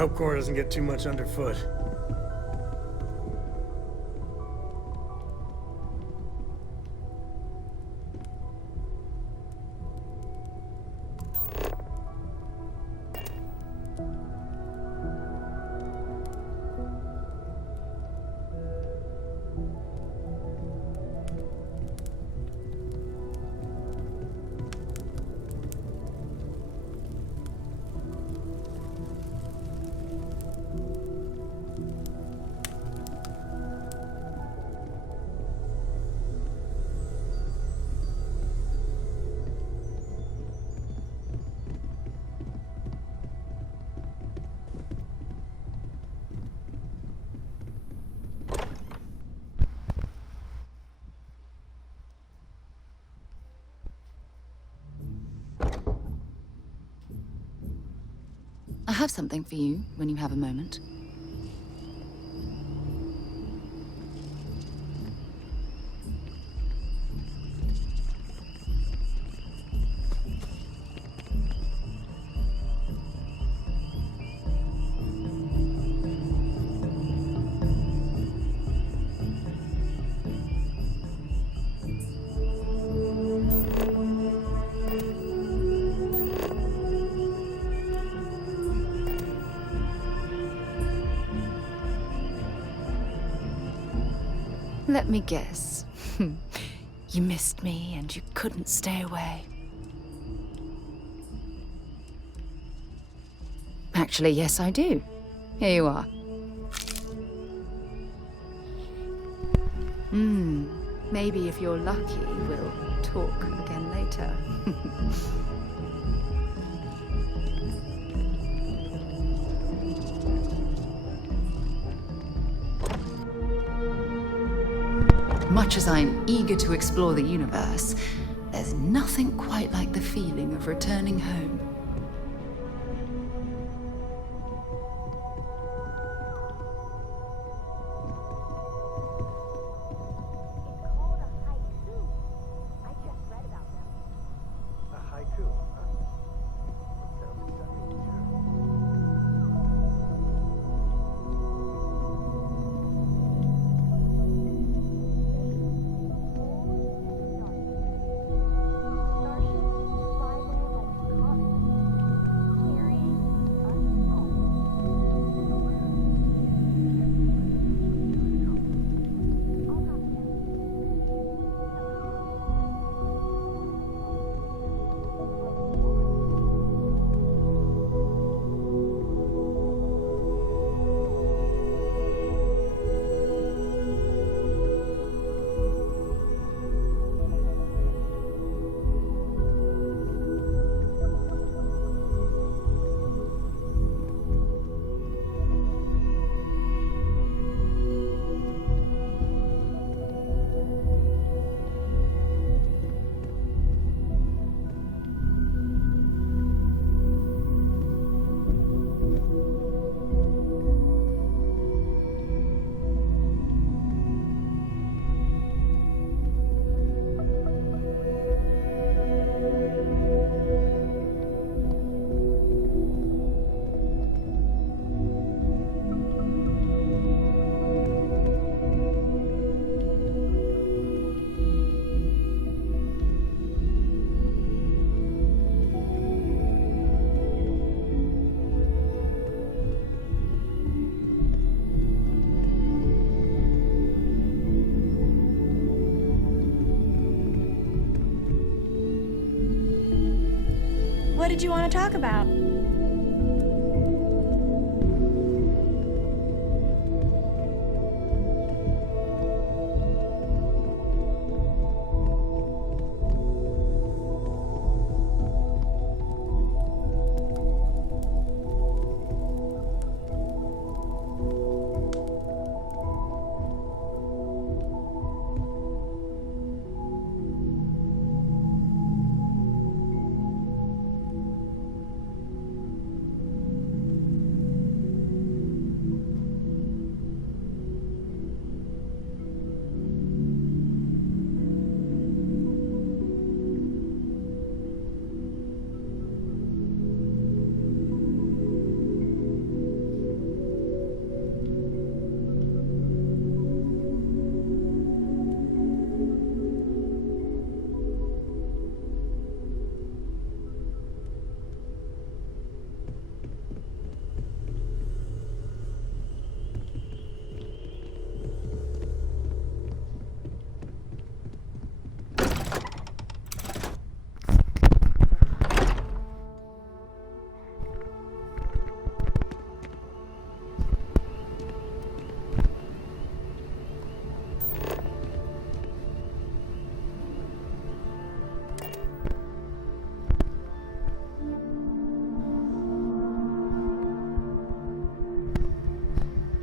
hope Cora doesn't get too much underfoot. I have something for you when you have a moment. Let me guess. You missed me and you couldn't stay away. Actually, yes, I do. Here you are. Maybe if you're lucky, we'll talk again later. Much as I'm eager to explore the universe, there's nothing quite like the feeling of returning home. What did you want to talk about?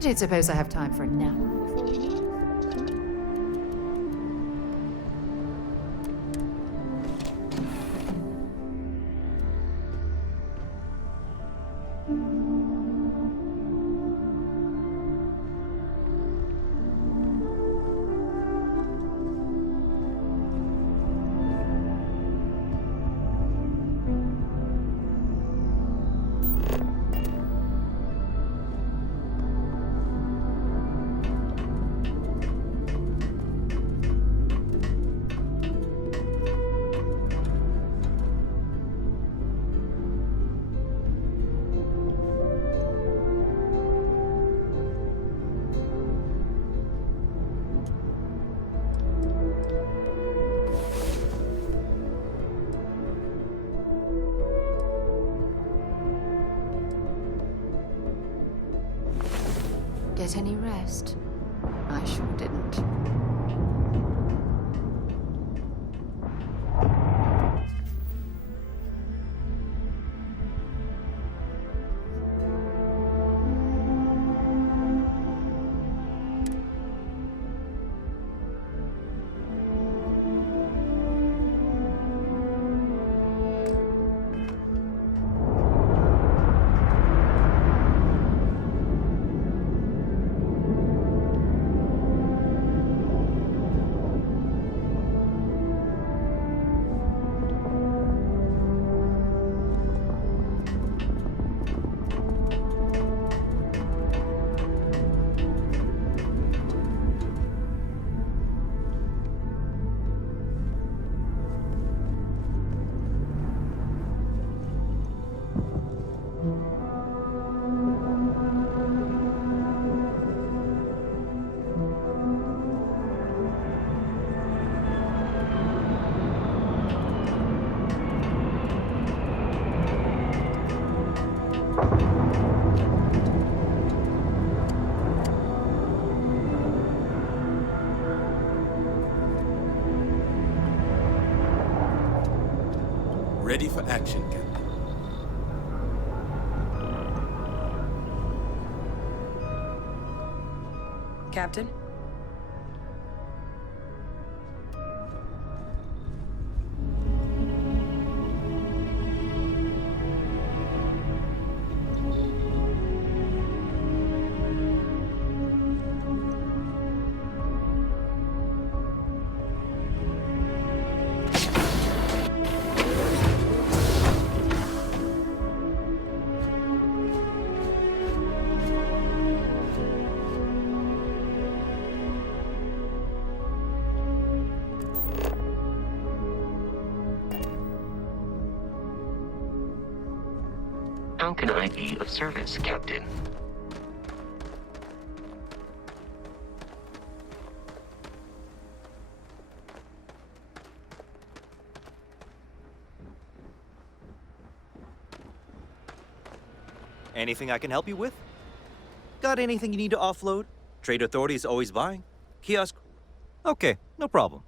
don't suppose I have time for a nap. Get any rest? I sure didn't. Ready for action, Captain. Captain? How can I be of service, Captain? Anything I can help you with? Got anything you need to offload? Trade Authority is always buying. Kiosk? Okay, no problem.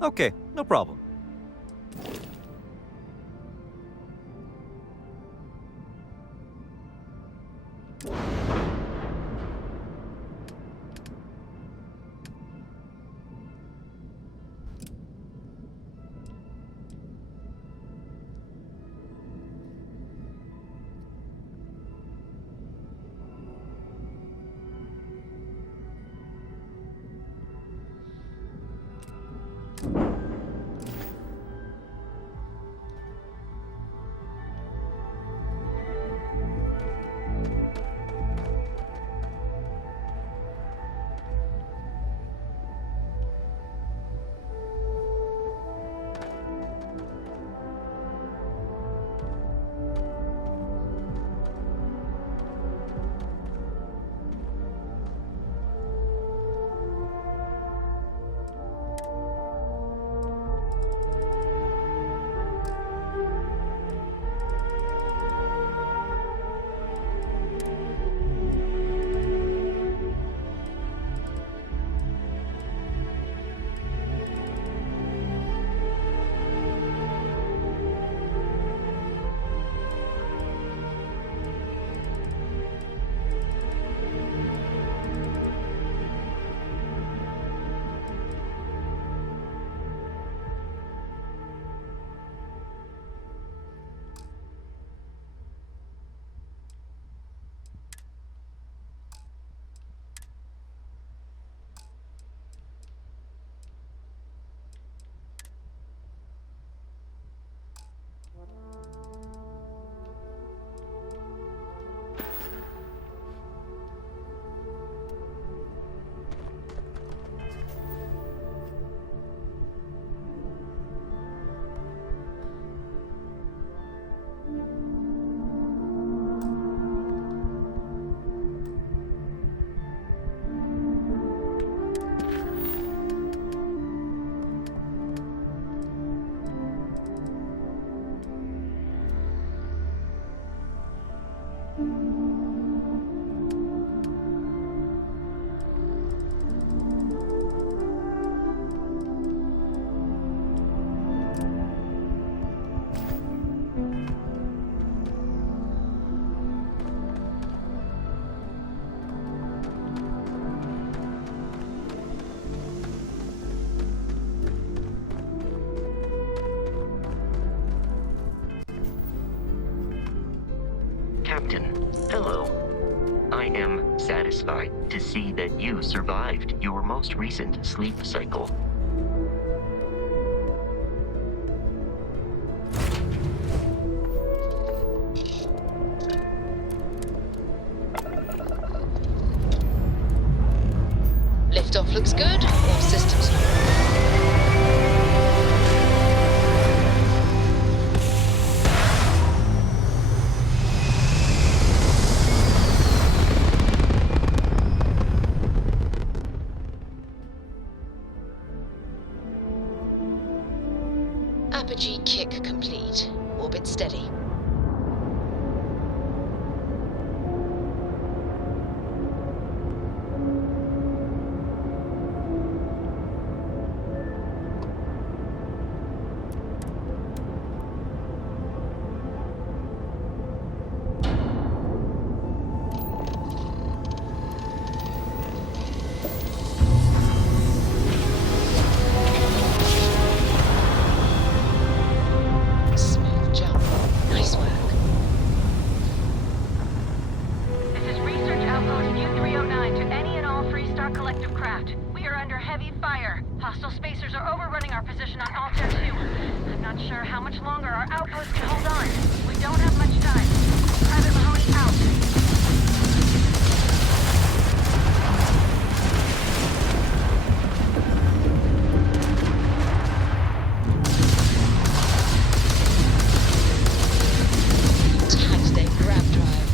Okay, no problem. Captain, hello. I am satisfied to see that you survived your most recent sleep cycle. Liftoff looks good. All systems Apogee kick complete. Orbit steady. Smooth jump. Nice work. This is Research Outpost U-309 to any and all Freestar Collective craft. We are under heavy fire. Hostile spacers are overrunning our position on Altair 2. I'm not sure how much longer our outpost can hold on. We don't have much time. Private Mahoney out. Tagged their grab drive.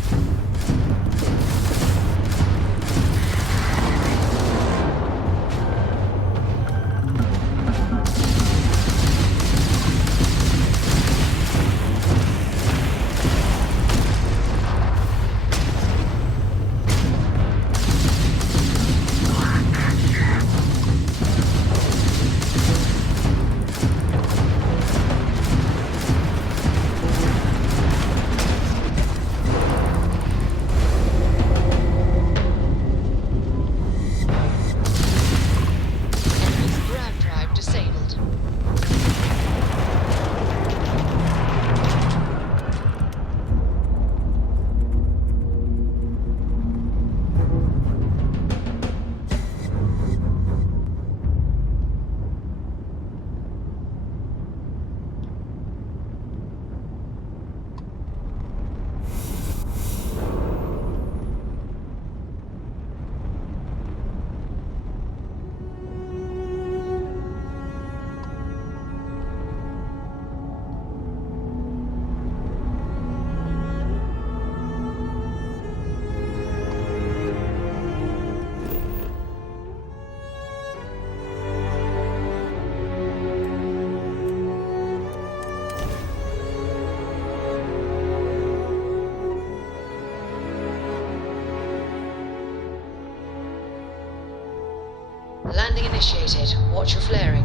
Landing initiated. Watch your flaring.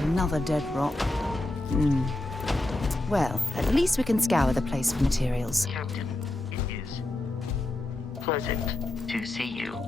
Another dead rock. Well, at least we can scour the place for materials. Captain, it is pleasant to see you.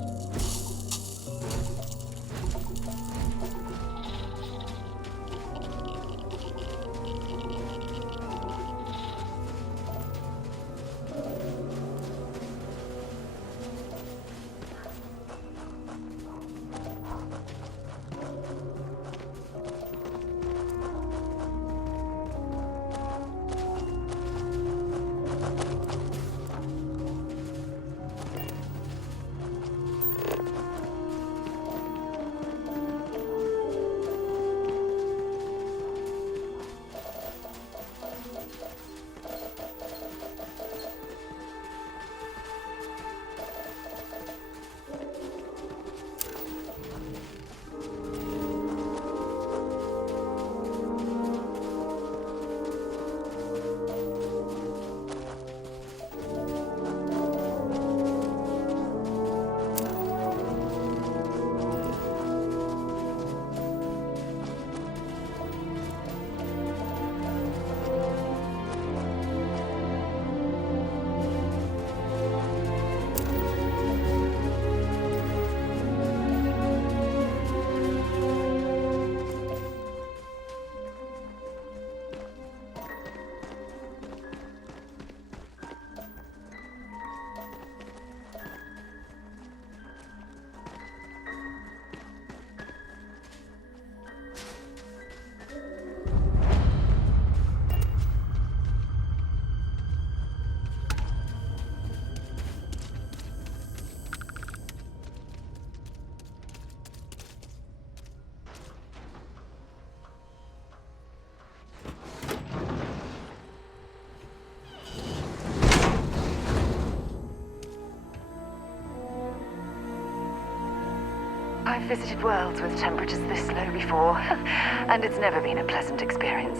I've visited worlds with temperatures this low before, and it's never been a pleasant experience.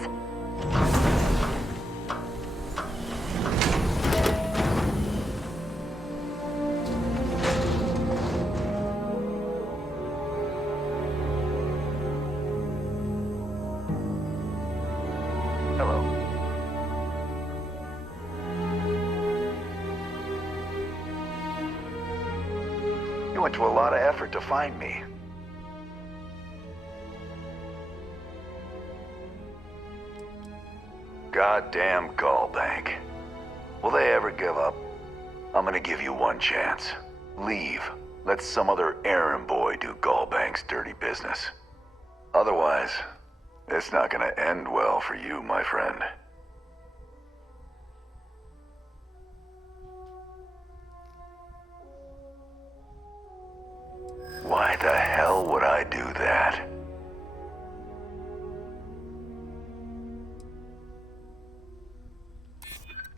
Hello. You went to a lot of effort to find me. Goddamn Gallbank. Will they ever give up? I'm gonna give you one chance. Leave. Let some other errand boy do Gallbank's dirty business. Otherwise, it's not gonna end well for you, my friend. Why the hell would I do that?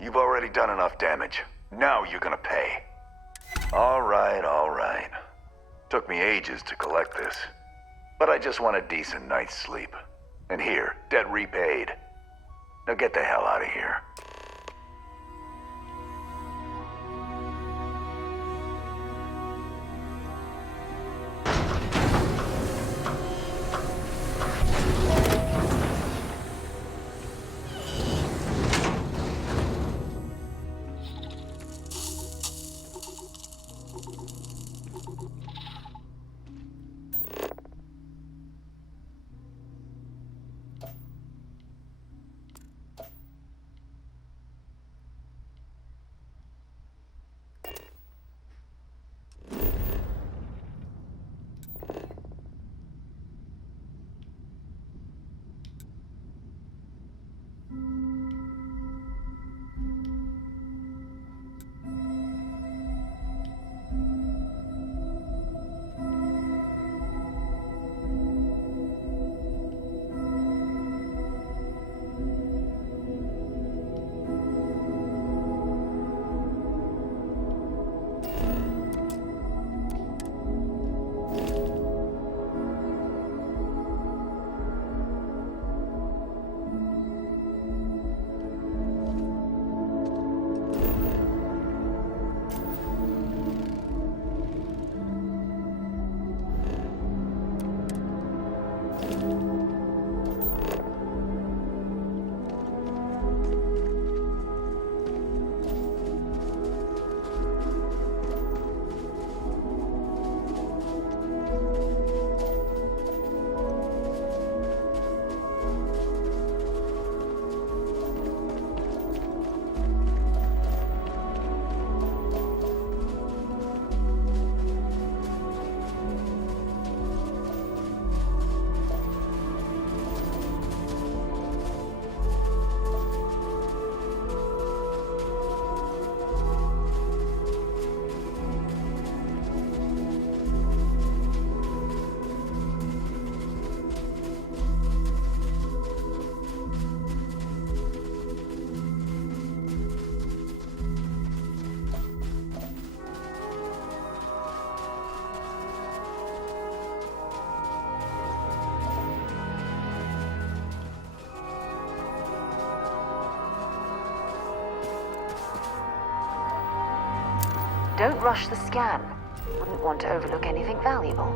You've already done enough damage. Now you're gonna pay. All right, all right. Took me ages to collect this. But I just want a decent night's sleep. And here, debt repaid. Now get the hell out of here. Don't rush the scan. Wouldn't want to overlook anything valuable.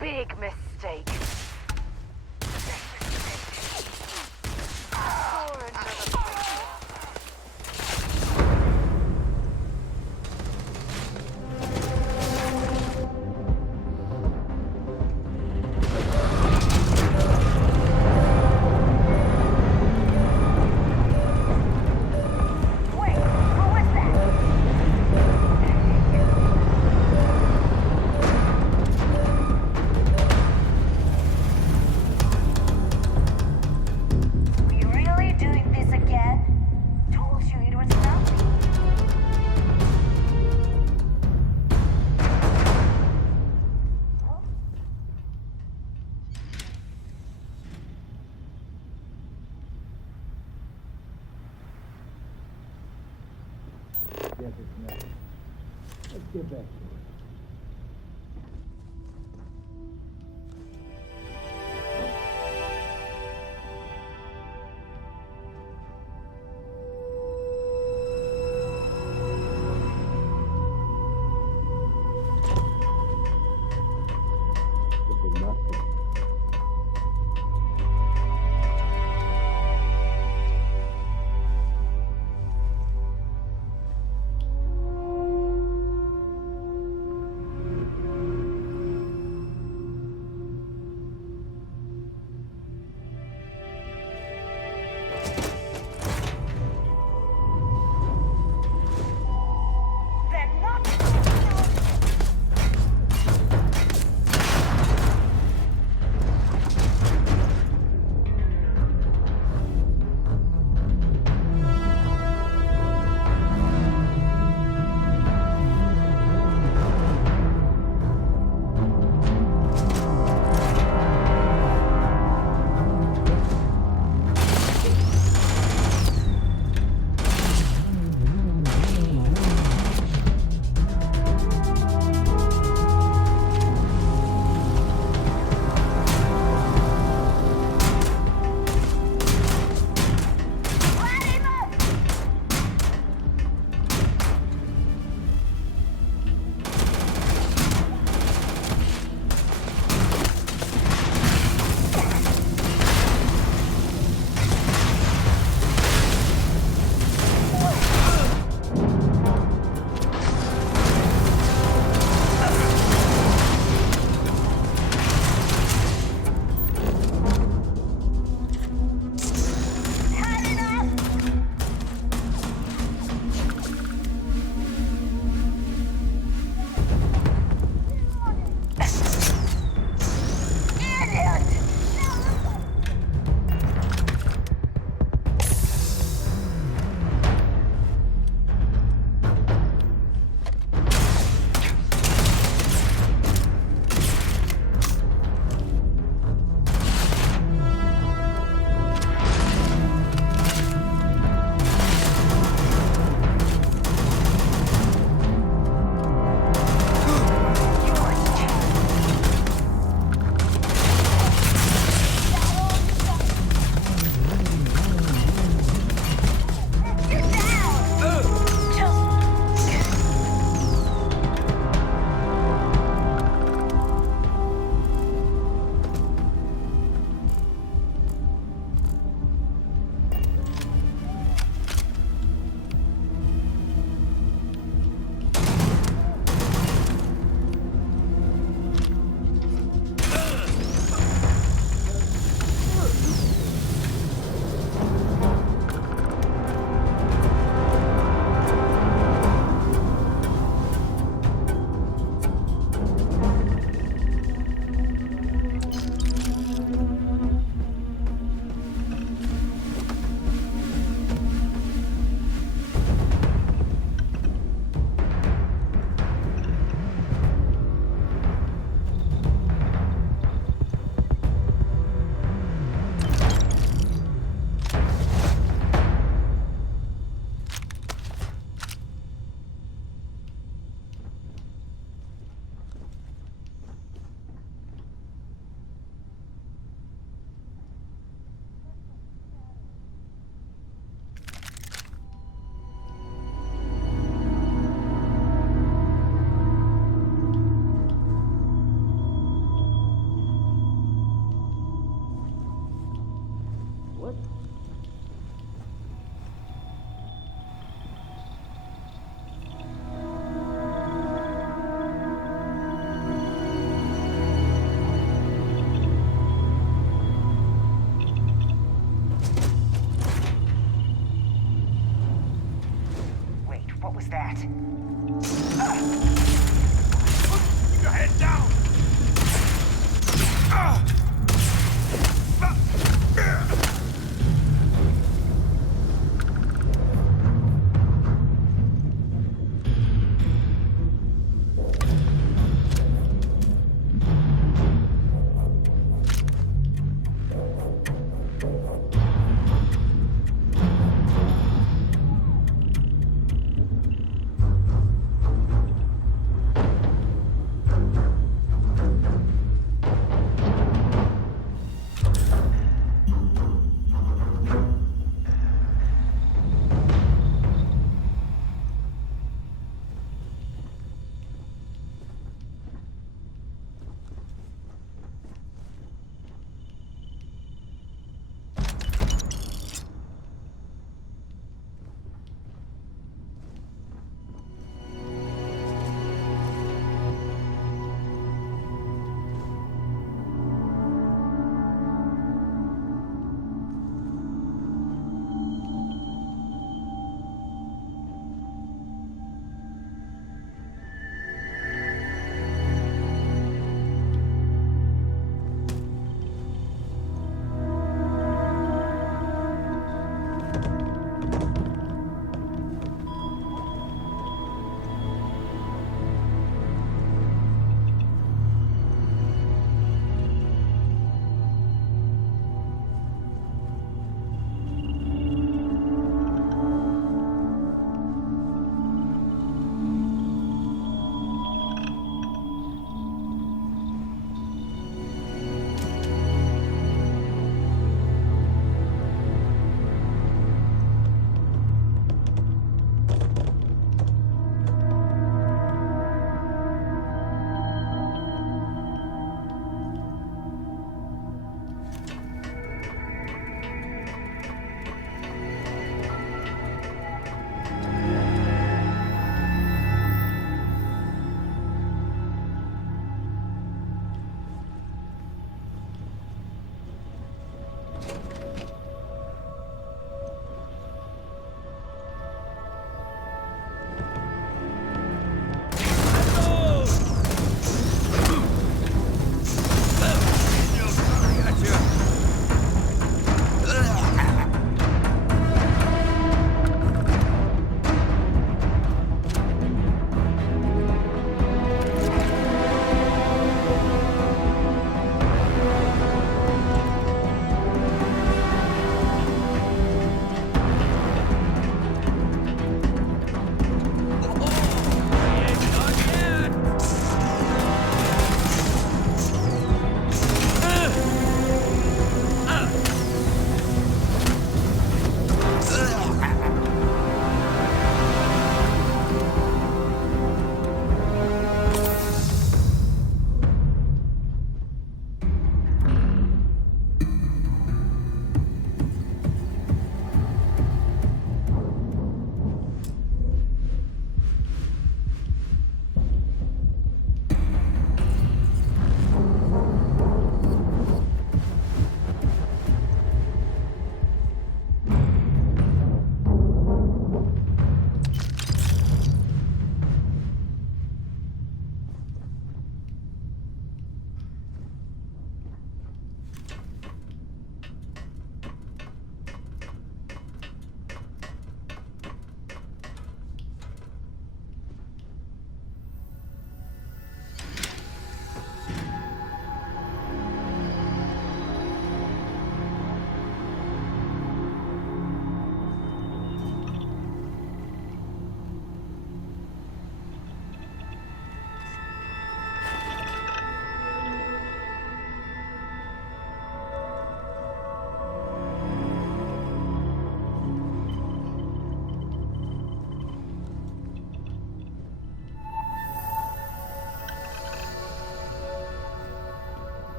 Big mistake. Let's get back to it. What was that? Keep your head down!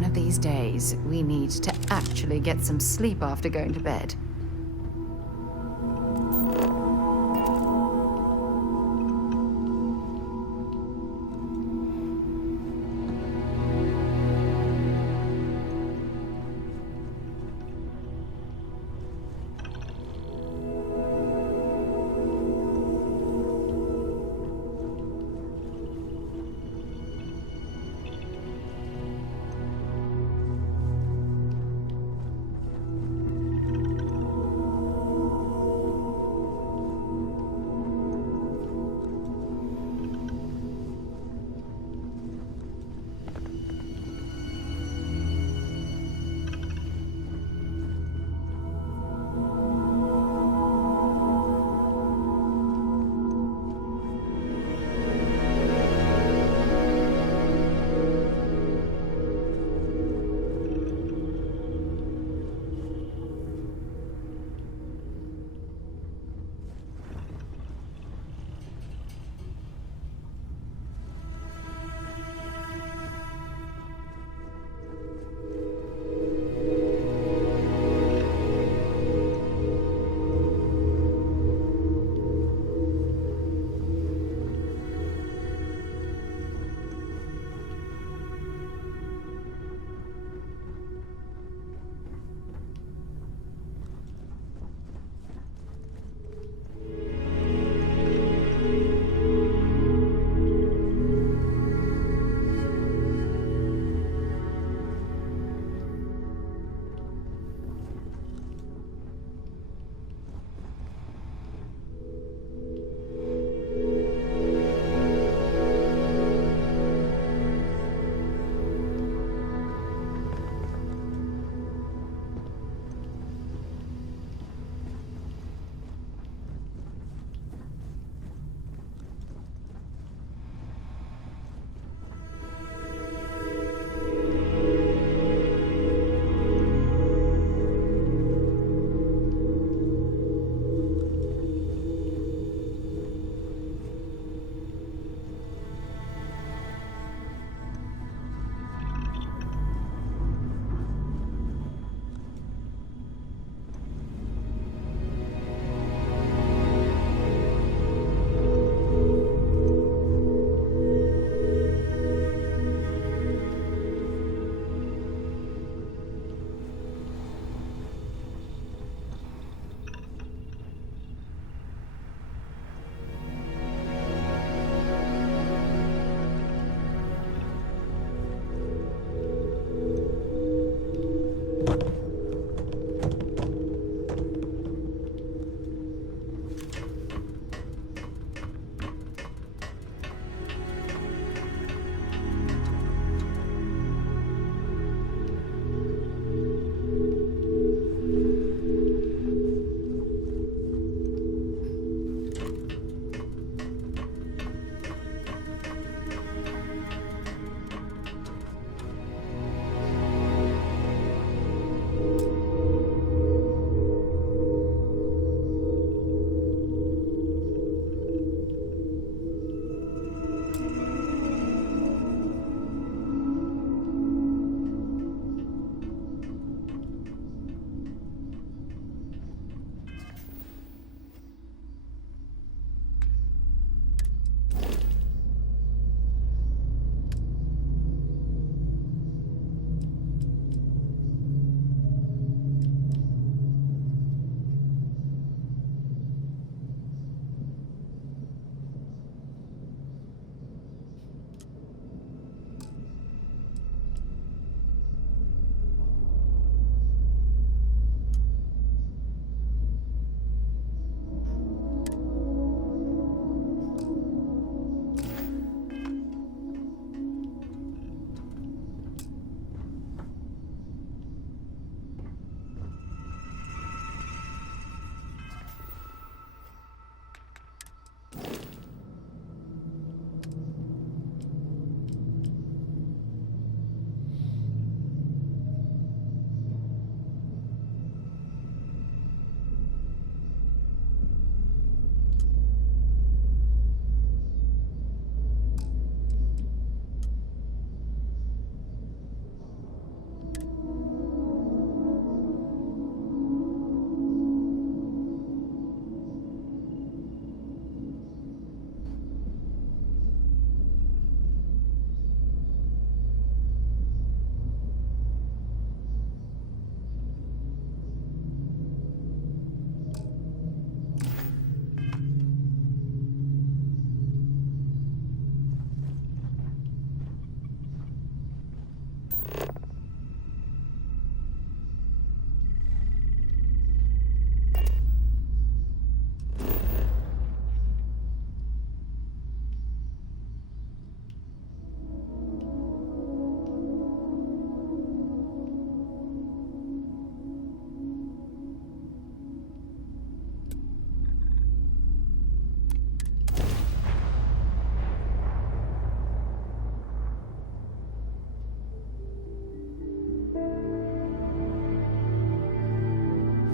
One of these days, we need to actually get some sleep after going to bed.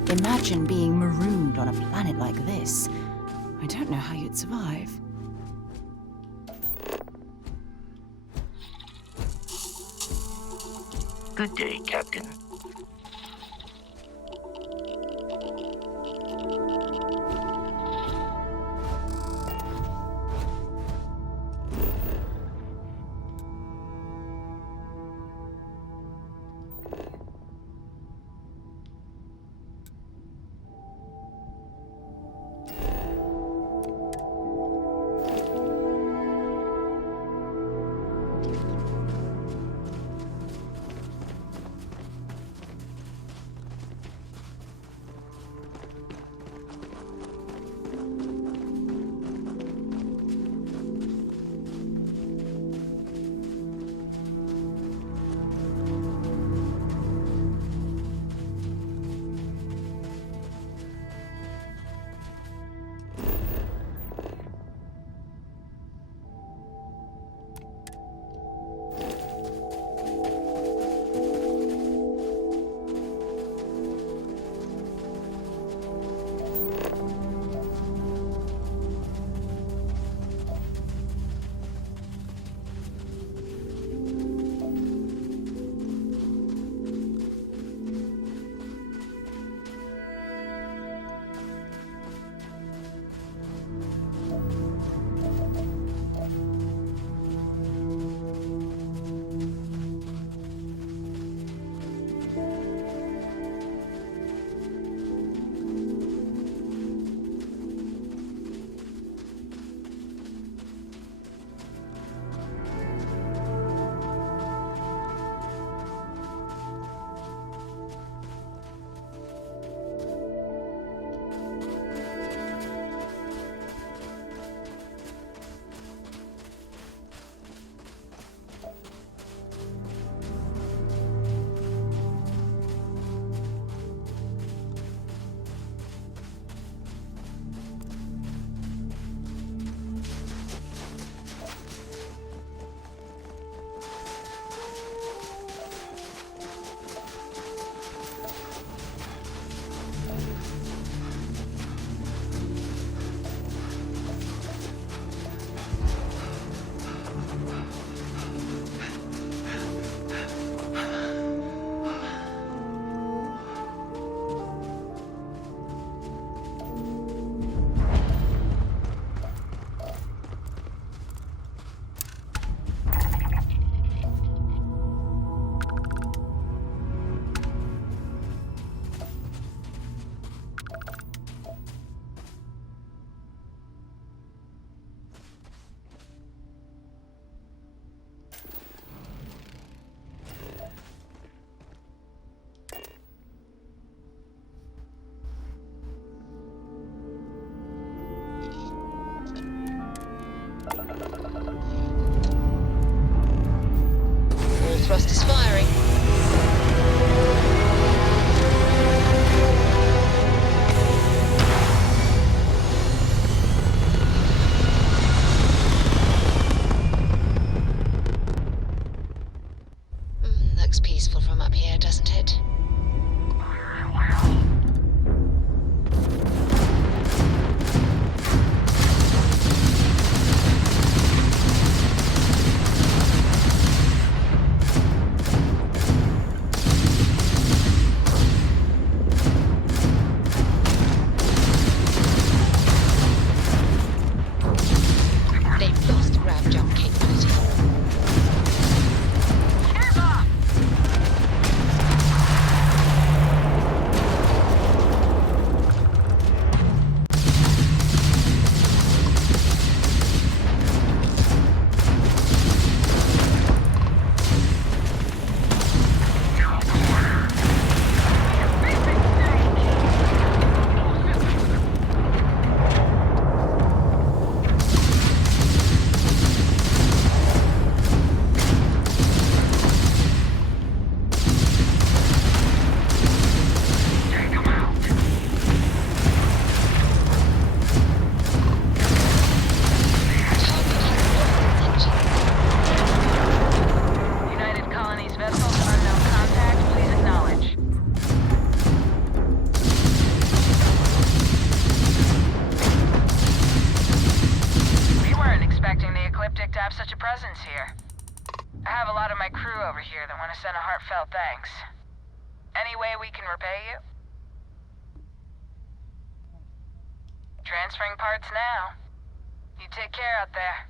Imagine being marooned on a planet like this. I don't know how you'd survive. Good day, Captain. Thrust is firing. Looks peaceful from up here, doesn't it? such a presence here. I have a lot of my crew over here that want to send a heartfelt thanks. Any way we can repay you? Transferring parts now. You take care out there.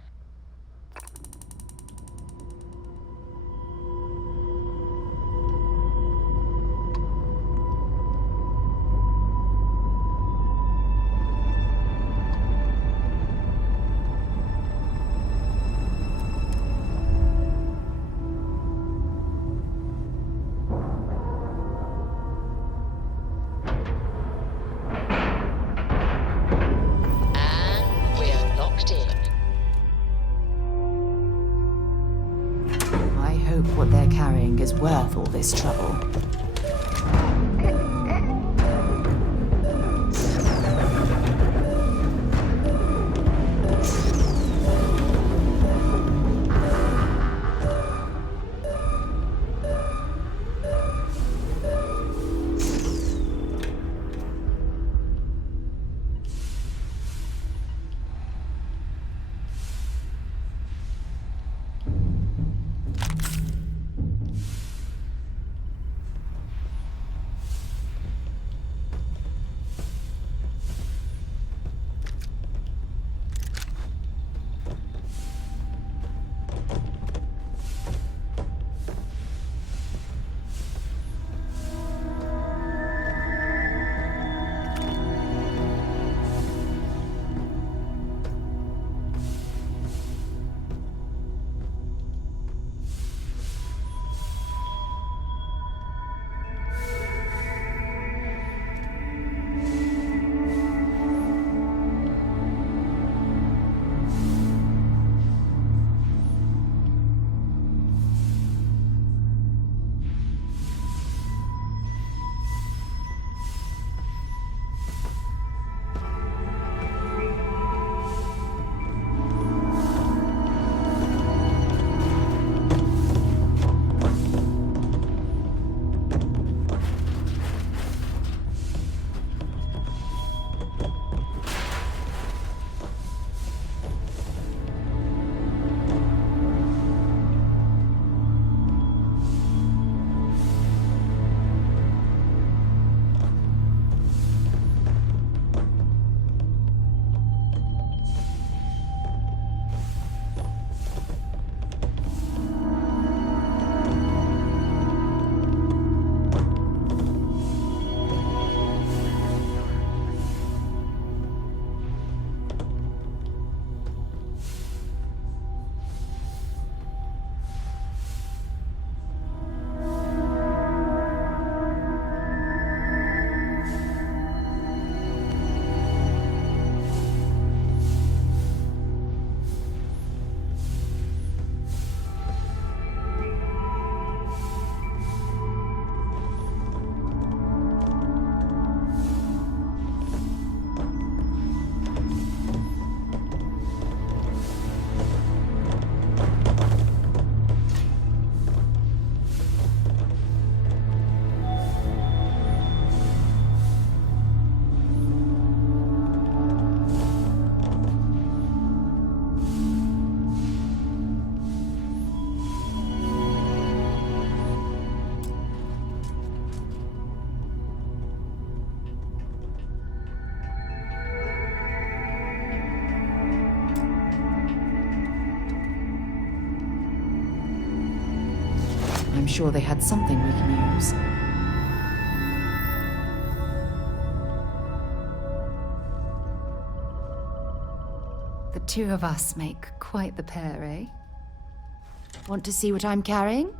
And we're locked in. I hope what they're carrying is worth all this trouble. I'm sure they had something we can use. The two of us make quite the pair, eh? Want to see what I'm carrying?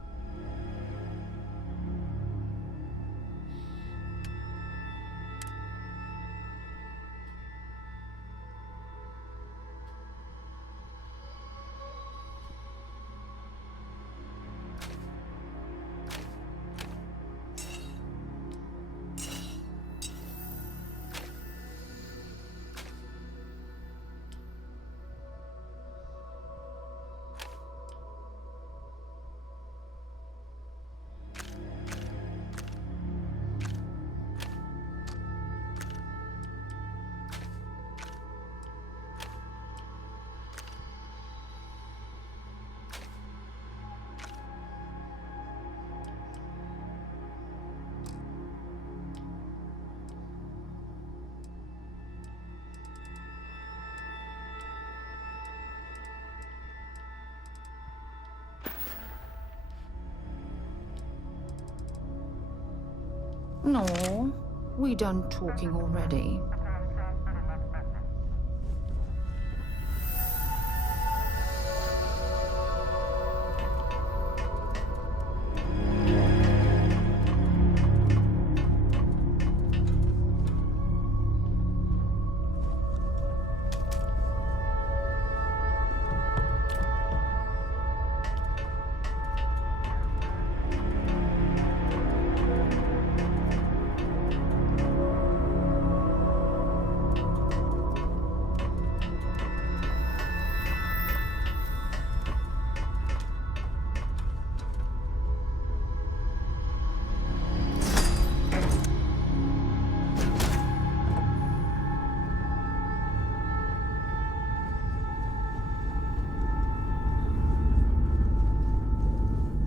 No, we done talking already.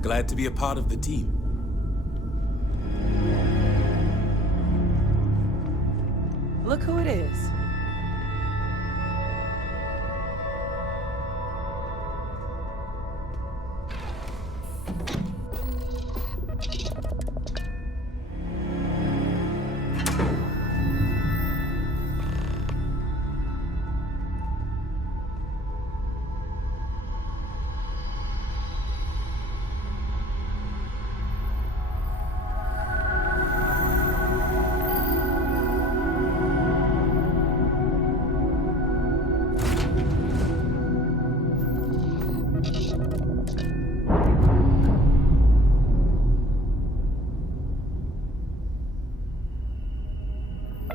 Glad to be a part of the team. Look who it is.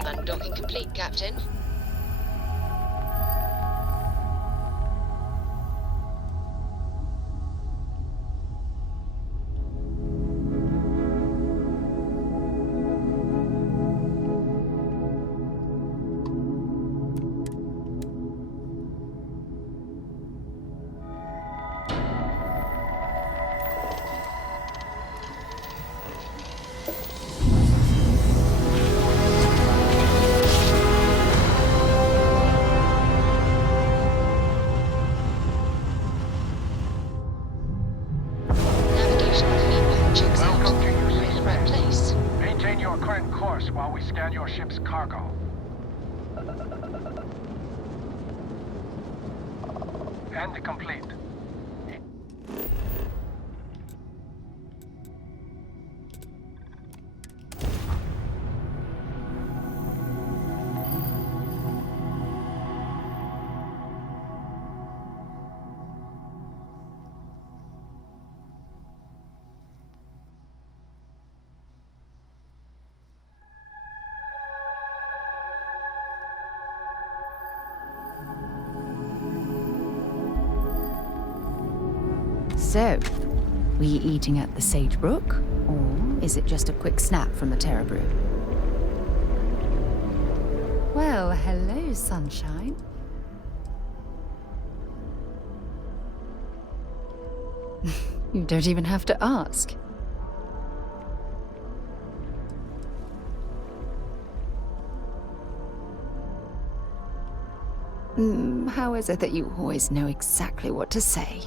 Undocking complete, Captain. While we scan your ship's cargo. And complete. So, were you eating at the Sagebrook, or is it just a quick snap from the Terror Brew? Well, hello, sunshine. You don't even have to ask. How is it that you always know exactly what to say?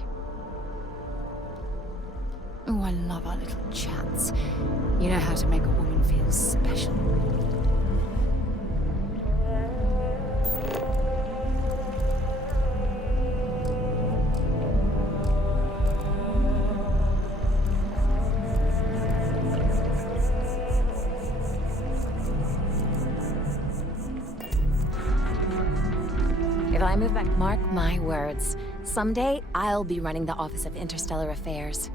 Oh, I love our little chats. You know how to make a woman feel special. If I move back, mark my words. Someday, I'll be running the Office of Interstellar Affairs.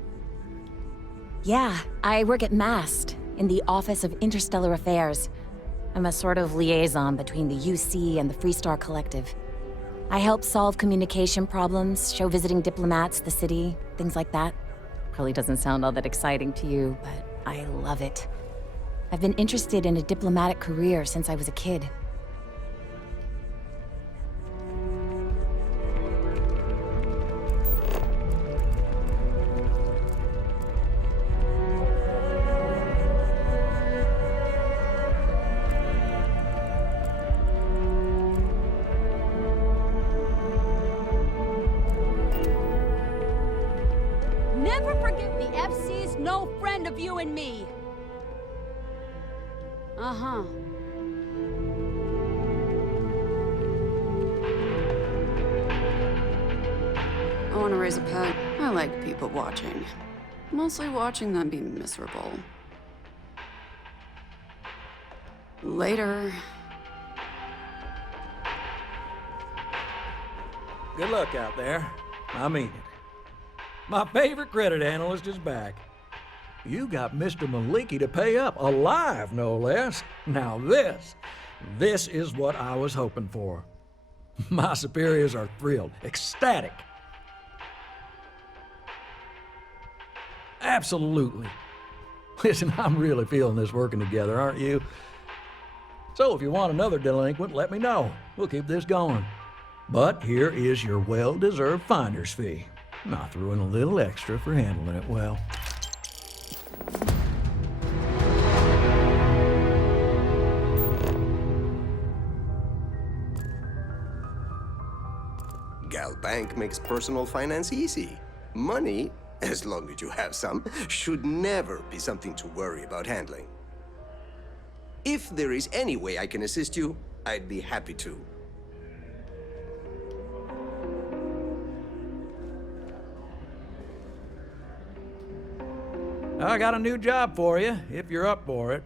Yeah, I work at MAST, in the Office of Interstellar Affairs. I'm a sort of liaison between the UC and the Freestar Collective. I help solve communication problems, show visiting diplomats the city, things like that. Probably doesn't sound all that exciting to you, but I love it. I've been interested in a diplomatic career since I was a kid. Never forget the FC's no friend of you and me. Uh-huh. I want to raise a pet. I like people watching. Mostly watching them be miserable. Later. Good luck out there. I mean it. My favorite credit analyst is back. You got Mr. Maliki to pay up, alive no less. Now this is what I was hoping for. My superiors are thrilled, ecstatic. Absolutely. Listen, I'm really feeling this working together, aren't you? So if you want another delinquent, let me know. We'll keep this going. But here is your well-deserved finder's fee. I threw in a little extra for handling it well. Gal Bank makes personal finance easy. Money, as long as you have some, should never be something to worry about handling. If there is any way I can assist you, I'd be happy to. I got a new job for you, if you're up for it.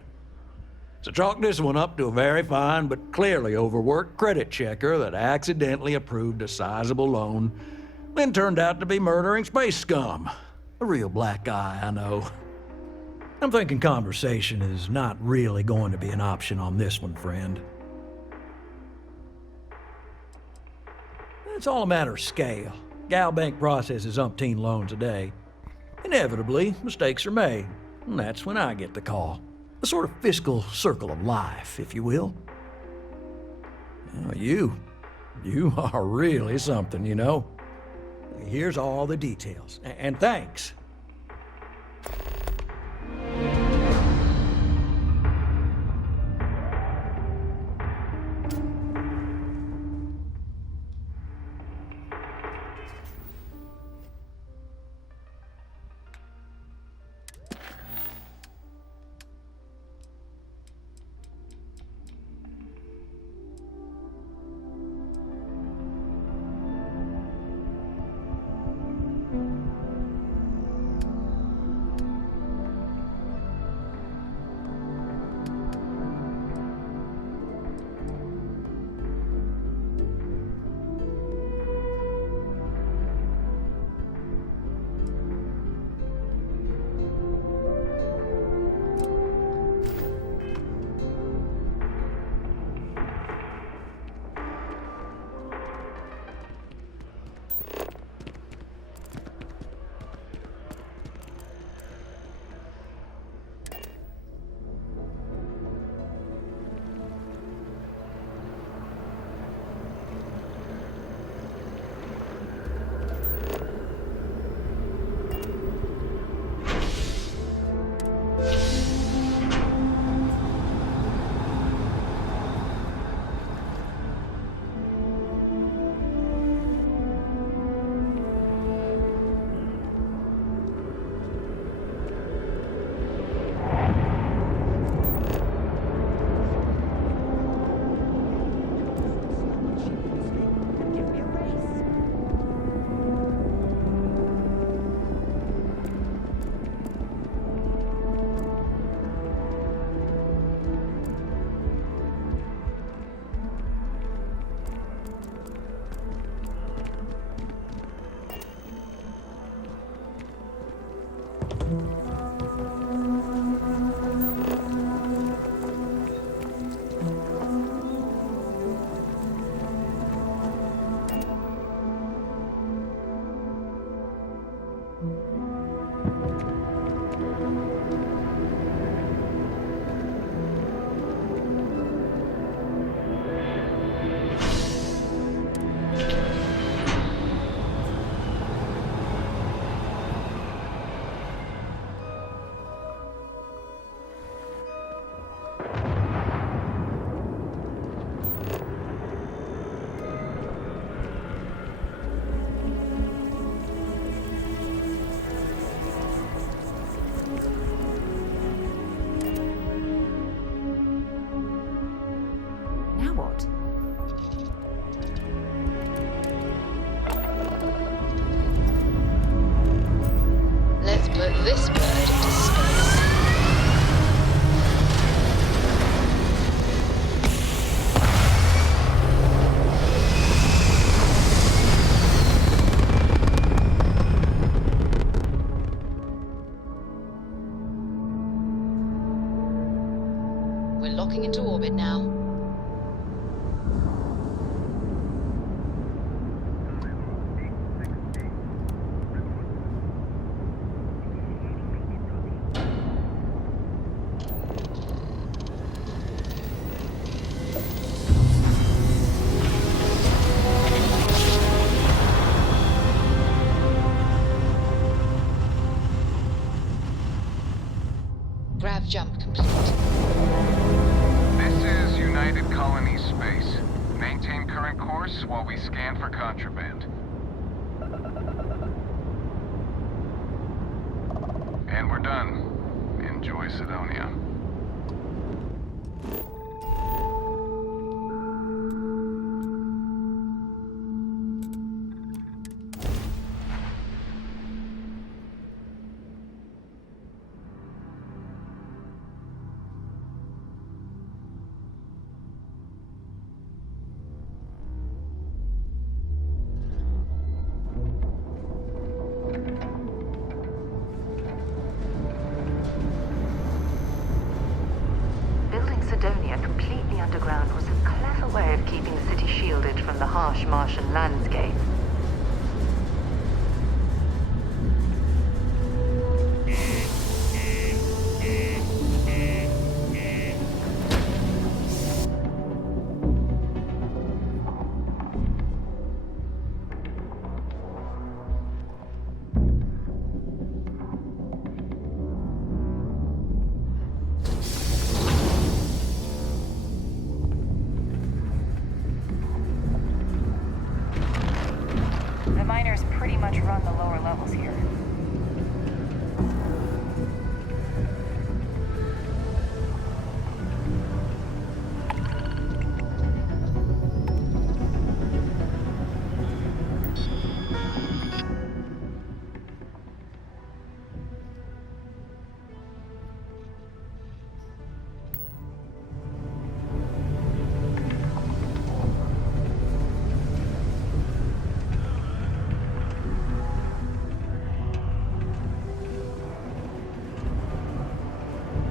So chalk this one up to a very fine but clearly overworked credit checker that accidentally approved a sizable loan, then turned out to be murdering space scum. A real black guy, I know. I'm thinking conversation is not really going to be an option on this one, friend. It's all a matter of scale. Gal Bank processes umpteen loans a day. Inevitably, mistakes are made, and that's when I get the call. A sort of fiscal circle of life, if you will. Well, you are really something, you know. Here's all the details, and thanks. jump complete. This is United Colony Space. Maintain current course while we scan for contraband. And we're done. Enjoy Sidonia. Building Sidonia completely underground was a clever way of keeping the city shielded from the harsh Martian landscape. The miners pretty much run the lower levels here.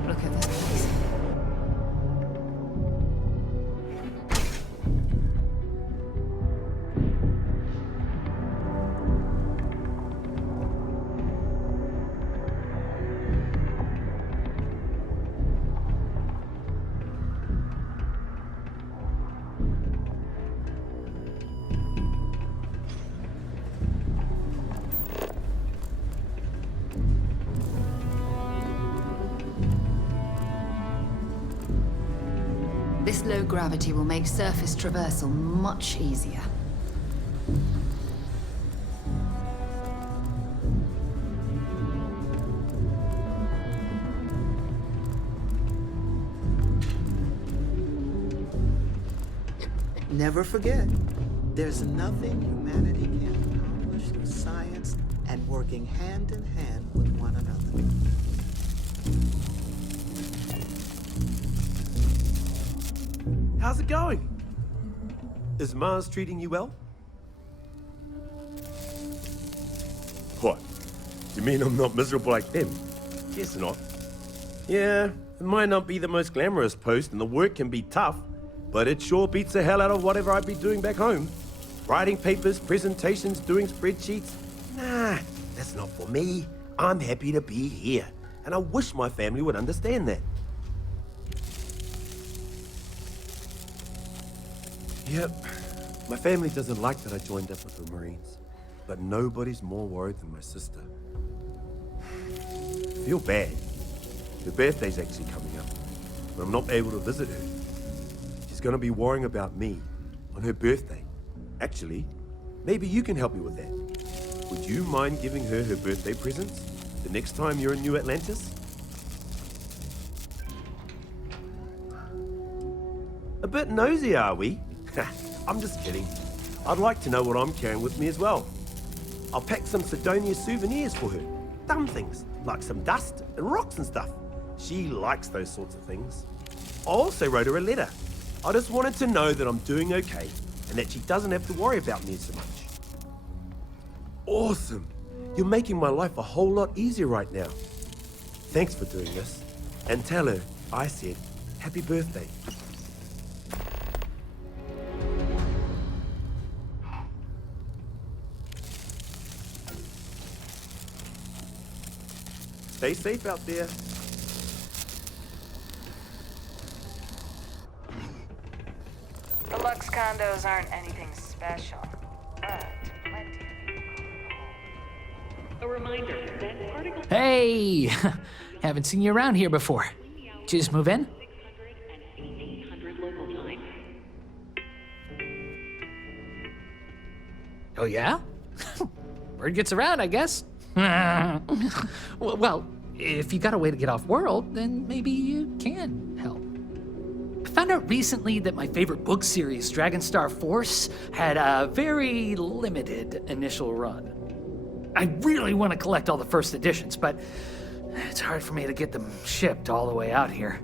Look at this place. This low gravity will make surface traversal much easier. Never forget, there's nothing humanity can accomplish through science and working hand in hand with one another. How's it going? Is Mars treating you well? What? You mean I'm not miserable like them? Guess not. Yeah, it might not be the most glamorous post and the work can be tough, but it sure beats the hell out of whatever I'd be doing back home. Writing papers, presentations, doing spreadsheets. Nah, that's not for me. I'm happy to be here, and I wish my family would understand that. Yep, my family doesn't like that I joined up with the Marines, but nobody's more worried than my sister. Feel bad. Her birthday's actually coming up, but I'm not able to visit her. She's gonna be worrying about me on her birthday. Actually, maybe you can help me with that. Would you mind giving her her birthday presents the next time you're in New Atlantis? A bit nosy, are we? I'm just kidding. I'd like to know what I'm carrying with me as well. I'll pack some Sidonia souvenirs for her. Dumb things, like some dust and rocks and stuff. She likes those sorts of things. I also wrote her a letter. I just wanted to know that I'm doing okay and that she doesn't have to worry about me so much. Awesome. You're making my life a whole lot easier right now. Thanks for doing this. And tell her I said happy birthday. Stay safe out there. The Lux condos aren't anything special, but plenty of people call home. A reminder that particle... Hey! Haven't seen you around here before. Did you just move in? Oh, yeah? Word gets around, I guess. Well, if you got a way to get off-world, then maybe you can help. I found out recently that my favorite book series, Dragonstar Force, had a very limited initial run. I really want to collect all the first editions, but it's hard for me to get them shipped all the way out here.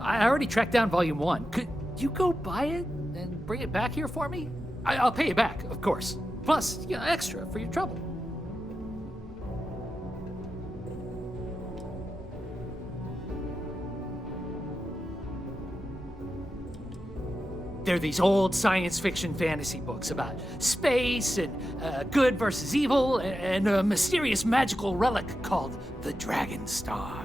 I already tracked down Volume 1. Could you go buy it and bring it back here for me? I'll pay you back, of course. Plus, extra for your trouble. They're these old science fiction fantasy books about space and good versus evil and a mysterious magical relic called the Dragonstar.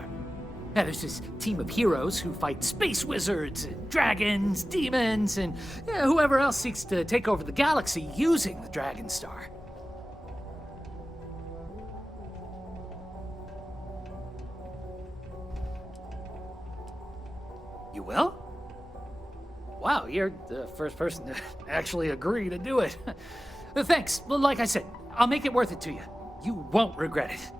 Now, there's this team of heroes who fight space wizards and dragons, demons, and whoever else seeks to take over the galaxy using the Dragonstar. You will? Wow, you're the first person to actually agree to do it. Thanks. Well, like I said, I'll make it worth it to you. You won't regret it.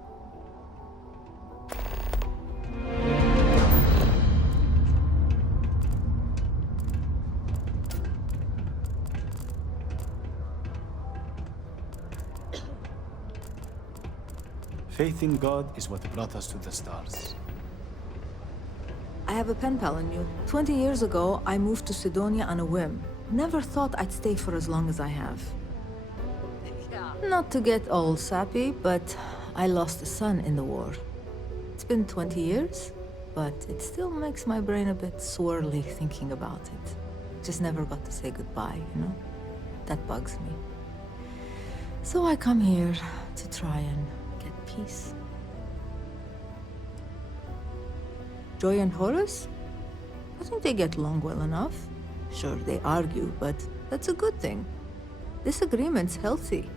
Faith in God is what brought us to the stars. I have a pen pal in you. 20 years ago, I moved to Sidonia on a whim. Never thought I'd stay for as long as I have. Not to get all sappy, but I lost a son in the war. It's been 20 years, but it still makes my brain a bit swirly thinking about it. Just never got to say goodbye, That bugs me. So I come here to try and get peace. Joy and Horace? I think they get along well enough. Sure, they argue, but that's a good thing. Disagreement's healthy.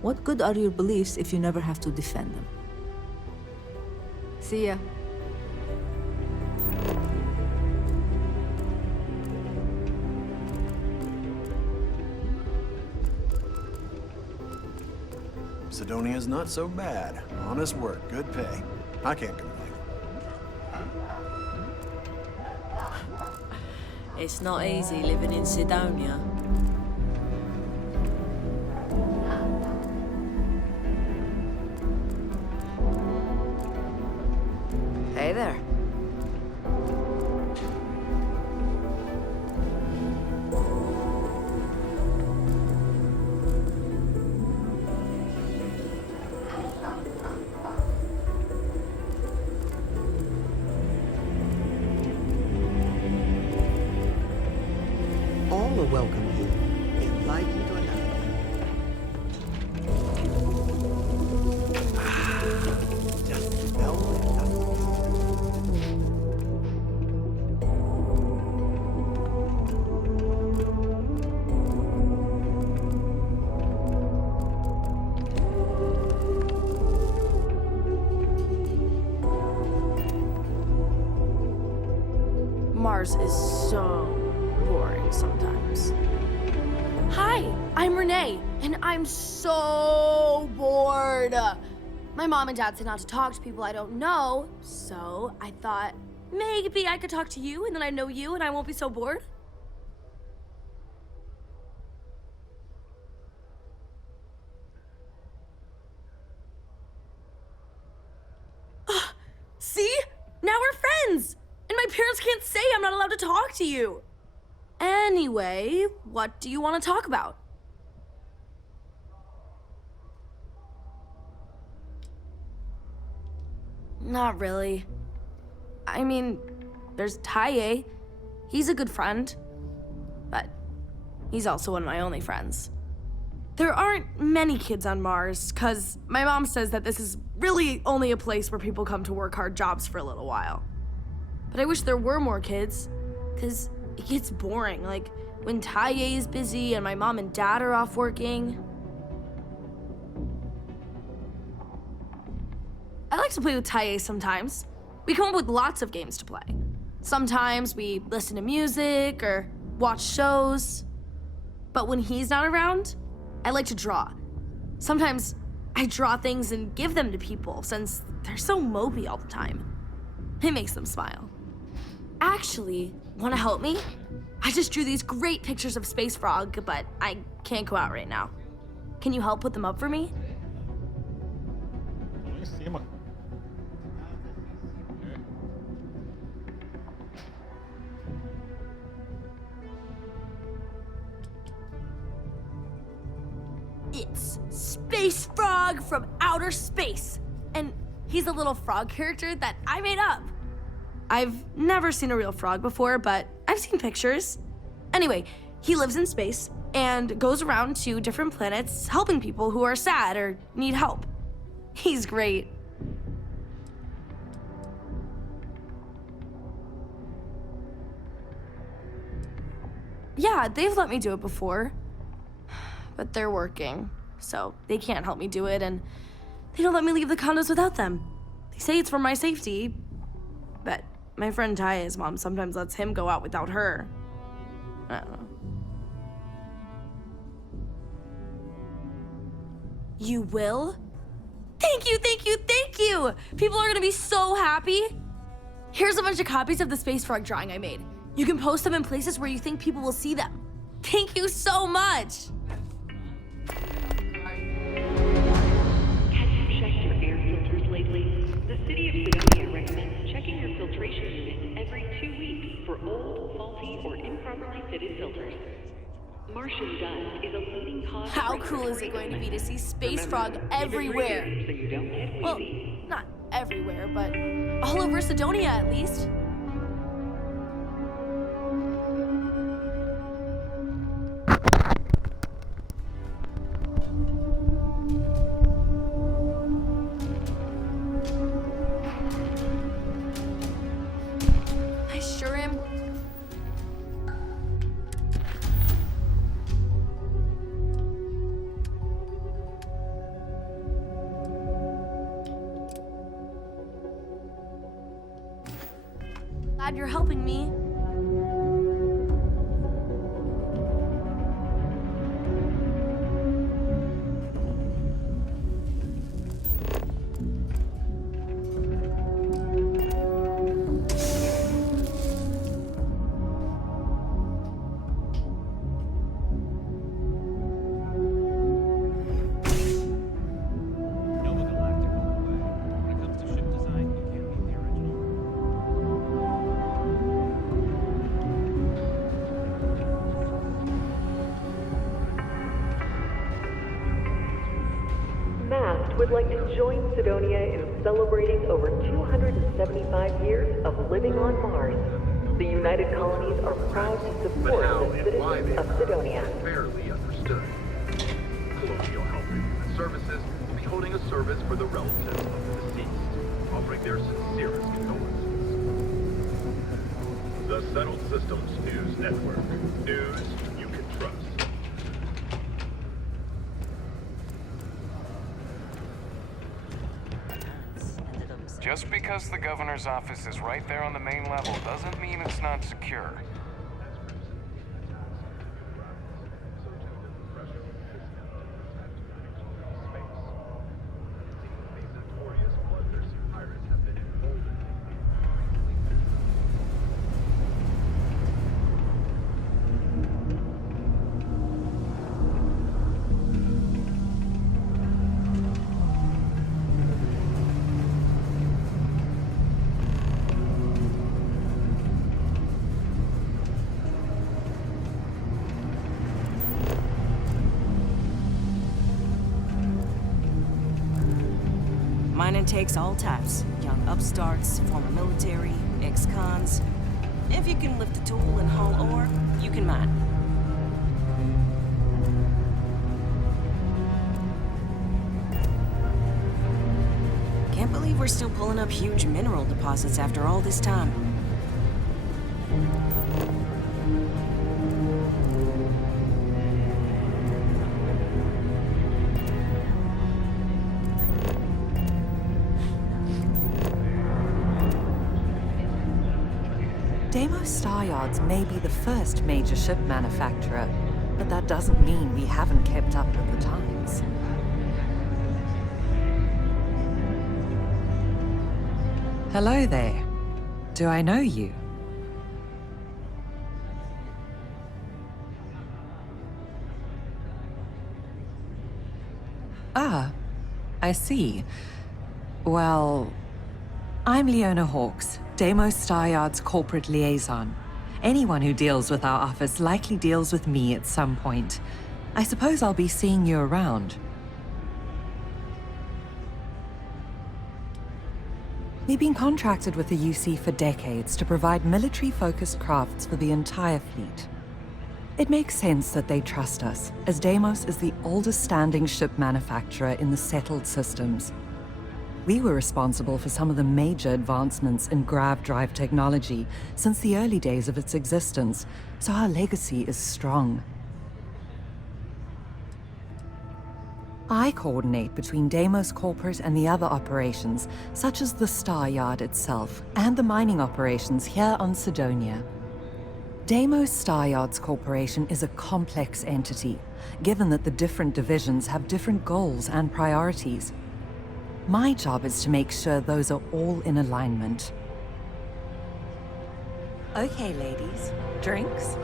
What good are your beliefs if you never have to defend them? See ya. Sidonia's not so bad. Honest work, good pay. I can't complain. It's not easy living in Sidonia. Hey there. All are welcome here, enlightened or not. Just Mars is so boring sometimes. Hi, I'm Renee, and I'm so bored. My mom and dad said not to talk to people I don't know, so I thought maybe I could talk to you, and then I know you, and I won't be so bored. See? Now we're friends! And my parents can't say I'm not allowed to talk to you. Anyway, what do you want to talk about? Not really. I mean, there's Taye. He's a good friend. But he's also one of my only friends. There aren't many kids on Mars, because my mom says that this is really only a place where people come to work hard jobs for a little while. But I wish there were more kids, because it gets boring, like when Taye is busy and my mom and dad are off working. I like to play with Taye sometimes. We come up with lots of games to play. Sometimes we listen to music or watch shows. But when he's not around, I like to draw. Sometimes I draw things and give them to people since they're so mopey all the time. It makes them smile. Actually, wanna help me? I just drew these great pictures of Space Frog, but I can't go out right now. Can you help put them up for me? It's Space Frog from outer space. And he's a little frog character that I made up. I've never seen a real frog before, but I've seen pictures. Anyway, he lives in space and goes around to different planets helping people who are sad or need help. He's great. Yeah, they've let me do it before. But they're working, so they can't help me do it, and they don't let me leave the condos without them. They say it's for my safety, but my friend Taya's mom sometimes lets him go out without her. I don't know. You will? Thank you, thank you, thank you! People are gonna be so happy. Here's a bunch of copies of the Space Frog drawing I made. You can post them in places where you think people will see them. Thank you so much! The City of Sidonia recommends checking your filtration units every 2 weeks for old, faulty, or improperly fitted filters. Martian dust is a leading cause. How cool is it going to be to see Space Frog everywhere? So you don't get Well, not everywhere, but all over Sidonia at least. I sure am. Glad you're helping me. would like to join Sidonia in celebrating over 275 years of living on Mars. The United Colonies are proud to support the citizens of Sidonia. Fairly understood. Colonial Health and Human Services will be holding a service for the relatives of the deceased, offering their sincerest condolences. The Settled Systems News Network. News you can trust. Just because the governor's office is right there on the main level doesn't mean it's not secure. Mine intakes all types. Young upstarts, former military, ex-cons. If you can lift a tool and haul ore, you can mine. Can't believe we're still pulling up huge mineral deposits after all this time. Deimos Star Yards may be the first major ship manufacturer, but that doesn't mean we haven't kept up with the times. Hello there. Do I know you? Ah, I see. Well, I'm Leona Hawks, Deimos Star Yard's corporate liaison. Anyone who deals with our office likely deals with me at some point. I suppose I'll be seeing you around. We've been contracted with the UC for decades to provide military-focused crafts for the entire fleet. It makes sense that they trust us, as Deimos is the oldest standing ship manufacturer in the settled systems. We were responsible for some of the major advancements in grav drive technology since the early days of its existence, so our legacy is strong. I coordinate between Deimos Corporate and the other operations, such as the Star Yard itself, and the mining operations here on Sidonia. Deimos Star Yards Corporation is a complex entity, given that the different divisions have different goals and priorities. My job is to make sure those are all in alignment. Okay, ladies. Drinks?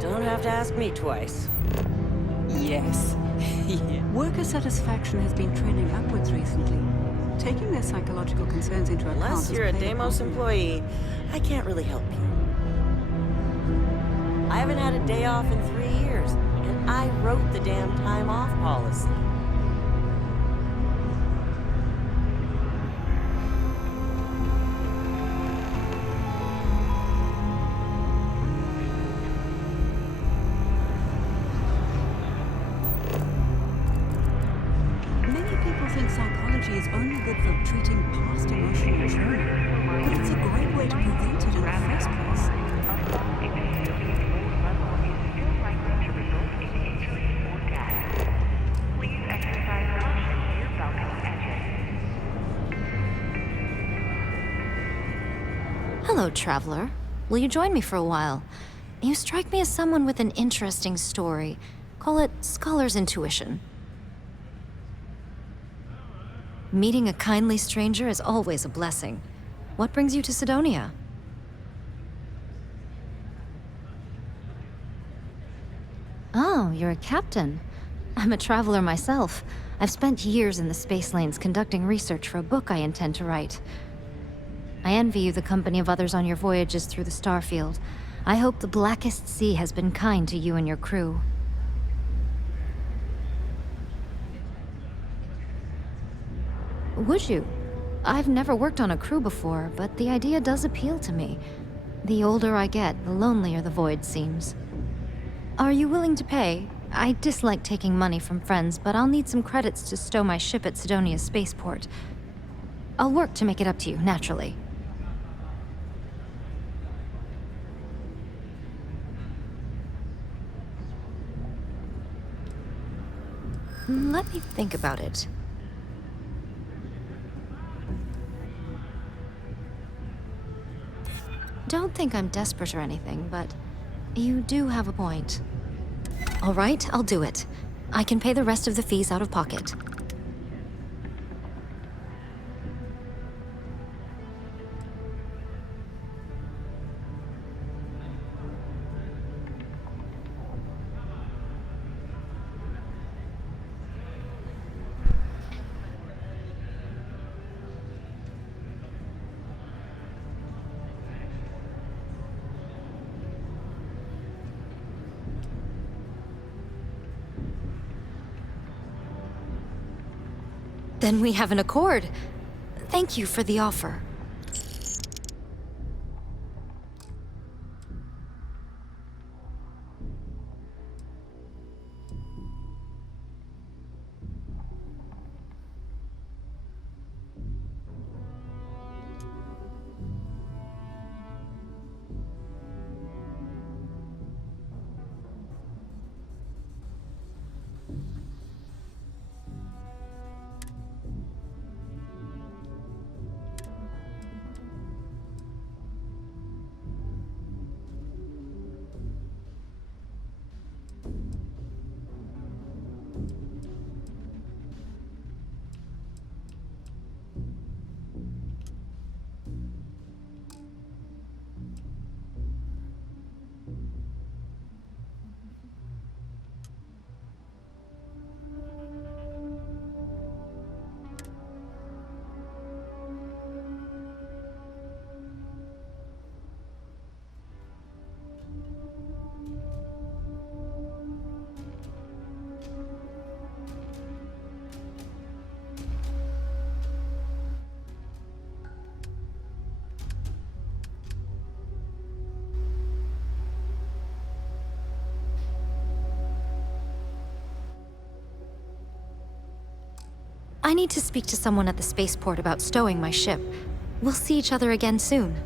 Don't have to ask me twice. Yes. Worker satisfaction has been trending upwards recently. Taking their psychological concerns into account. Unless you're a Deimos employee, I can't really help you. I haven't had a day off in 3 years, and I wrote the damn time off policy. Many people think psychology is only good for treating past emotional trauma, but it's a great way to prevent it in the first place. Hello, traveler. Will you join me for a while? You strike me as someone with an interesting story. Call it scholar's intuition. Meeting a kindly stranger is always a blessing. What brings you to Sidonia? Oh, you're a captain. I'm a traveler myself. I've spent years in the space lanes conducting research for a book I intend to write. I envy you the company of others on your voyages through the Starfield. I hope the Blackest Sea has been kind to you and your crew. Would you? I've never worked on a crew before, but the idea does appeal to me. The older I get, the lonelier the void seems. Are you willing to pay? I dislike taking money from friends, but I'll need some credits to stow my ship at Sidonia's spaceport. I'll work to make it up to you, naturally. Let me think about it. Don't think I'm desperate or anything, but you do have a point. All right, I'll do it. I can pay the rest of the fees out of pocket. Then we have an accord. Thank you for the offer. I need to speak to someone at the spaceport about stowing my ship. We'll see each other again soon.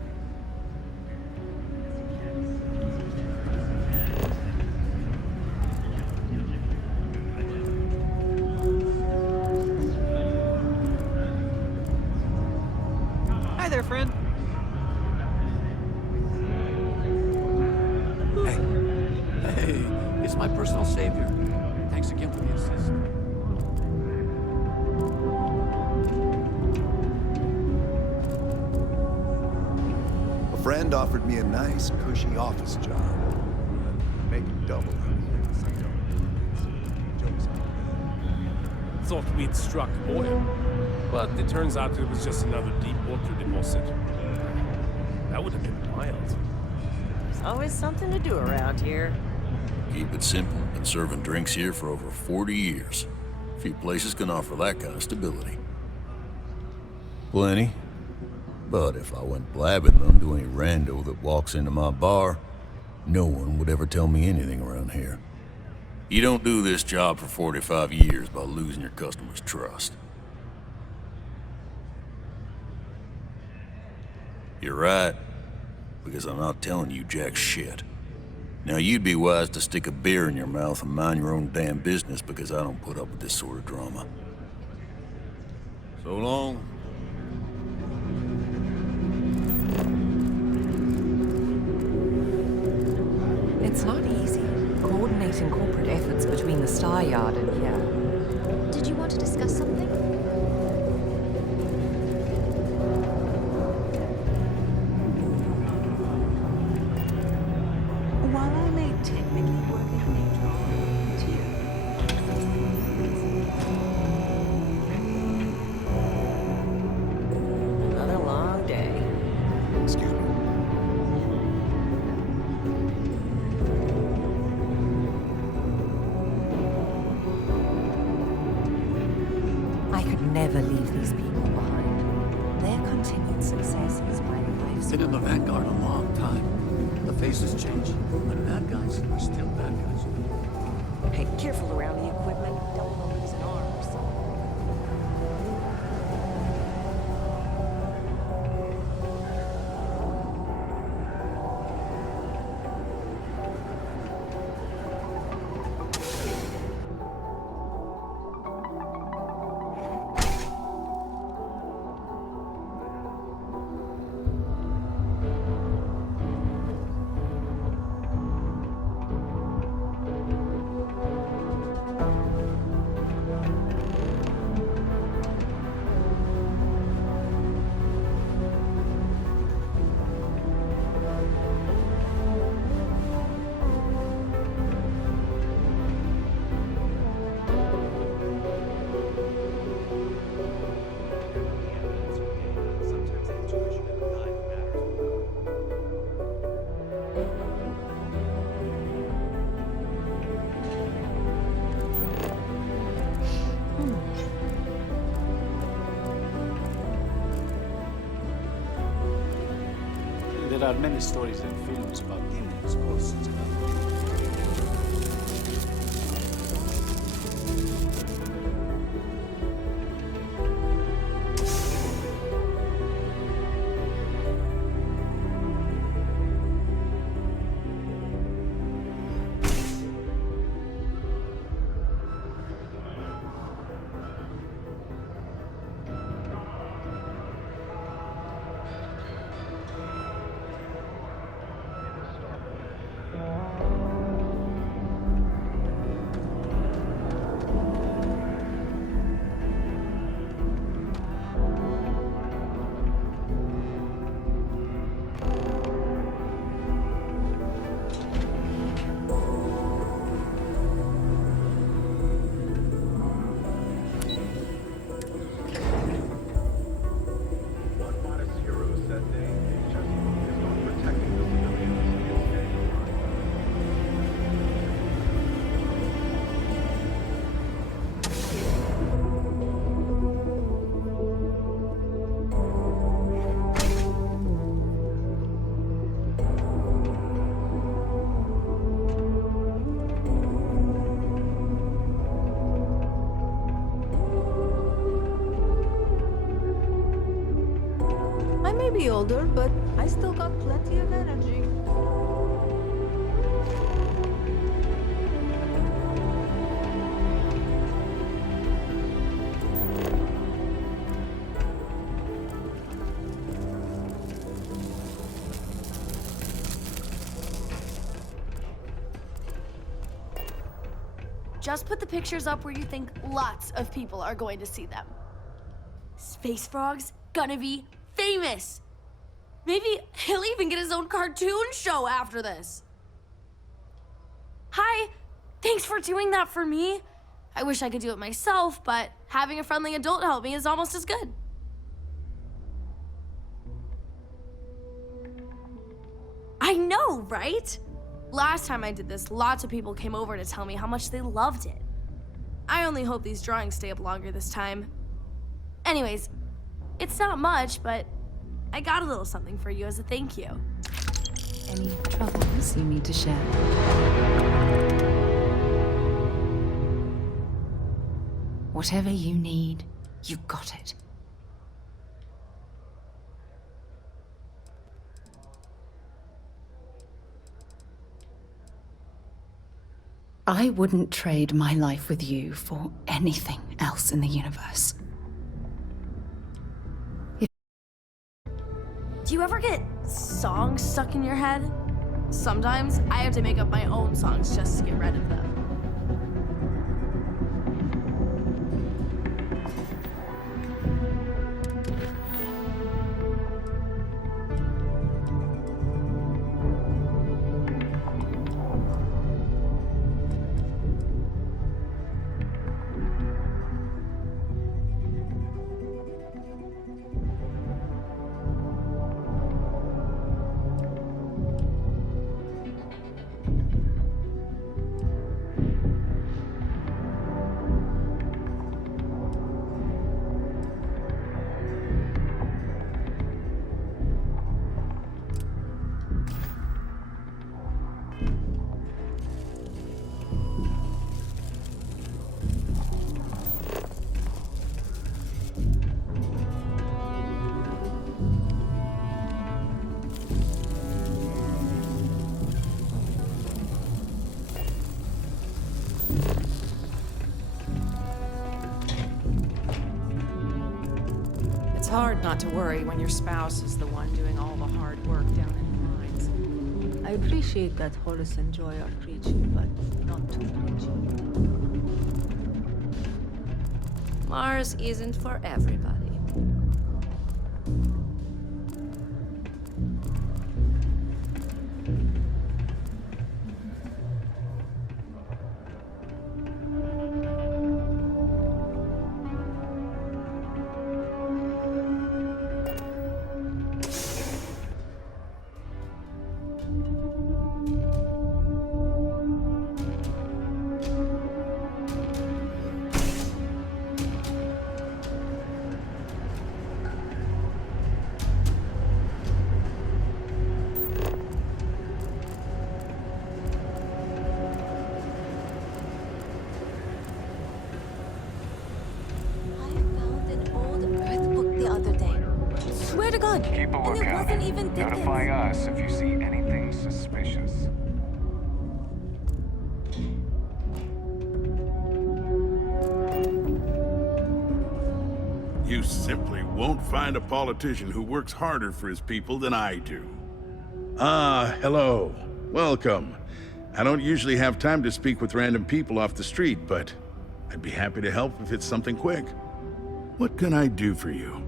Hi there, friend. Hey, it's my personal savior. Thanks again for the assist. A friend offered me a nice, cushy office job. Make it double. Thought we'd struck oil, but it turns out it was just another deep water deposit. That would have been wild. There's always something to do around here. Keep it simple. Been serving drinks here for over 40 years. Few places can offer that kind of stability. Plenty. But if I went blabbing them to any rando that walks into my bar, no one would ever tell me anything around here. You don't do this job for 45 years by losing your customers' trust. You're right, because I'm not telling you jack shit. Now you'd be wise to stick a beer in your mouth and mind your own damn business, because I don't put up with this sort of drama. So long. It's not easy, coordinating corporate efforts between the Star Yard and here. Did you want to discuss something? While I may technically work in HR, to you. Another long day. Excuse me. I could never leave these people behind. Their continued success is my life's Been in the work. Vanguard a long time. The faces change, but bad guys are still bad guys. Hey, careful around the equipment. Don't want to lose an arm or something. There are many stories and films about demons, ghosts, and Starfield. may be older, but I still got plenty of energy. Just put the pictures up where you think lots of people are going to see them. Space Frog's gonna be famous. Maybe he'll even get his own cartoon show after this. Hi, thanks for doing that for me. I wish I could do it myself, but having a friendly adult help me is almost as good. I know, right? Last time I did this, lots of people came over to tell me how much they loved it. I only hope these drawings stay up longer this time. Anyways, it's not much, but I got a little something for you as a thank you. Any troubles you need to share? Whatever you need, you got it. I wouldn't trade my life with you for anything else in the universe. Do you ever get songs stuck in your head? Sometimes I have to make up my own songs just to get rid of them. It's hard not to worry when your spouse is the one doing all the hard work down in the mines. I appreciate that Horace and Joy are preachy, but not too preachy. Mars isn't for everybody. Swear to God, Keep a and it lookout. wasn't even Dickens. Notify us if you see anything suspicious. You simply won't find a politician who works harder for his people than I do. Ah, hello. Welcome. I don't usually have time to speak with random people off the street, but I'd be happy to help if it's something quick. What can I do for you?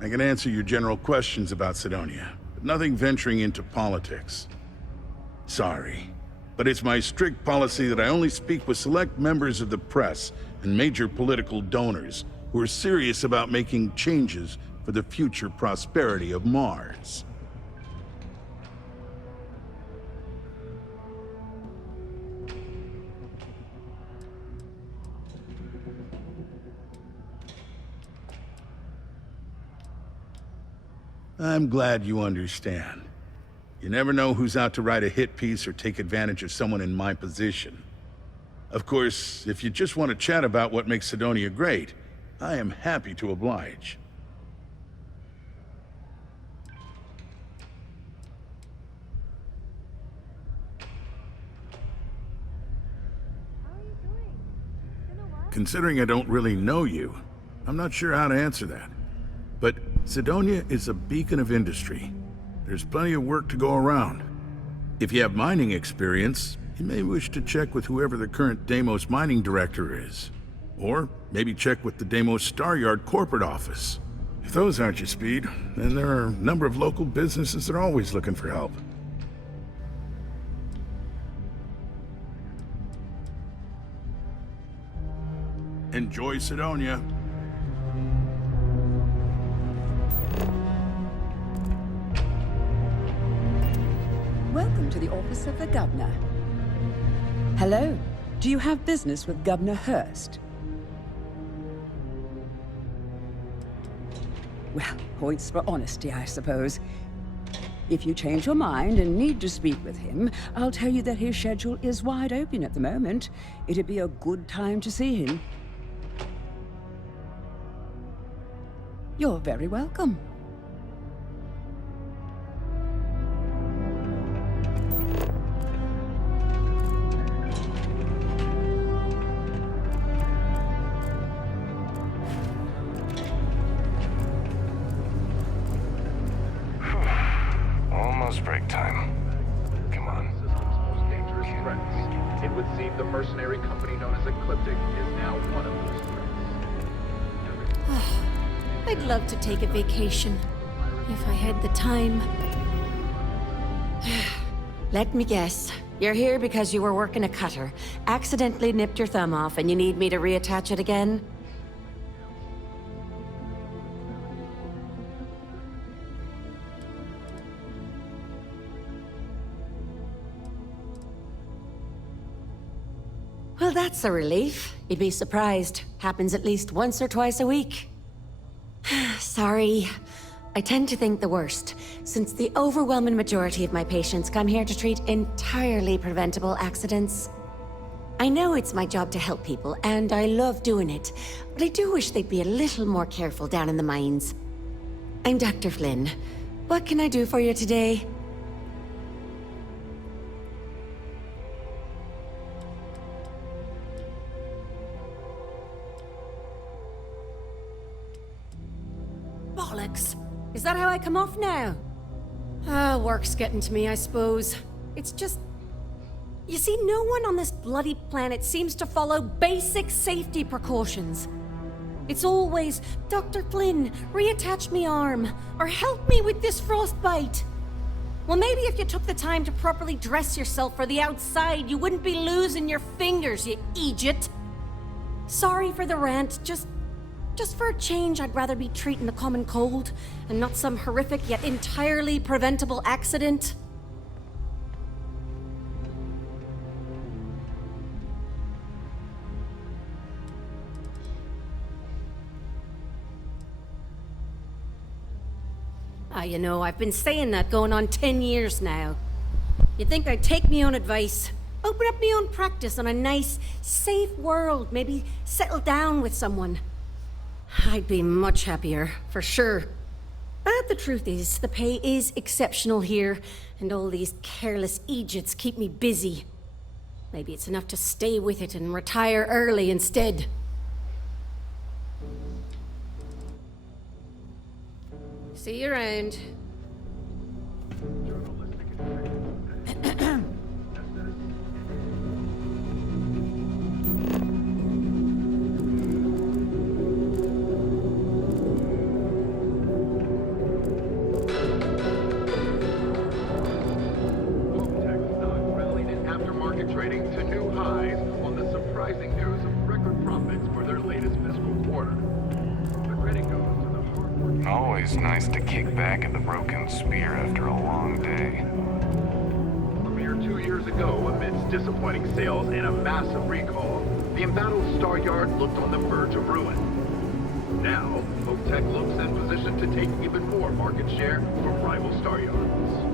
I can answer your general questions about Sidonia, but nothing venturing into politics. Sorry, but it's my strict policy that I only speak with select members of the press and major political donors who are serious about making changes for the future prosperity of Mars. I'm glad you understand. You never know who's out to write a hit piece or take advantage of someone in my position. Of course, if you just want to chat about what makes Sidonia great, I am happy to oblige. Considering I don't really know you, I'm not sure how to answer that. But Sidonia is a beacon of industry. There's plenty of work to go around. If you have mining experience, you may wish to check with whoever the current Deimos mining director is. Or maybe check with the Deimos Star Yard corporate office. If those aren't your speed, then there are a number of local businesses that are always looking for help. Enjoy Sidonia. Welcome to the office of the Governor. Hello. Do you have business with Governor Hurst? Well, points for honesty, I suppose. If you change your mind and need to speak with him, I'll tell you that his schedule is wide open at the moment. It'd be a good time to see him. You're very welcome. Almost break time. Come on. System's most dangerous threats. It would seem the mercenary company known as Ecliptic is now one of those threats. I'd love to take a vacation, if I had the time. Let me guess. You're here because you were working a cutter, accidentally nipped your thumb off, and you need me to reattach it again? Well, that's a relief. You'd be surprised. Happens at least once or twice a week. Sorry. I tend to think the worst, since the overwhelming majority of my patients come here to treat entirely preventable accidents. I know it's my job to help people, and I love doing it, but I do wish they'd be a little more careful down in the mines. I'm Dr. Flynn. What can I do for you today? Bollocks! Is that how I come off now? Work's getting to me, I suppose. It's just... You see, no one on this bloody planet seems to follow basic safety precautions. It's always, Dr. Flynn, reattach me arm, or help me with this frostbite. Well, maybe if you took the time to properly dress yourself for the outside, you wouldn't be losing your fingers, you idiot. Sorry for the rant, just for a change, I'd rather be treating a common cold, and not some horrific yet entirely preventable accident. You know, I've been saying that going on 10 years now. You'd think I'd take me own advice, open up my own practice on a nice, safe world, maybe settle down with someone. I'd be much happier, for sure. But the truth is, the pay is exceptional here, and all these careless idiots keep me busy. Maybe it's enough to stay with it and retire early instead. See you around. Trading to new highs on the surprising news of record profits for their latest fiscal quarter. The credit goes to the hard work. Always nice to kick back at the broken spear after a long day. A mere 2 years ago, amidst disappointing sales and a massive recall, the embattled Star Yard looked on the verge of ruin. Now, Tech looks in position to take even more market share from rival Star Yards.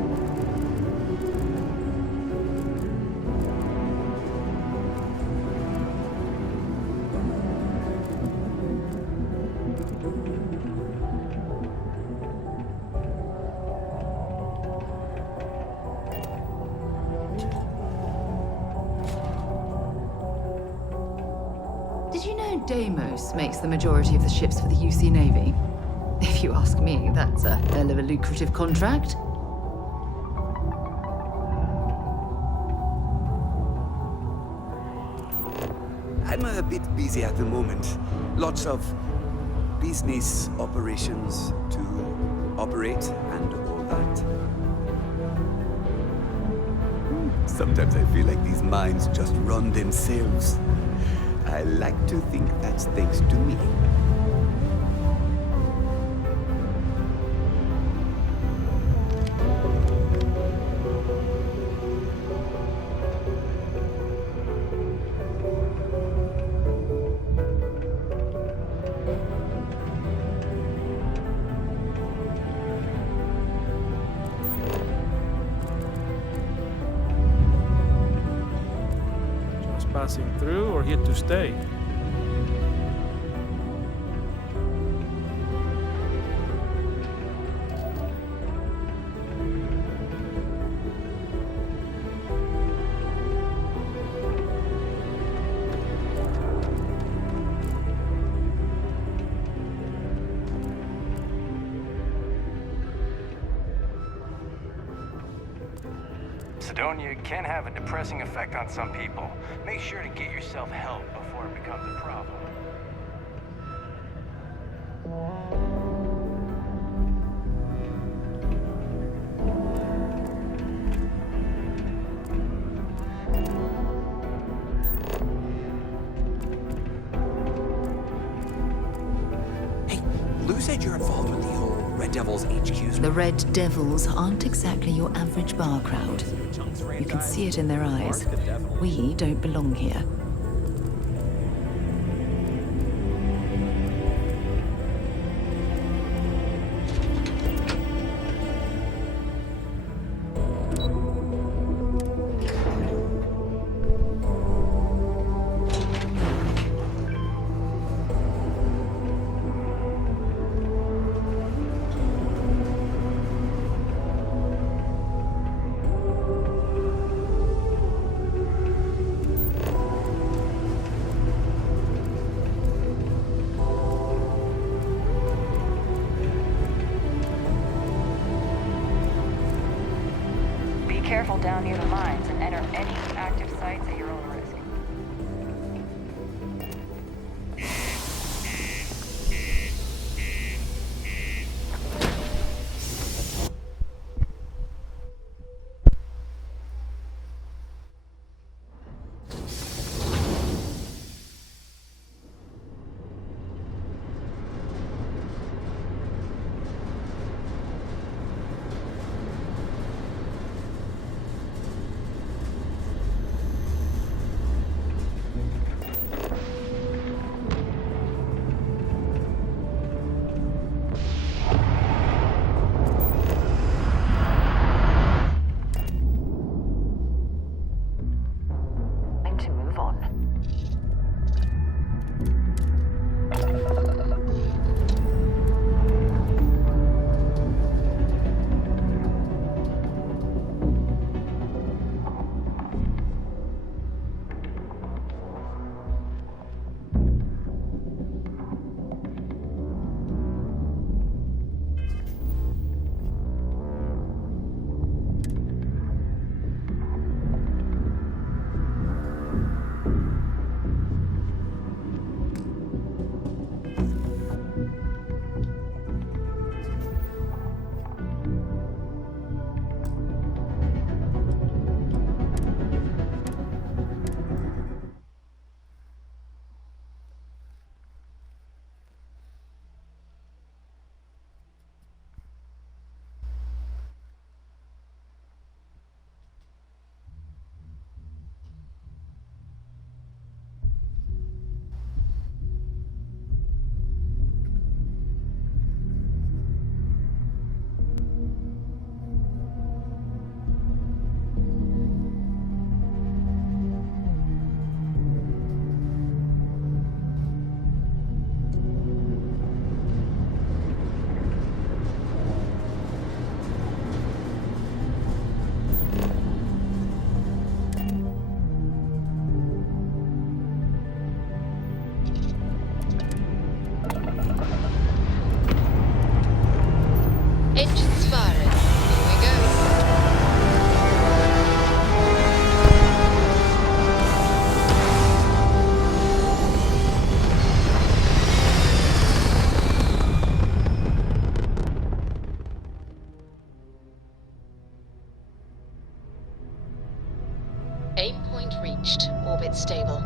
Deimos makes the majority of the ships for the UC Navy. If you ask me, that's a hell of a lucrative contract. I'm a bit busy at the moment. Lots of business operations to operate and all that. Sometimes I feel like these mines just run themselves. I like to think that's thanks to me. Passing through or here to stay? Sidonia can have a depressing effect on some people. Make sure to get yourself help before it becomes a problem. Hey, Lou said you're involved with the whole Red Devils HQs. The Red Devils aren't exactly your average bar crowd. You can see it in their eyes. We don't belong here. it's stable.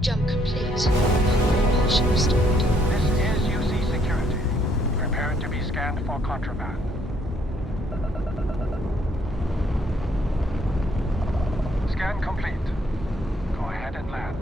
Jump complete. Propulsion restored. This is UC Security. Prepare to be scanned for contraband. Scan complete. Go ahead and land.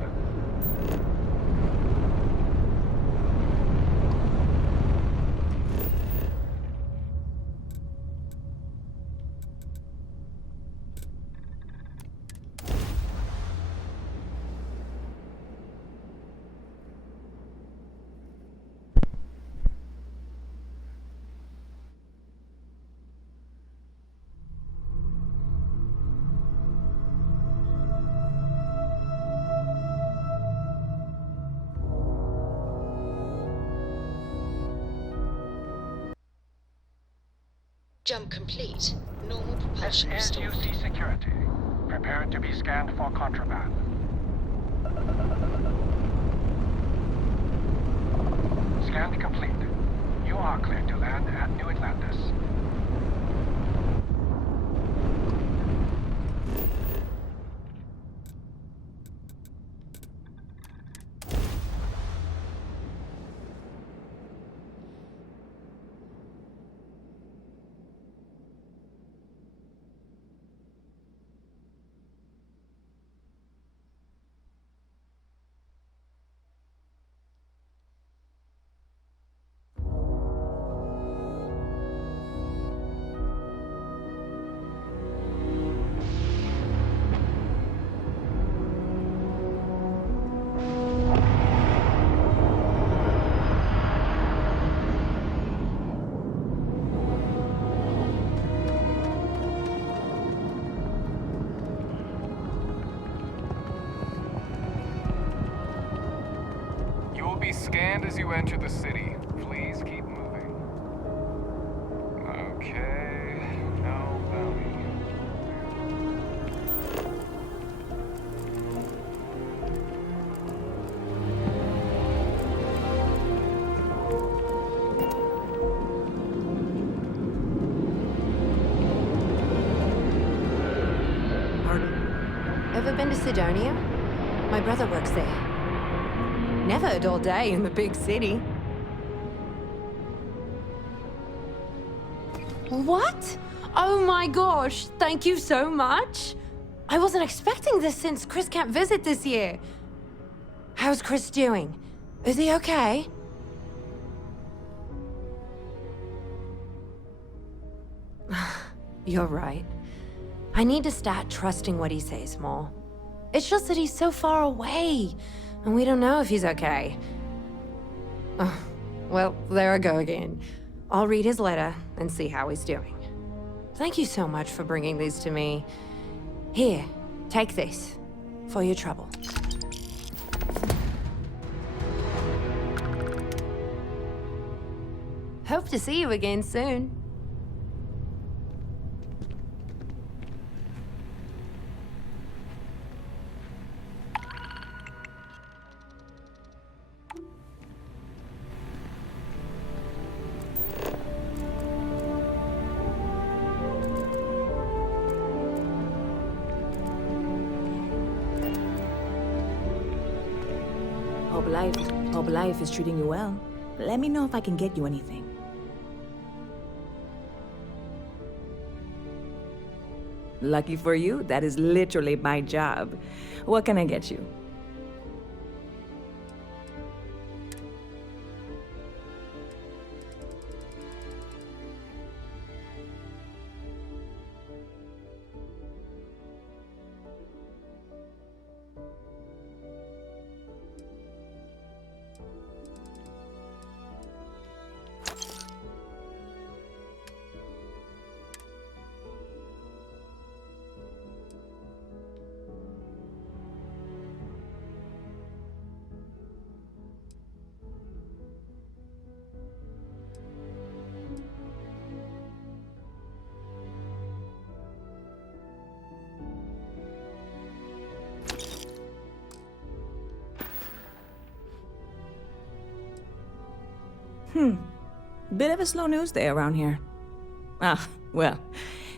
Jump complete. Normal propulsion This is restored. UC Security. Prepare to be scanned for contraband. Scan complete. You are clear to land at New Atlantis. Be scanned as you enter the city. Please keep moving. Okay, no bounty. Pardon? Ever been to Sidonia? My brother works there. Never a dull day in the big city. What? Oh my gosh, thank you so much. I wasn't expecting this since Chris can't visit this year. How's Chris doing? Is he okay? You're right. I need to start trusting what he says more. It's just that he's so far away. And we don't know if he's okay. Oh, well, there I go again. I'll read his letter and see how he's doing. Thank you so much for bringing these to me. Here, take this for your trouble. Hope to see you again soon. Hope life is treating you well. Let me know if I can get you anything. Lucky for you, that is literally my job. What can I get you? Bit of a slow news day around here. Ah, well,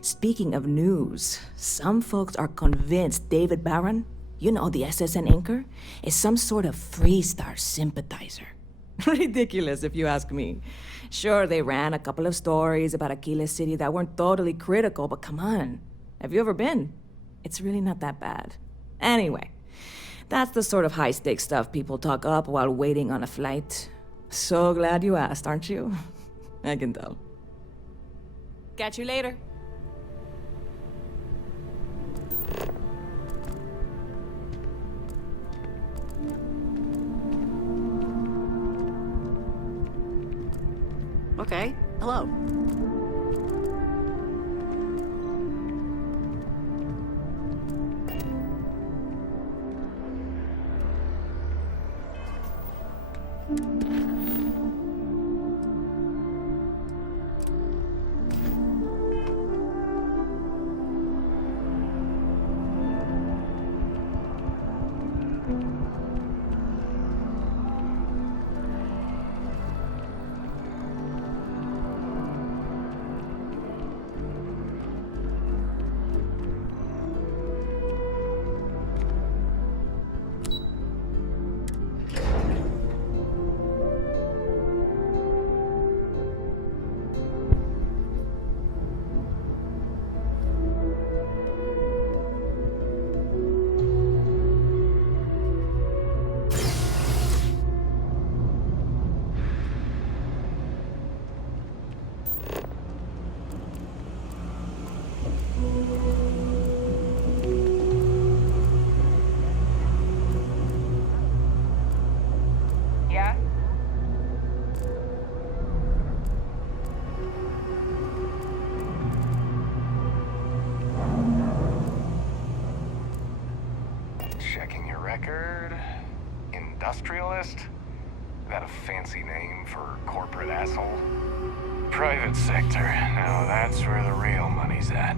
speaking of news, some folks are convinced David Barron, you know, the SSN anchor, is some sort of Freestar sympathizer. Ridiculous, if you ask me. Sure, they ran a couple of stories about Aquila City that weren't totally critical, but come on. Have you ever been? It's really not that bad. Anyway, that's the sort of high-stakes stuff people talk up while waiting on a flight. So glad you asked, aren't you? I can tell. Catch you later. Okay, hello. Checking your record. Industrialist? That a fancy name for corporate asshole? Private sector. Now that's where the real money's at.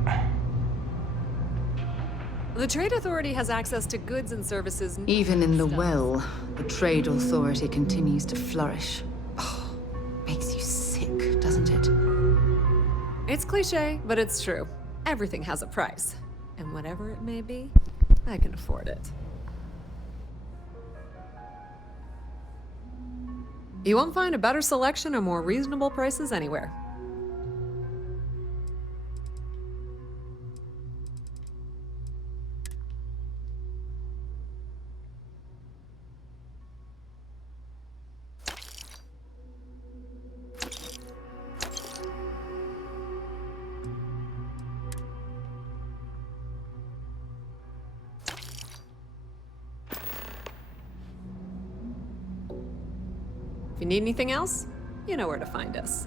The Trade Authority has access to goods and services. Even in the well, the Trade Authority continues to flourish. Oh, makes you sick, doesn't it? It's cliche, but it's true. Everything has a price. And whatever it may be, I can afford it. You won't find a better selection or more reasonable prices anywhere. If you need anything else, you know where to find us.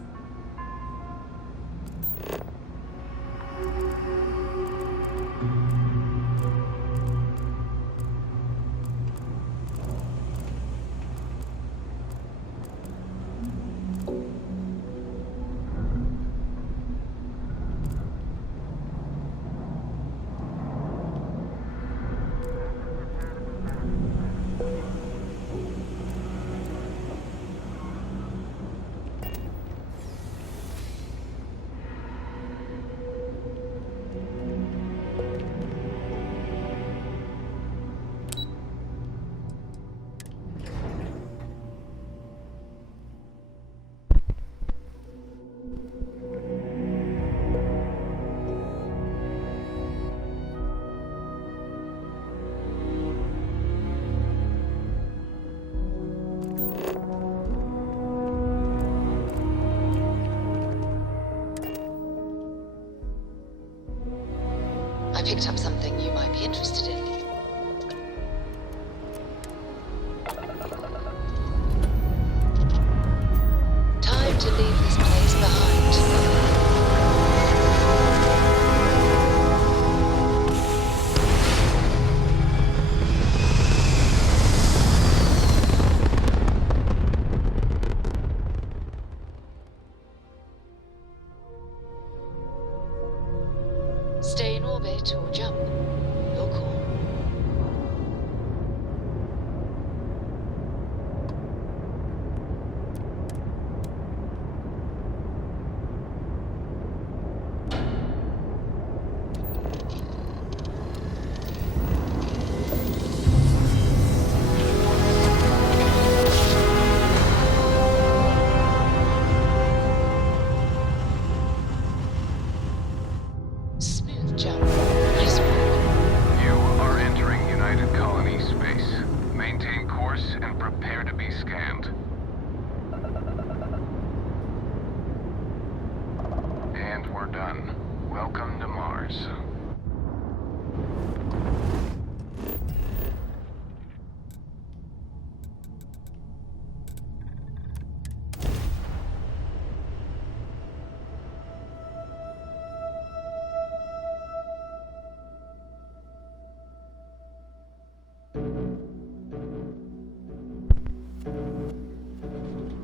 I picked up something you might be interested in. Time to leave this place behind. Stay in orbit or jump. Your call.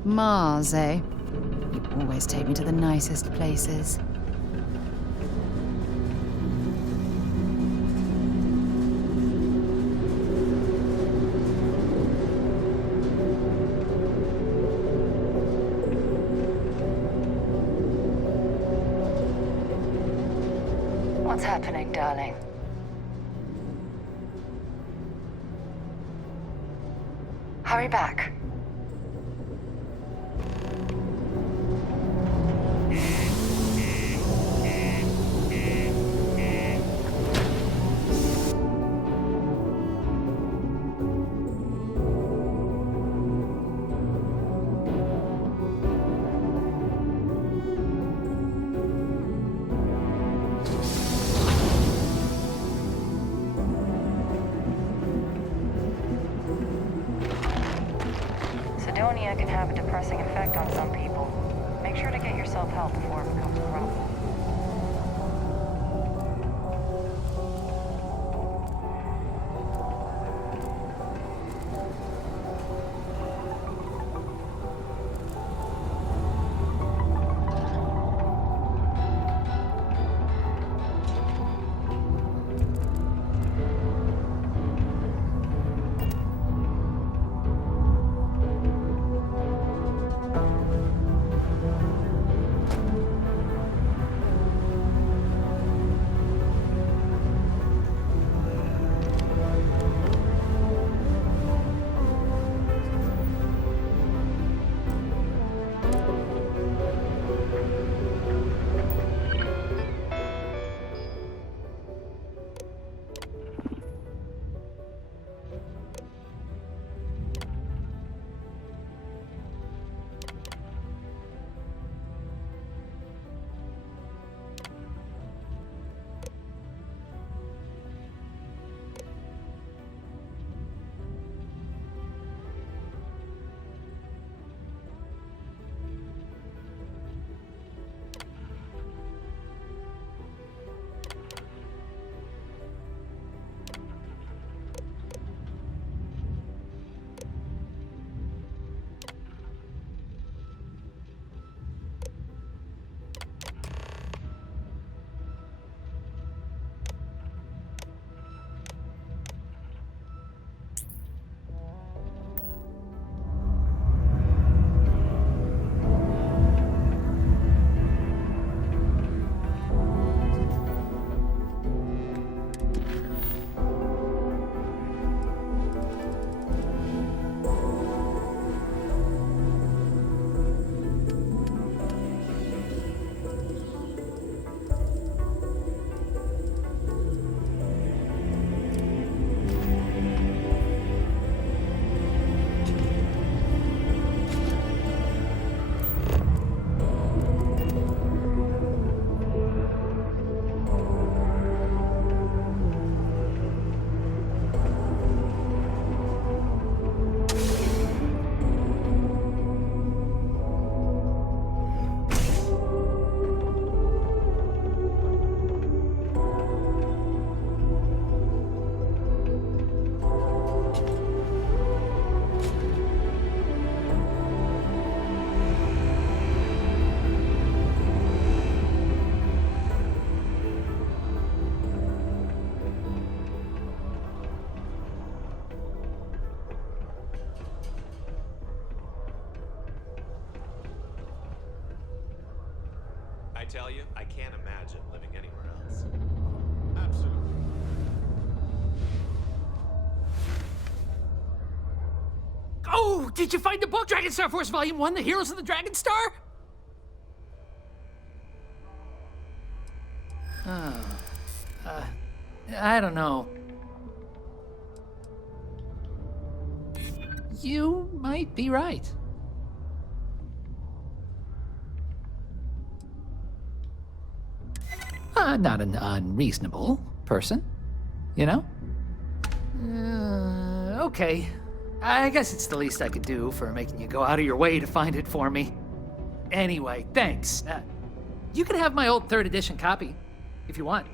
Mars, eh? You always take me to the nicest places. What's happening, darling? Hurry back. Sidonia can have a depressing effect on some people. Make sure to get yourself help before it becomes a problem. I tell you, I can't imagine living anywhere else. Absolutely. Oh, did you find the book? Dragon Star Force Volume 1, The Heroes of the Dragon Star? I don't know. You might be right. I'm not an unreasonable person, you know? Okay. I guess it's the least I could do for making you go out of your way to find it for me. Anyway, thanks. You can have my old 3rd edition copy, if you want.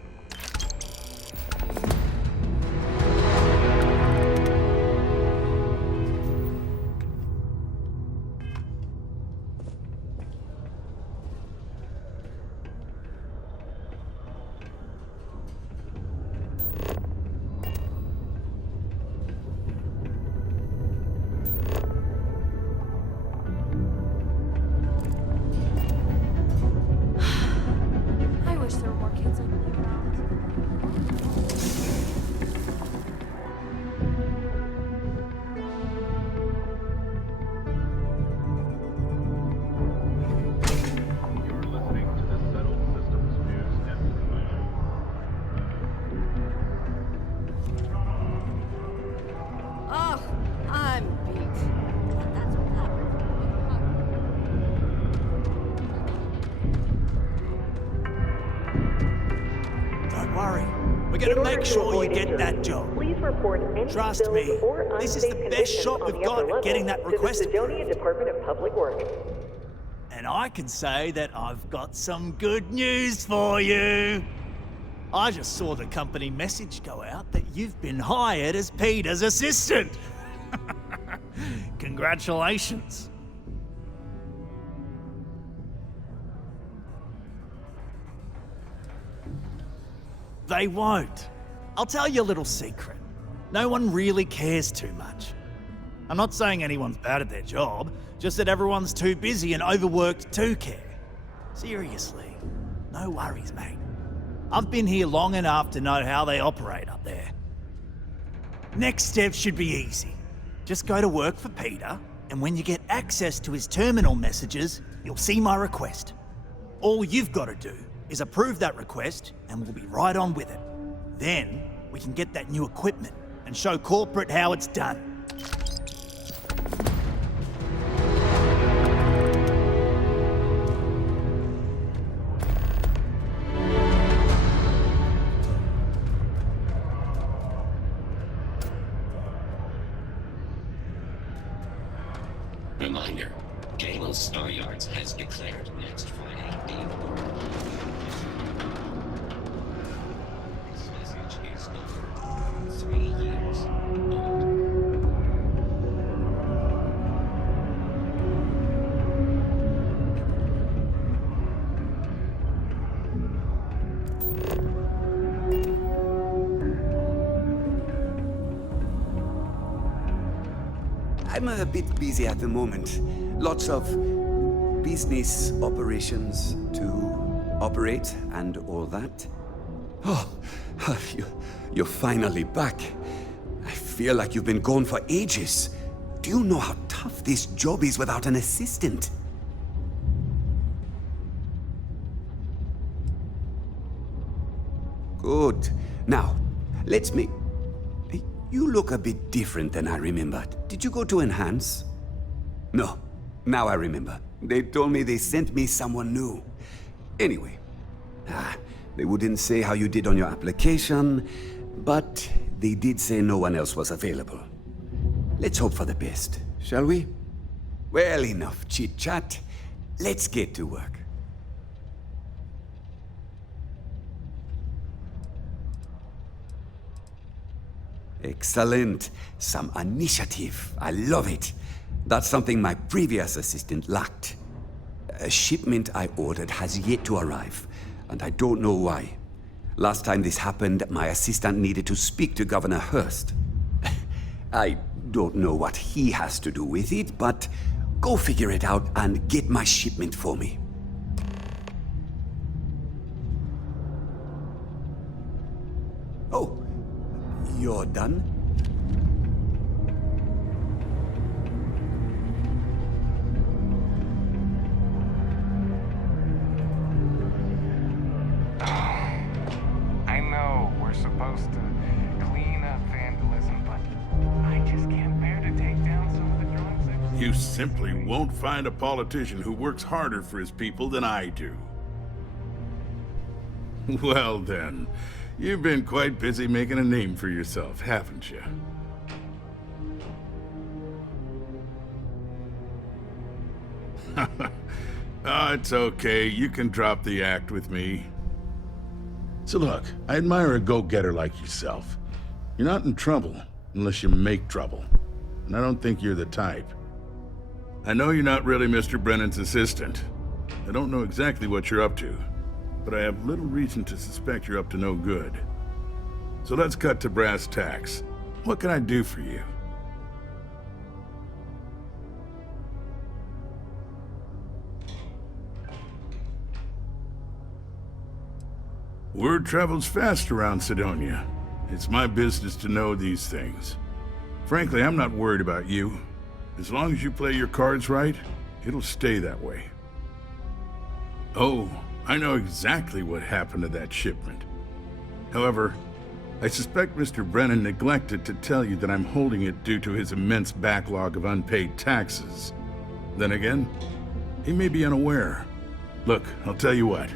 We're gonna make sure you get that job. Please report any Trust me, this is the best shot we've got at getting that request to the Sidonia Department of Public Works. And I can say that I've got some good news for you. I just saw the company message go out that you've been hired as Peter's assistant. Congratulations. They won't. I'll tell you a little secret. No one really cares too much. I'm not saying anyone's bad at their job, just that everyone's too busy and overworked to care. Seriously, no worries, mate. I've been here long enough to know how they operate up there. Next step should be easy. Just go to work for Peter, and when you get access to his terminal messages, you'll see my request. All you've got to do is approve that request, and we'll be right on with it. Then, we can get that new equipment and show corporate how it's done. Reminder, Galen Star Yards has declared next Friday Day of the World. This message is over 3 years old. I'm a bit busy at the moment. Lots of business operations to operate and all that. Oh, you're finally back. I feel like you've been gone for ages. Do you know how tough this job is without an assistant? Good. Now, let's make... You look a bit different than I remembered. Did you go to Enhance? No. Now I remember. They told me they sent me someone new. Anyway. They wouldn't say how you did on your application, but they did say no one else was available. Let's hope for the best, shall we? Well, enough chit-chat. Let's get to work. Excellent. Some initiative. I love it. That's something my previous assistant lacked. A shipment I ordered has yet to arrive, and I don't know why. Last time this happened, my assistant needed to speak to Governor Hurst. I don't know what he has to do with it, but go figure it out and get my shipment for me. Oh. You're done? I know we're supposed to clean up vandalism, but I just can't bear to take down some of the drugs. You simply won't find a politician who works harder for his people than I do. Well then. You've been quite busy making a name for yourself, haven't you? Oh, it's okay. You can drop the act with me. So look, I admire a go-getter like yourself. You're not in trouble unless you make trouble. And I don't think you're the type. I know you're not really Mr. Brennan's assistant. I don't know exactly what you're up to, but I have little reason to suspect you're up to no good. So let's cut to brass tacks. What can I do for you? Word travels fast around Sidonia. It's my business to know these things. Frankly, I'm not worried about you. As long as you play your cards right, it'll stay that way. Oh, I know exactly what happened to that shipment. However, I suspect Mr. Brennan neglected to tell you that I'm holding it due to his immense backlog of unpaid taxes. Then again, he may be unaware. Look, I'll tell you what.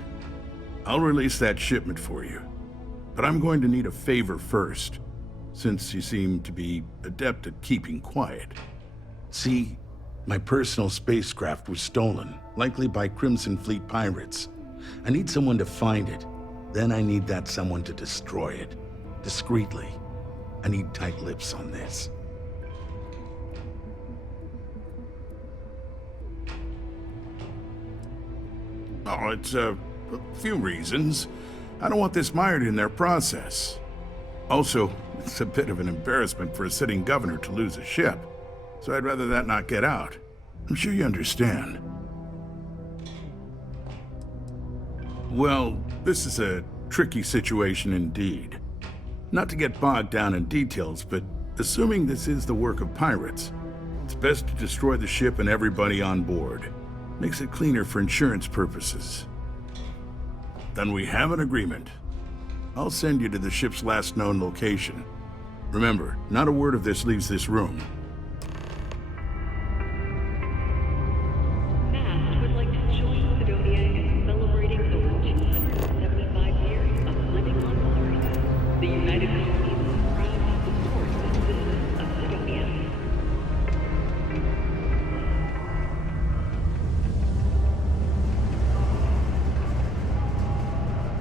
I'll release that shipment for you. but I'm going to need a favor first, since you seem to be adept at keeping quiet. See, my personal spacecraft was stolen, likely by Crimson Fleet pirates. I need someone to find it. Then I need that someone to destroy it. Discreetly. I need tight lips on this. Oh, it's a few reasons. I don't want this mired in their process. Also, it's a bit of an embarrassment for a sitting governor to lose a ship, so I'd rather that not get out. I'm sure you understand. Well, this is a tricky situation indeed. Not to get bogged down in details, but assuming this is the work of pirates, it's best to destroy the ship and everybody on board. Makes it cleaner for insurance purposes. Then we have an agreement. I'll send you to the ship's last known location. Remember, not a word of this leaves this room. Mast would like to join Sidonia in celebrating over 275 years of living on Mars. The United Colonies is proud to support the citizens of Sidonia.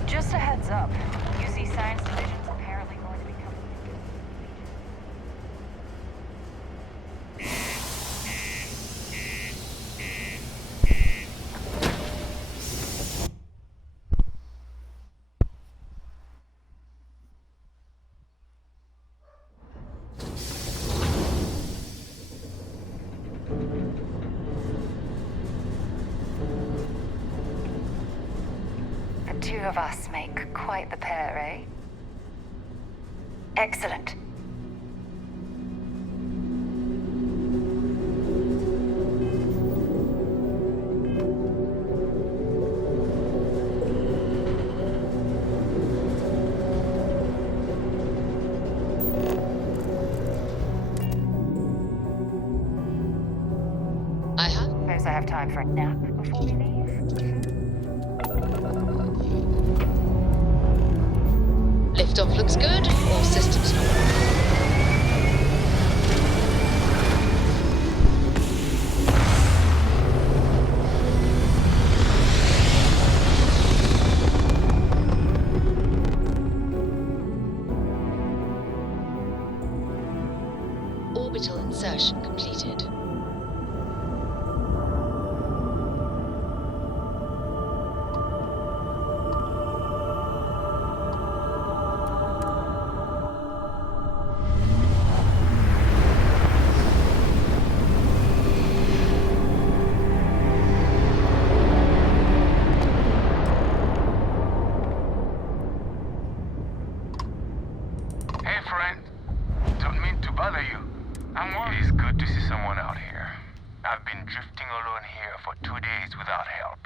Just a heads up. UC Science Division's apparently going to be coming. The two of us make quite the pair, eh? Excellent. Suppose I have time for a nap before we leave. Liftoff looks good, all systems normal. Orbital insertion completed. Hey, friend. Don't mean to bother you. It is good to see someone out here. I've been drifting alone here for 2 days without help.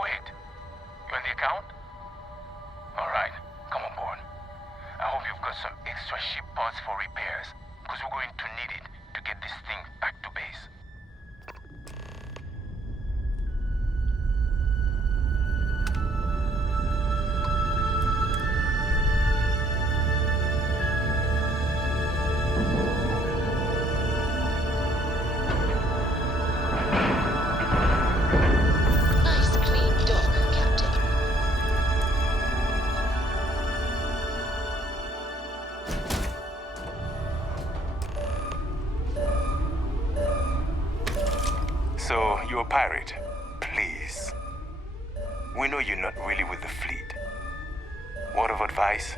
Wait, you on the account? Alright, come on board. I hope you've got some extra ship parts for repairs, because we're going to need it to get this thing back to base. Nice clean dock, Captain. So, you're a pirate? Please. We know you're not really with the fleet. Word of advice?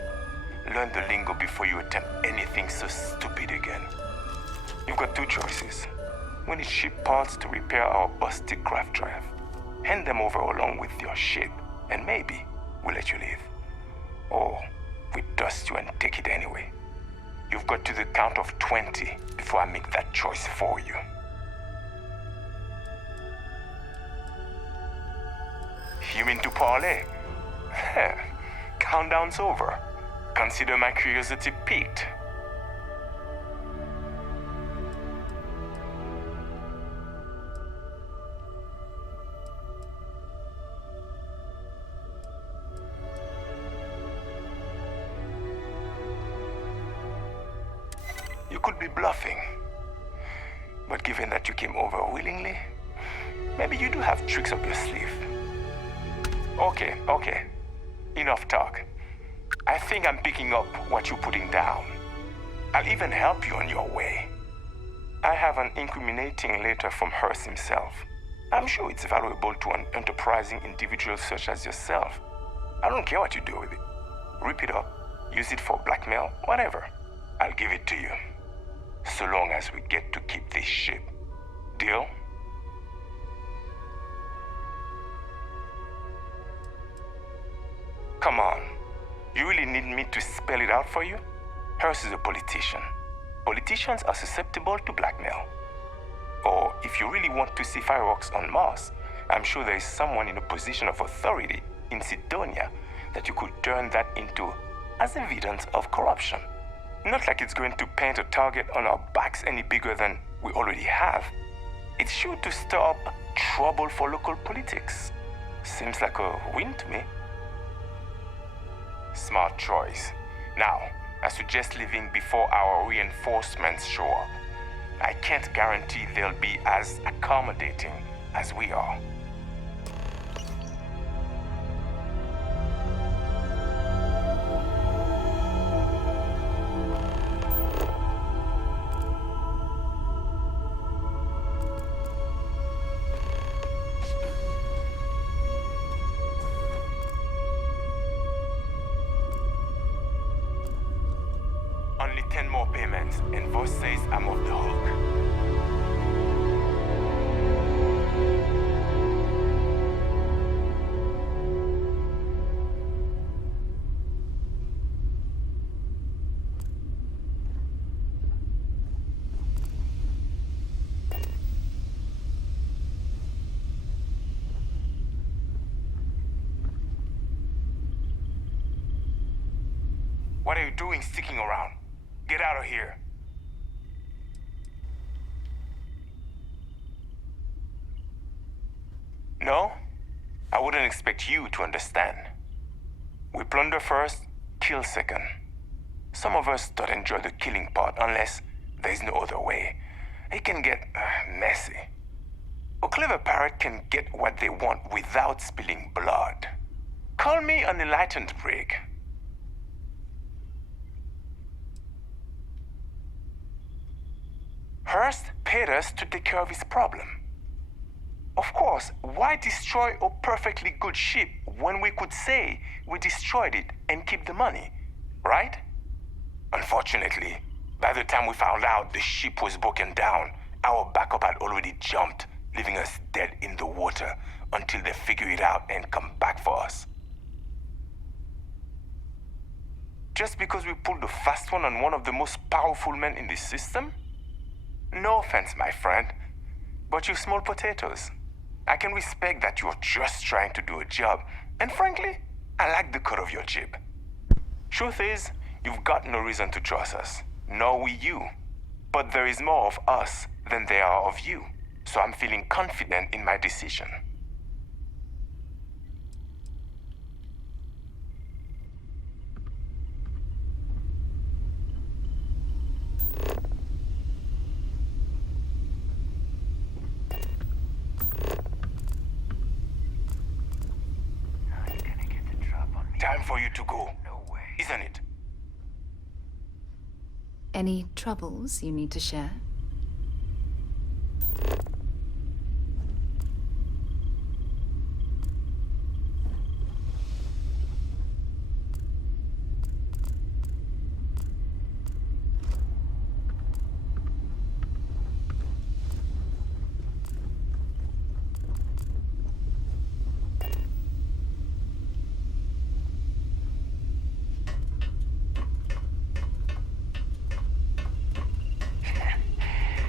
Learn the lingo before you attempt anything so stupid again. You've got two choices. We need ship parts to repair our busted craft drive. Hand them over along with your ship, and maybe we'll let you leave. Or we dust you and take it anyway. You've got to the count of 20 before I make that choice for you. You mean to parlay? Countdown's over. Consider my curiosity piqued. bluffing. But given that you came over willingly, maybe you do have tricks up your sleeve. Okay. Enough talk. I think I'm picking up what you're putting down. I'll even help you on your way. I have an incriminating letter from Hearst himself. I'm sure it's valuable to an enterprising individual such as yourself. I don't care what you do with it. Rip it up, use it for blackmail, whatever. I'll give it to you. So long as we get to keep this ship. Deal? Come on. You really need me to spell it out for you? Hearst is a politician. Politicians are susceptible to blackmail. Or if you really want to see fireworks on Mars, I'm sure there is someone in a position of authority in Sidonia that you could turn that into as evidence of corruption. Not like it's going to paint a target on our backs any bigger than we already have. It's sure to stir up trouble for local politics. Seems like a win to me. Smart choice. Now, I suggest leaving before our reinforcements show up. I can't guarantee they'll be as accommodating as we are. Only 10 more payments, and Voss says I'm off the hook. What are you doing sticking around? Get out of here. No? I wouldn't expect you to understand. We plunder first, kill second. Some of us don't enjoy the killing part unless there's no other way. It can get messy. A clever pirate can get what they want without spilling blood. Call me an enlightened prig. Hearst paid us to take care of his problem. Of course, why destroy a perfectly good ship when we could say we destroyed it and keep the money, right? Unfortunately, by the time we found out the ship was broken down, our backup had already jumped, leaving us dead in the water until they figure it out and come back for us. Just because we pulled the fast one on one of the most powerful men in this system? No offense, my friend, but you're small potatoes. I can respect that you're just trying to do a job, and frankly, I like the cut of your jib. Truth is, you've got no reason to trust us, nor we you. But there is more of us than there are of you, so I'm feeling confident in my decision. Time for you to go, isn't it? Any troubles you need to share?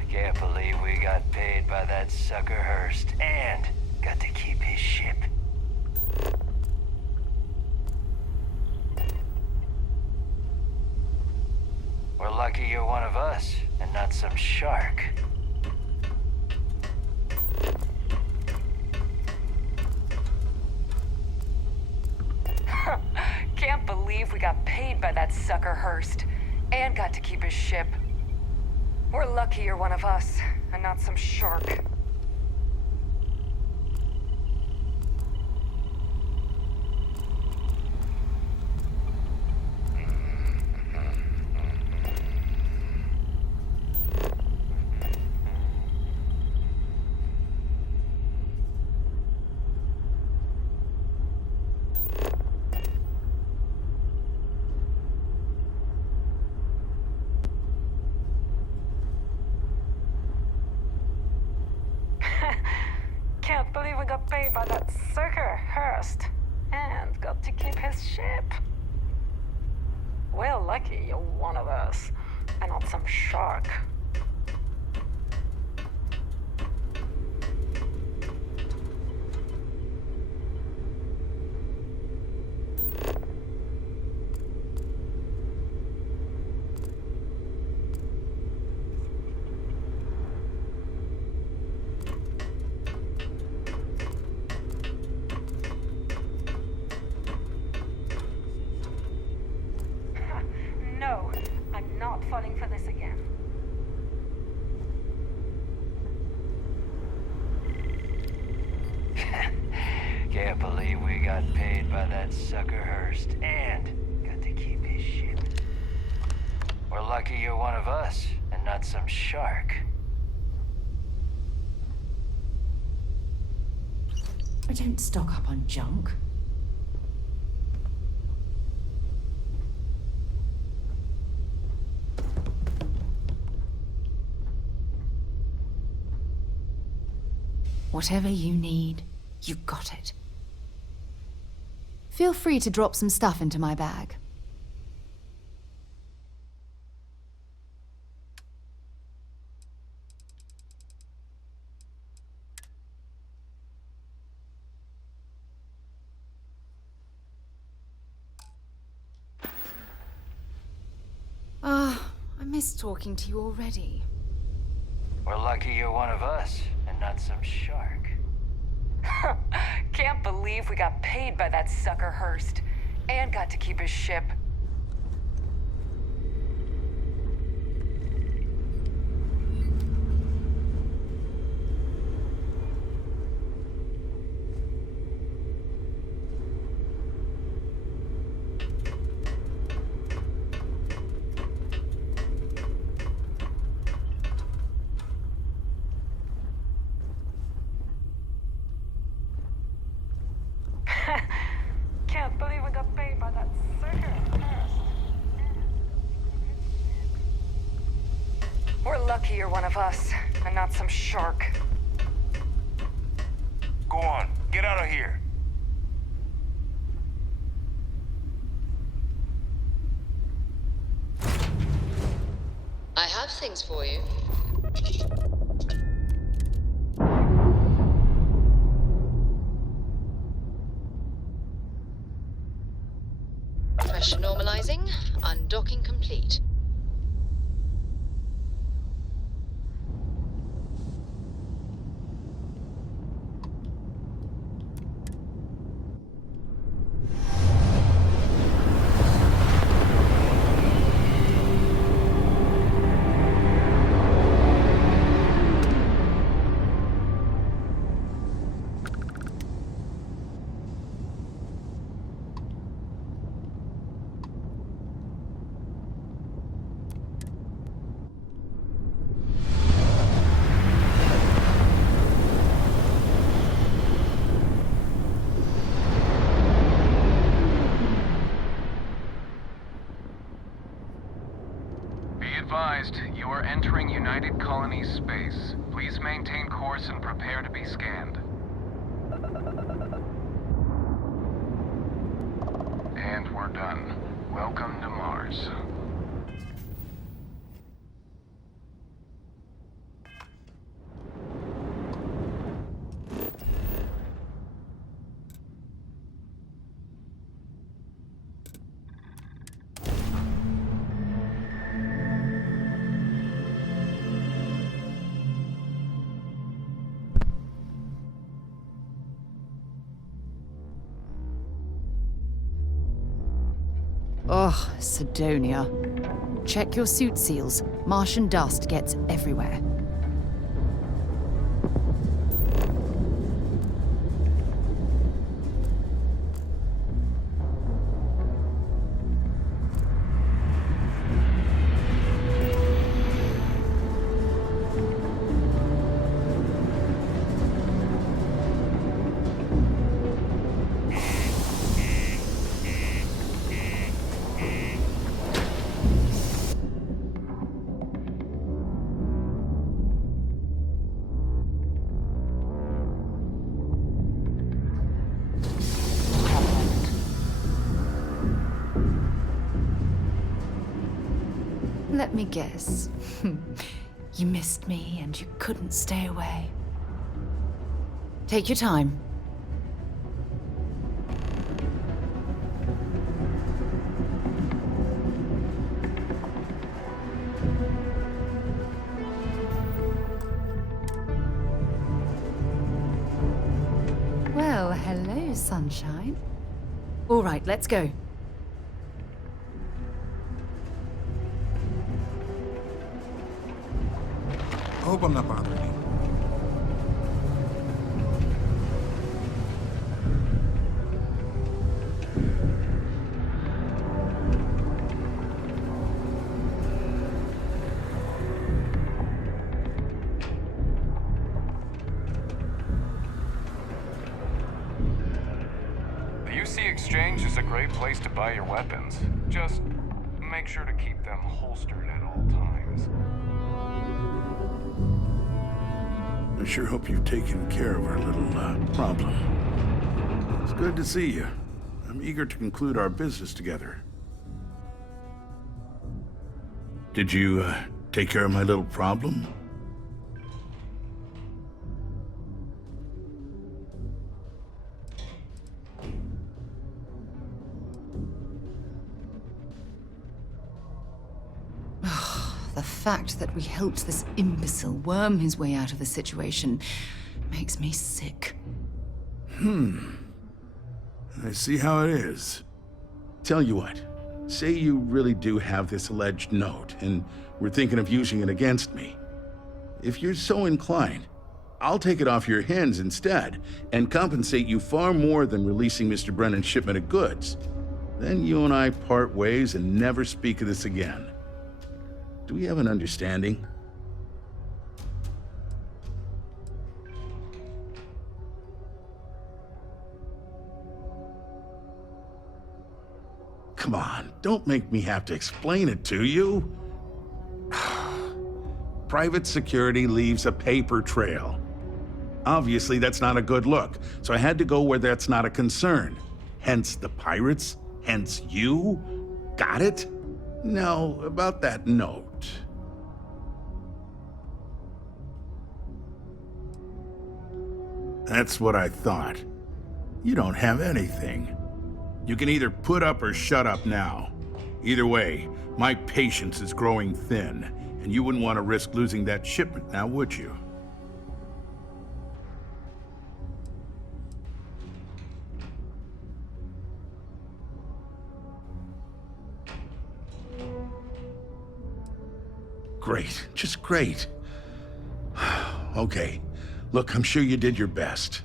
Can't believe we got paid by that sucker Hearst and got to keep his ship. We're lucky you're one of us and not some shark. Can't believe we got paid by that sucker Hearst and got to keep his ship. We're lucky you're one of us, and not some shark. Can't believe we got paid by that sucker, Hurst. And got to keep his ship. We're lucky you're one of us, and not some shark. No, I'm not falling for this again. Can't believe we got paid by that sucker Hurst and got to keep his ship. We're lucky you're one of us and not some shark. I don't stock up on junk. Whatever you need, you got it. Feel free to drop some stuff into my bag. I miss talking to you already. We're lucky you're one of us and not some shark. Can't believe we got paid by that sucker Hurst. And got to keep his ship. Can't believe we got paid by that sucker Hurst. We're lucky you're one of us, and not some shark. Go on, get out of here. I have things for you. Pressure normalizing, undocking complete. Advised, you are entering United Colonies space. Please maintain course and prepare to be scanned. And we're done. Welcome to Mars. Ugh, Sidonia. Check your suit seals. Martian dust gets everywhere. Let me guess. You missed me and you couldn't stay away. Take your time. Well, hello, sunshine. All right, let's go. I hope I'm not bothering you. The UC Exchange is a great place to buy your weapons. Just make sure to keep them holstered at all times. I sure hope you've taken care of our little problem. It's good to see you. I'm eager to conclude our business together. Did you take care of my little problem? The fact that we helped this imbecile worm his way out of the situation makes me sick. I see how it is. Tell you what, say you really do have this alleged note, and we're thinking of using it against me. If you're so inclined, I'll take it off your hands instead, and compensate you far more than releasing Mr. Brennan's shipment of goods. Then you and I part ways and never speak of this again. Do we have an understanding? Come on, don't make me have to explain it to you. Private security leaves a paper trail. Obviously, that's not a good look, so I had to go where that's not a concern. Hence the pirates, hence you. Got it? Now, about that note. That's what I thought. You don't have anything. You can either put up or shut up now. Either way, my patience is growing thin, and you wouldn't want to risk losing that shipment now, would you? Great, just great. Okay, look, I'm sure you did your best.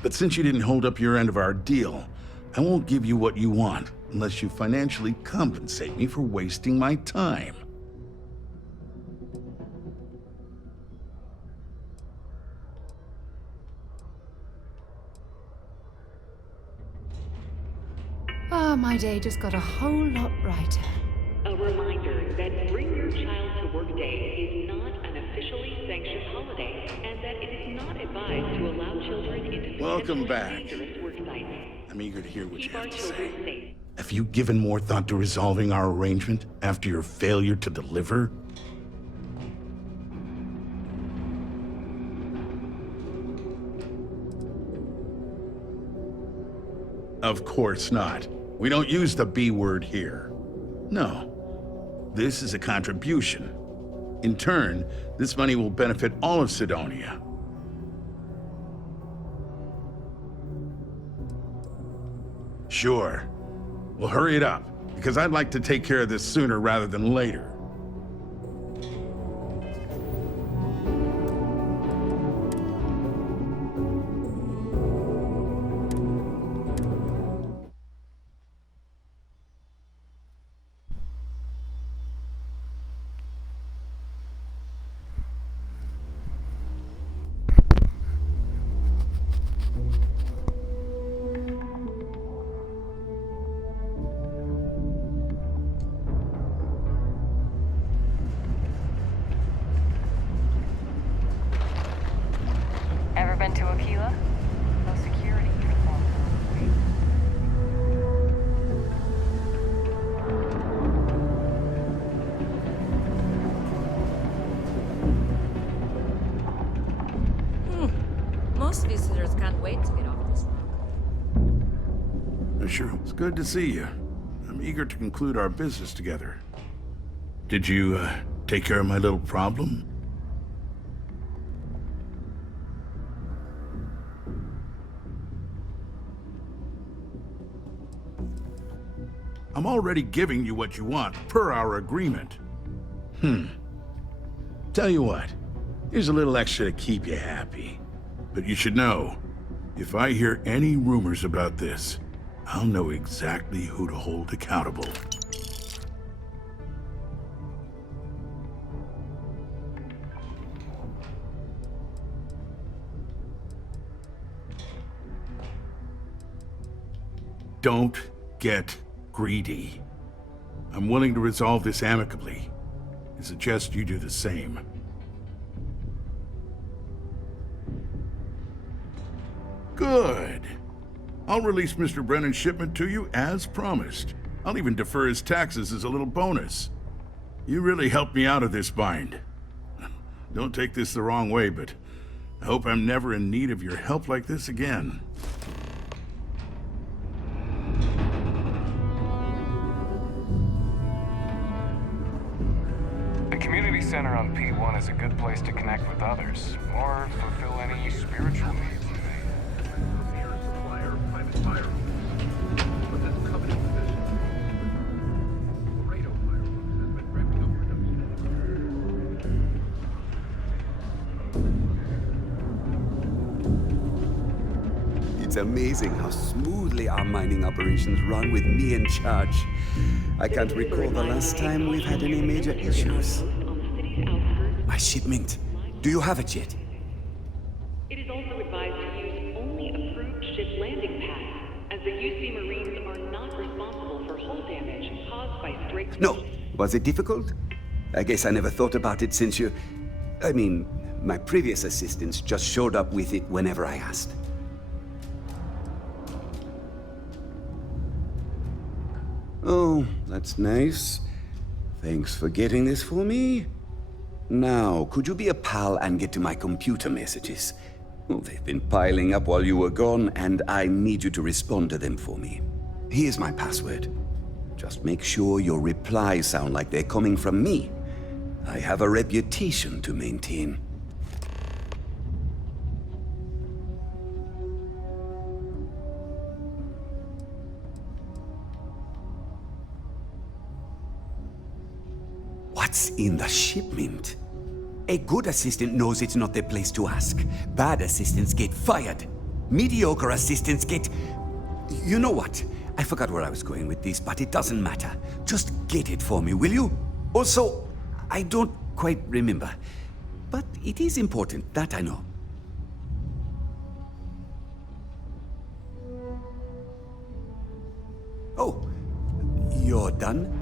But since you didn't hold up your end of our deal, I won't give you what you want unless you financially compensate me for wasting my time. Ah, my day just got a whole lot brighter. A reminder that Bring Your Child to Work Day is not an officially sanctioned holiday, and that it is not advised to allow children into Welcome back. I'm eager to hear what you have to say. Have you given more thought to resolving our arrangement after your failure to deliver? Of course not. We don't use the B word here. No. This is a contribution. In turn, this money will benefit all of Sidonia. Sure. Well, hurry it up. because I'd like to take care of this sooner rather than later. Ever been to Aquila? No security uniform. Most visitors can't wait to get off this road. Sure, it's good to see you. I'm eager to conclude our business together. Did you, take care of my little problem? I'm already giving you what you want, per our agreement. Tell you what, here's a little extra to keep you happy. But you should know, if I hear any rumors about this, I'll know exactly who to hold accountable. Don't get greedy. I'm willing to resolve this amicably. I suggest you do the same. Good. I'll release Mr. Brennan's shipment to you as promised. I'll even defer his taxes as a little bonus. You really helped me out of this bind. Don't take this the wrong way, but I hope I'm never in need of your help like this again. The community center on P1 is a good place to connect with others, or fulfill any spiritual needs you may It's amazing how smoothly our mining operations run with me in charge. I can't recall the last time we've had any major issues. My shipment. Do you have it yet? It is also advised to use only approved ship landing pads, as the UC Marines are not responsible for hull damage caused by stray... No. Was it difficult? I guess I never thought about it since you... I mean, my previous assistants just showed up with it whenever I asked. Oh, that's nice. Thanks for getting this for me. Now, could you be a pal and get to my computer messages? Oh, they've been piling up while you were gone, and I need you to respond to them for me. Here's my password. Just make sure your replies sound like they're coming from me. I have a reputation to maintain. What's in the shipment? A good assistant knows it's not their place to ask. Bad assistants get fired. Mediocre assistants get... You know what? I forgot where I was going with this, but it doesn't matter. Just get it for me, will you? Also, I don't quite remember. But it is important, that I know. Oh, you're done?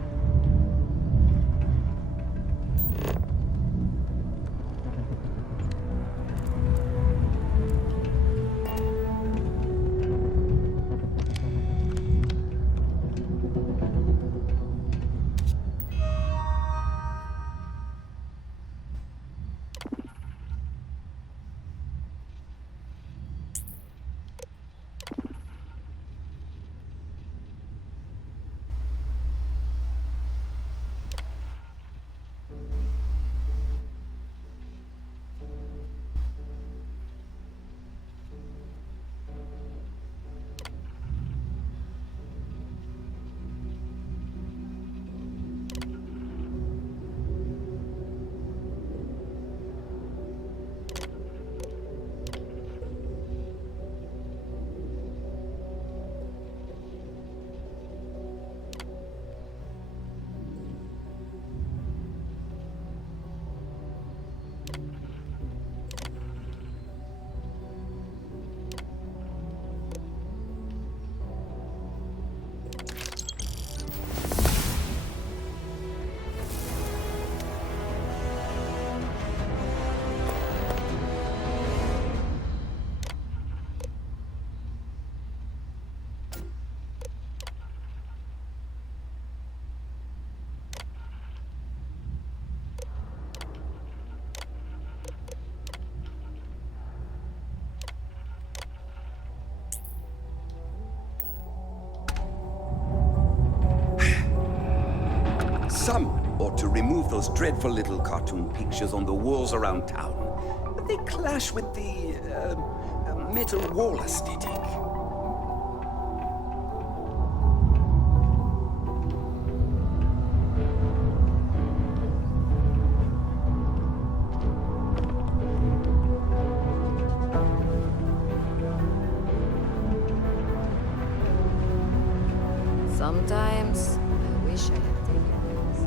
Someone ought to remove those dreadful little cartoon pictures on the walls around town. They clash with the metal wall aesthetic. Sometimes I wish I had taken this.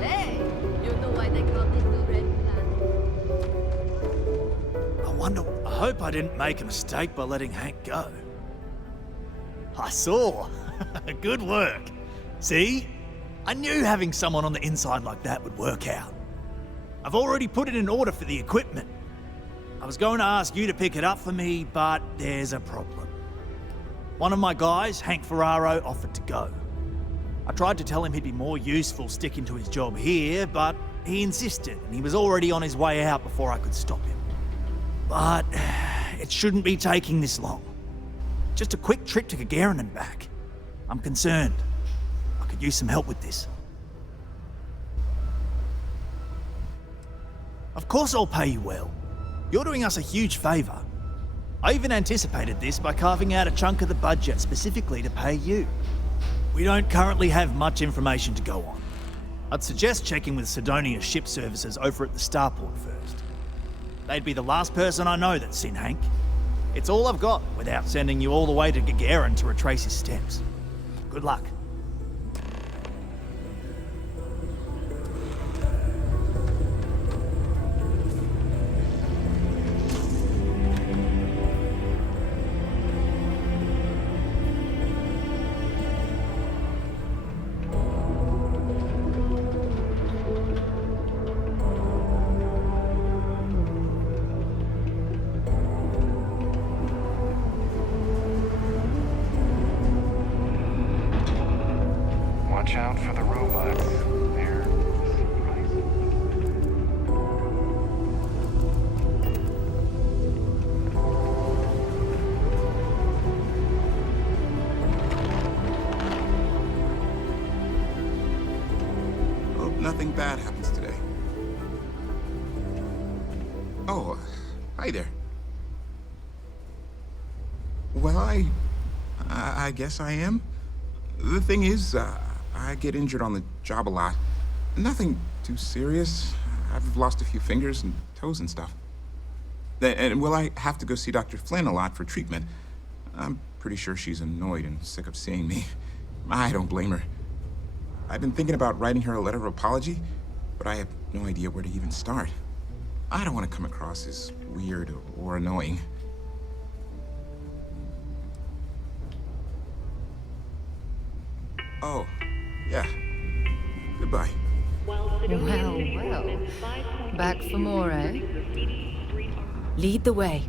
Hey, you know why they call it the Red Planet? I hope I didn't make a mistake by letting Hank go. I saw. Good work. See? I knew having someone on the inside like that would work out. I've already put it in order for the equipment. I was going to ask you to pick it up for me, but there's a problem. One of my guys, Hank Ferraro, offered to go. I tried to tell him he'd be more useful sticking to his job here, but he insisted, and he was already on his way out before I could stop him. But it shouldn't be taking this long. Just a quick trip to Gagarin and back. I'm concerned. I could use some help with this. Of course I'll pay you well. You're doing us a huge favour. I even anticipated this by carving out a chunk of the budget specifically to pay you. We don't currently have much information to go on. I'd suggest checking with Sidonia's ship services over at the starport first. They'd be the last person I know that's seen Hank. It's all I've got without sending you all the way to Gagarin to retrace his steps. Good luck. Watch out for the robots. They're surprising. Hope nothing bad happens today. Oh, hi there. Well, I guess I am. The thing is, I get injured on the job a lot. Nothing too serious. I've lost a few fingers and toes and stuff. And well, I have to go see Dr. Flynn a lot for treatment. I'm pretty sure she's annoyed and sick of seeing me. I don't blame her. I've been thinking about writing her a letter of apology, but I have no idea where to even start. I don't want to come across as weird or annoying. Oh, yeah. Goodbye. Well. Back for more, eh? Lead the way.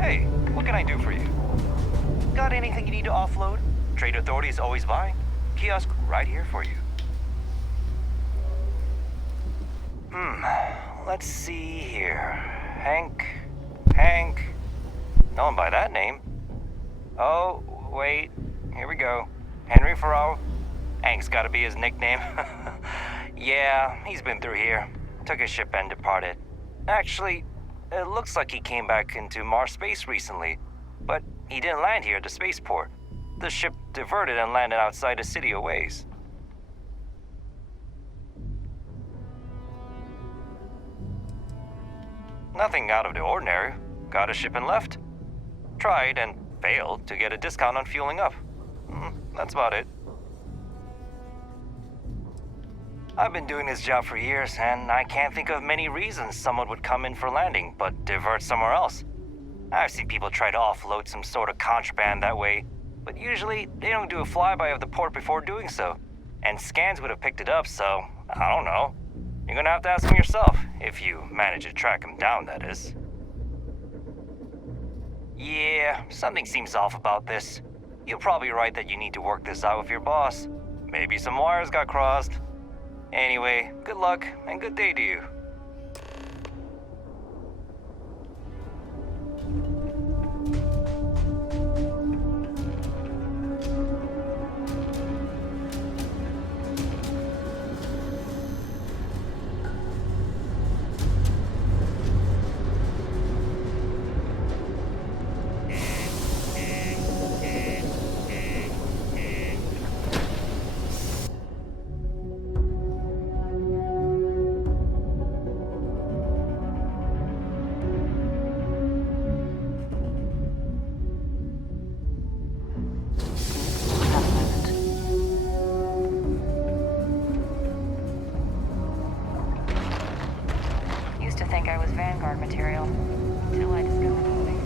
Hey, what can I do for you? Got anything you need to offload? Trade Authority is always buying. Kiosk right here for you. Let's see here. Hank. No one by that name. Oh, wait. Here we go. Henry Ferraro. Hank's gotta be his nickname. Yeah, he's been through here. Took his ship and departed. Actually, it looks like he came back into Mars space recently, but he didn't land here at the spaceport. The ship diverted and landed outside the city a ways. Nothing out of the ordinary. Got a ship and left. Tried and failed to get a discount on fueling up. That's about it. I've been doing this job for years, and I can't think of many reasons someone would come in for landing, but divert somewhere else. I've seen people try to offload some sort of contraband that way, but usually they don't do a flyby of the port before doing so. And scans would have picked it up, so I don't know. You're gonna have to ask him yourself, if you manage to track him down, that is. Yeah, something seems off about this. You're probably right that you need to work this out with your boss. Maybe some wires got crossed. Anyway, good luck and good day to you. Used to think I was Vanguard material, until I discovered the things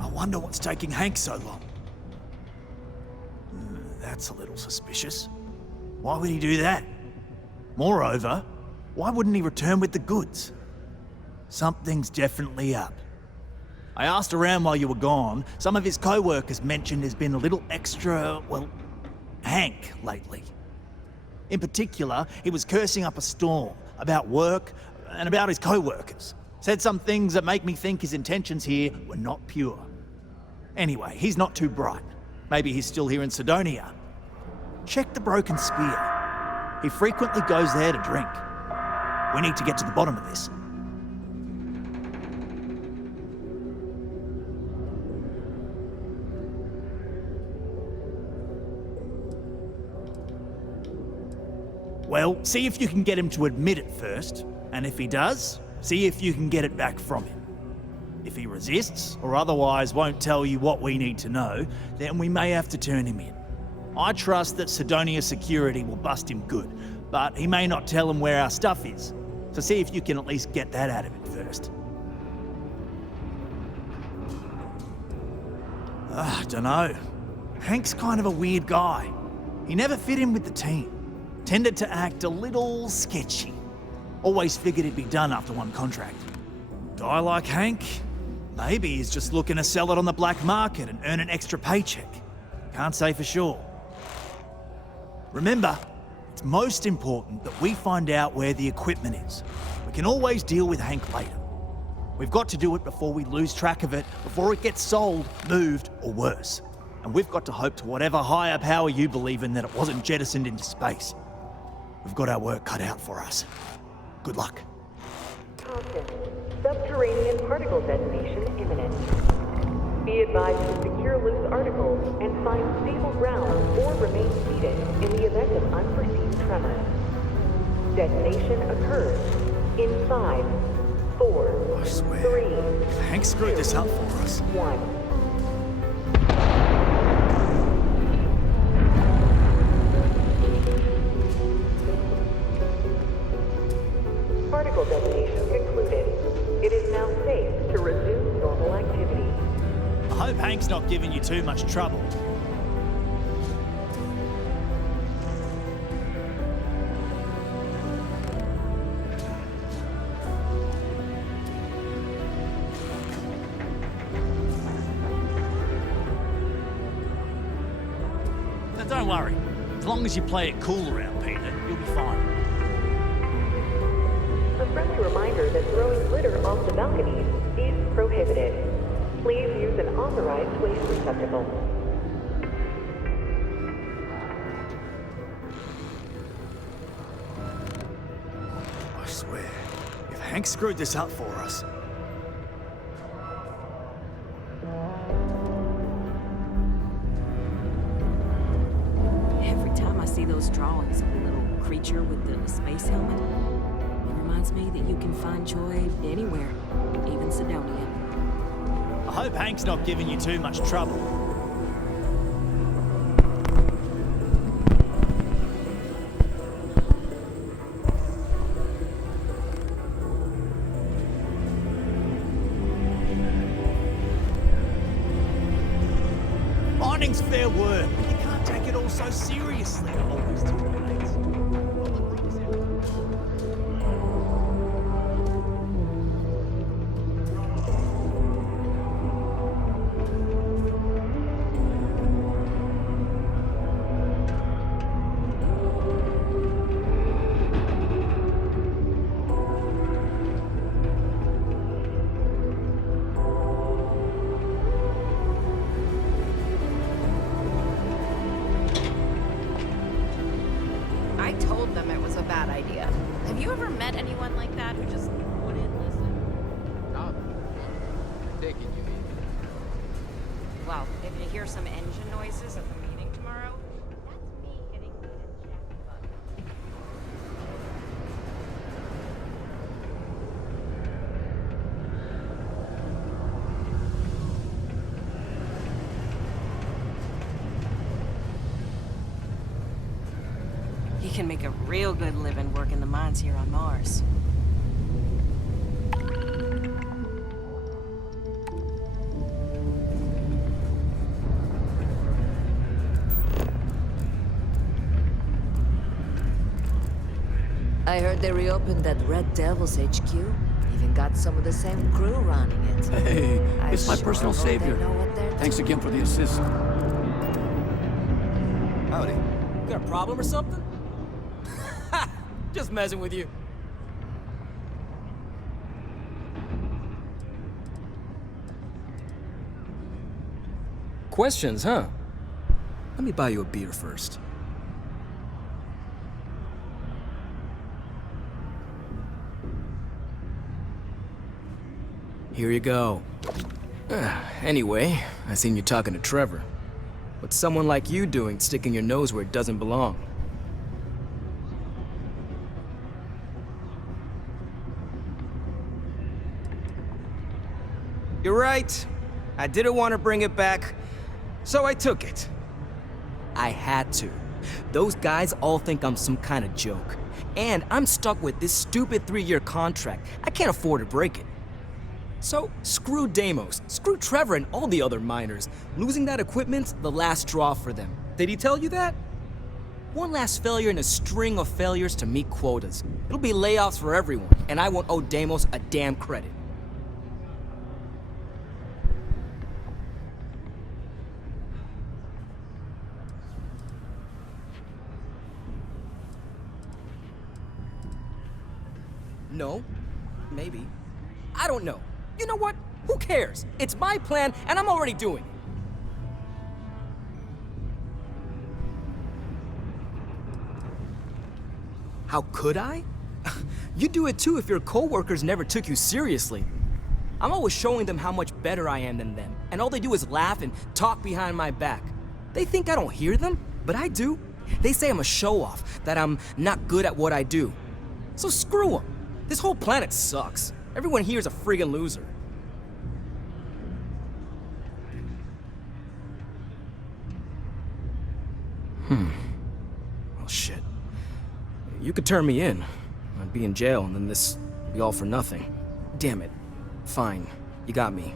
I wonder what's taking Hank so long. That's a little suspicious. Why would he do that? Moreover, why wouldn't he return with the goods? Something's definitely up. I asked around while you were gone. Some of his co-workers mentioned there's been a little extra, well, Hank lately. In particular, he was cursing up a storm about work and about his co-workers. Said some things that make me think his intentions here were not pure. Anyway, he's not too bright. Maybe he's still here in Sidonia. Check the Broken Spear. He frequently goes there to drink. We need to get to the bottom of this. Well, see if you can get him to admit it first, and if he does, see if you can get it back from him. If he resists, or otherwise won't tell you what we need to know, then we may have to turn him in. I trust that Sidonia security will bust him good, but he may not tell him where our stuff is. So see if you can at least get that out of him first. Dunno. Hank's kind of a weird guy. He never fit in with the team. Tended to act a little sketchy. Always figured he'd be done after one contract. Guy like Hank? Maybe he's just looking to sell it on the black market and earn an extra paycheck. Can't say for sure. Remember, it's most important that we find out where the equipment is. We can always deal with Hank later. We've got to do it before we lose track of it, before it gets sold, moved, or worse. And we've got to hope to whatever higher power you believe in that it wasn't jettisoned into space. We've got our work cut out for us. Good luck. Caution. Subterranean particle detonation imminent. Be advised to secure loose articles and find stable ground or remain seated in the event of unforeseen tremors. Detonation occurs in 5, 4, I swear, 3, Hank screwed this up for us. 1. Particle detonation concluded. It is now safe to resume normal activity. I hope Hank's not giving you too much trouble. Now don't worry. As long as you play it cool around Peter, you'll be fine. friendly reminder that throwing litter off the balconies is prohibited. Please use an authorized waste receptacle. I swear, if Hank screwed this up for us... Every time I see those drawings of the little creature with the space helmet, it reminds me that you can find joy anywhere, even Sidonia. I hope Hank's not giving you too much trouble. Mining's fair work, but you can't take it all so seriously. Always too late. I told them it was a bad idea. Have you ever met anyone like that who just wouldn't listen? Taking you mean. Well, if you hear some engine noises at the meeting tomorrow, that's me getting me to check the bug. You can make a real good living working the mines here on Mars. I heard they reopened that Red Devil's HQ. Even got some of the same crew running it. Hey, it's my sure personal hope they savior. know what they're Thanks again for the assist. Howdy. Got a problem or something? Just messing with you. Questions, huh? Let me buy you a beer first. Here you go. Anyway, I seen you talking to Trevor. What's someone like you doing sticking your nose where it doesn't belong? You're right. I didn't want to bring it back, so I took it. I had to. Those guys all think I'm some kind of joke. And I'm stuck with this stupid 3-year contract. I can't afford to break it. So, screw Deimos, screw Trevor and all the other miners. Losing that equipment's the last straw for them. Did he tell you that? One last failure in a string of failures to meet quotas. It'll be layoffs for everyone, and I won't owe Deimos a damn credit. No. Maybe. I don't know. You know what? Who cares? It's my plan, and I'm already doing it. How could I? You'd do it too if your coworkers never took you seriously. I'm always showing them how much better I am than them, and all they do is laugh and talk behind my back. They think I don't hear them, but I do. They say I'm a show-off, that I'm not good at what I do. So screw them. This whole planet sucks. Everyone here is a friggin' loser. Well, shit. You could turn me in. I'd be in jail, and then this would be all for nothing. Damn it. Fine. You got me.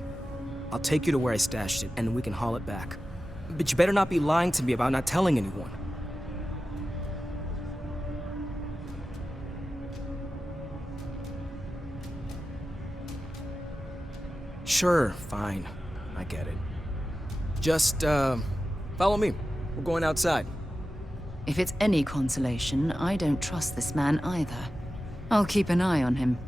I'll take you to where I stashed it, and we can haul it back. But you better not be lying to me about not telling anyone. Sure, fine. I get it. Just, follow me. We're going outside. If it's any consolation, I don't trust this man either. I'll keep an eye on him.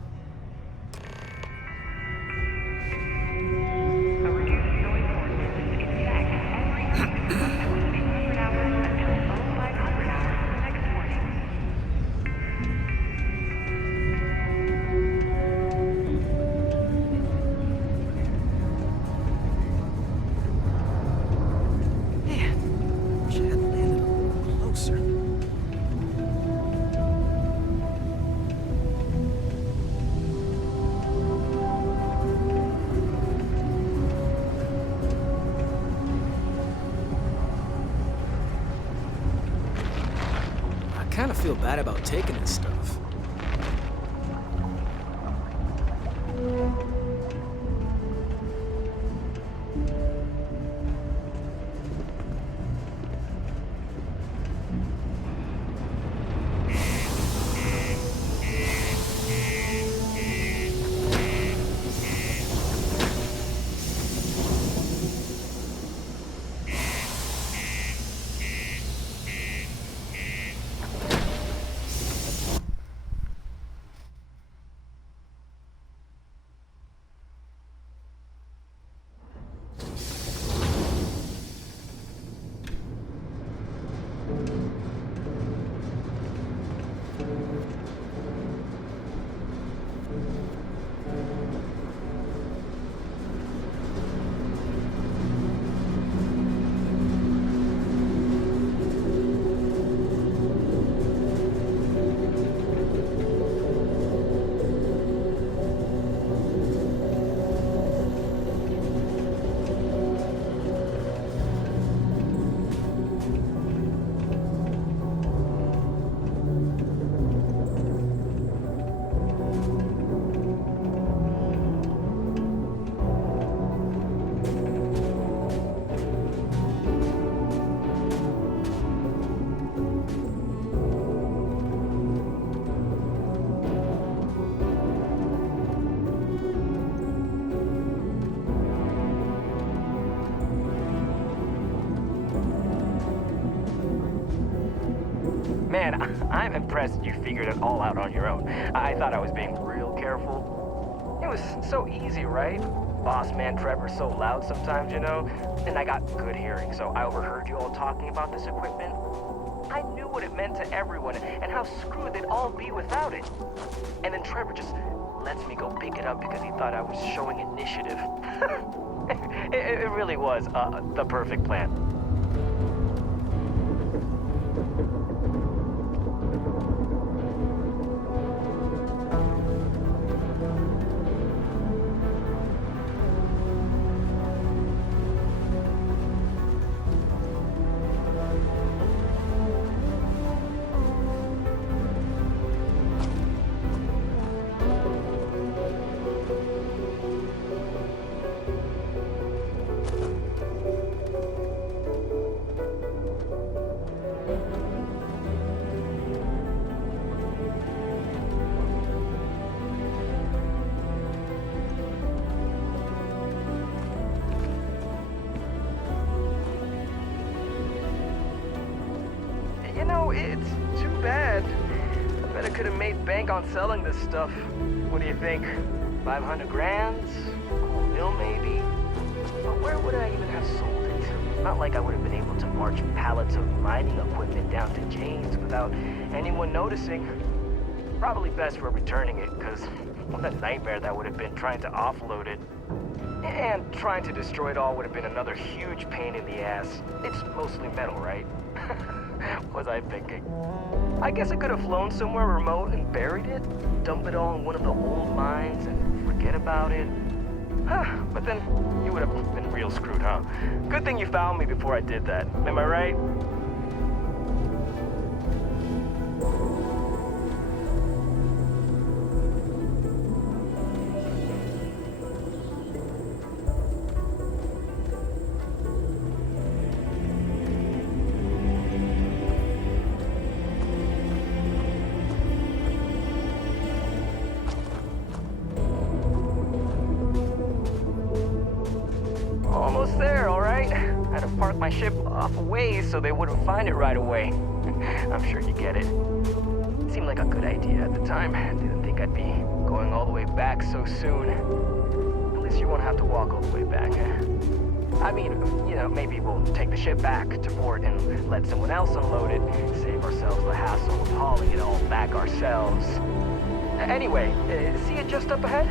kind of feel bad about taking his stuff. Man, I'm impressed you figured it all out on your own. I thought I was being real careful. It was so easy, right? Boss man Trevor's so loud sometimes, you know? And I got good hearing, so I overheard you all talking about this equipment. I knew what it meant to everyone and how screwed they'd all be without it. And then Trevor just lets me go pick it up because he thought I was showing initiative. It really was the perfect plan. You know, it's too bad. I bet I could have made bank on selling this stuff. What do you think? 500 grand? Cool mill, maybe? But where would I even have sold it? Not like I would have been able to march pallets of mining equipment down to Jane's without anyone noticing. Probably best for returning it, because what a nightmare that would have been trying to offload it. And trying to destroy it all would have been another huge pain in the ass. It's mostly metal, right? Was I thinking? I guess I could have flown somewhere remote and buried it, dump it all in one of the old mines and forget about it. But then you would have been real screwed, huh? Good thing you found me before I did that. Am I right? Almost there, all right? I had to park my ship off a ways so they wouldn't find it right away. I'm sure you get it. Seemed like a good idea at the time. Didn't think I'd be going all the way back so soon. At least you won't have to walk all the way back. I mean, you know, maybe we'll take the ship back to port and let someone else unload it. Save ourselves the hassle of hauling it all back ourselves. Anyway, see it just up ahead?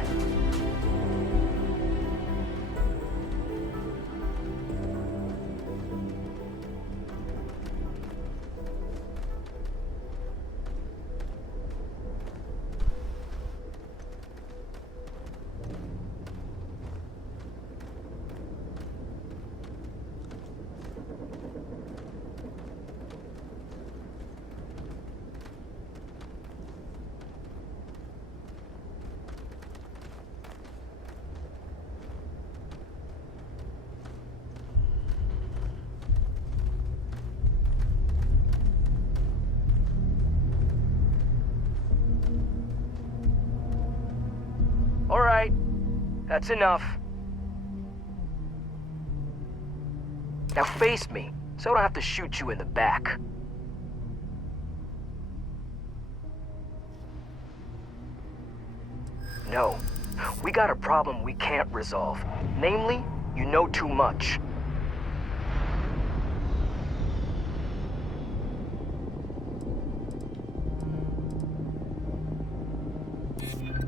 That's enough. Now face me, so I don't have to shoot you in the back. No. We got a problem we can't resolve. Namely, you know too much.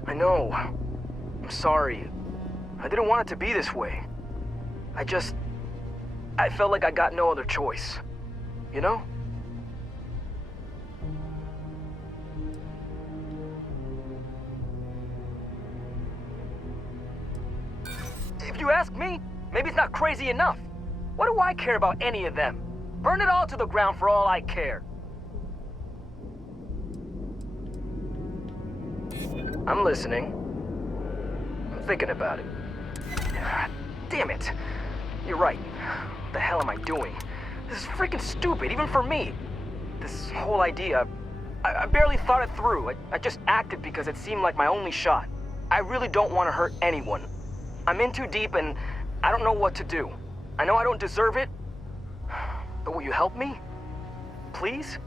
I know. I'm sorry. I didn't want it to be this way. I felt like I got no other choice. You know? If you ask me, maybe it's not crazy enough. What do I care about any of them? Burn it all to the ground for all I care. I'm listening. I'm thinking about it. Damn it. You're right. What the hell am I doing? This is freaking stupid, even for me. This whole idea, I barely thought it through. I just acted because it seemed like my only shot. I really don't want to hurt anyone. I'm in too deep and I don't know what to do. I know I don't deserve it, but will you help me? Please?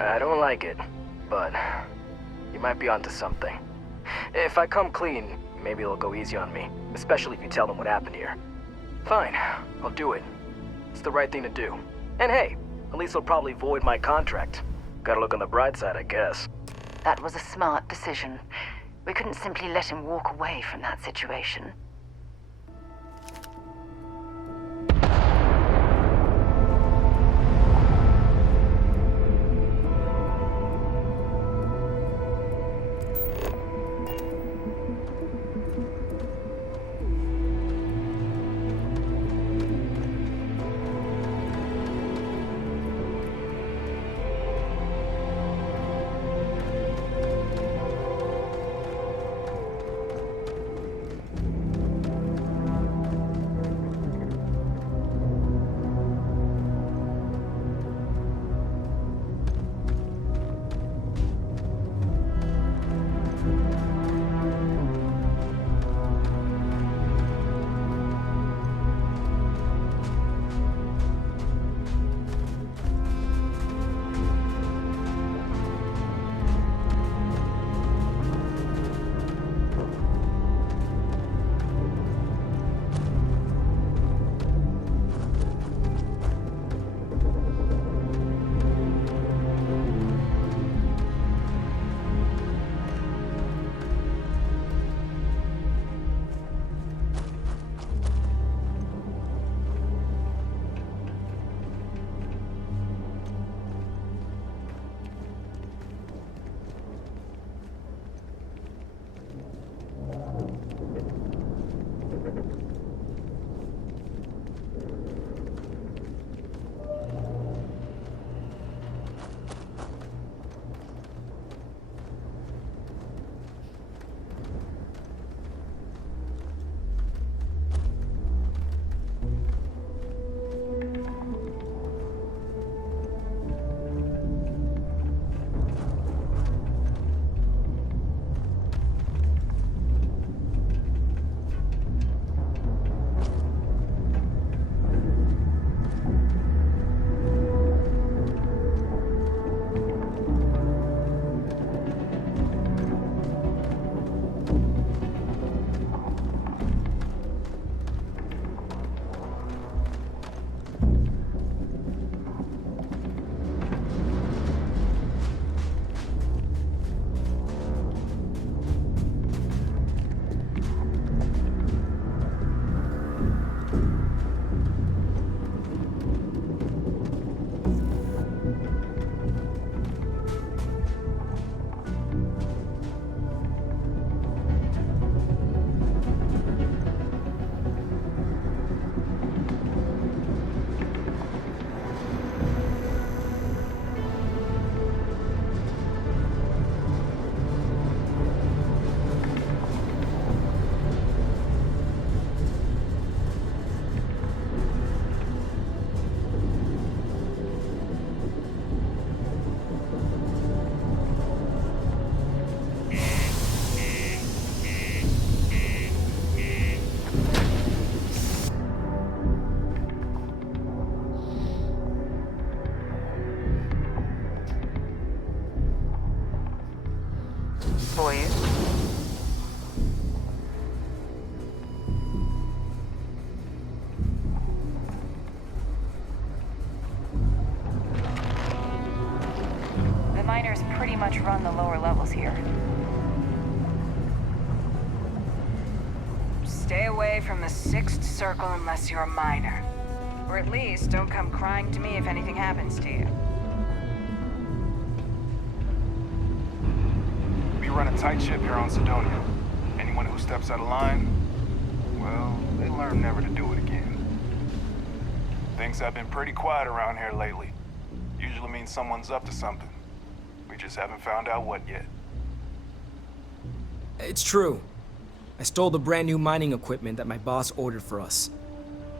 I don't like it, but you might be onto something. If I come clean, maybe it'll go easy on me, especially if you tell them what happened here. Fine, I'll do it. It's the right thing to do. And hey, at least they'll probably void my contract. Gotta look on the bright side, I guess. That was a smart decision. We couldn't simply let him walk away from that situation. For you. The miners pretty much run the lower levels here. Stay away from the Sixth Circle unless you're a miner. Or at least don't come crying to me if anything happens to you. We run a tight ship here on Sidonia. Anyone who steps out of line, well, they learn never to do it again. Things have been pretty quiet around here lately. Usually means someone's up to something. We just haven't found out what yet. It's true. I stole the brand new mining equipment that my boss ordered for us.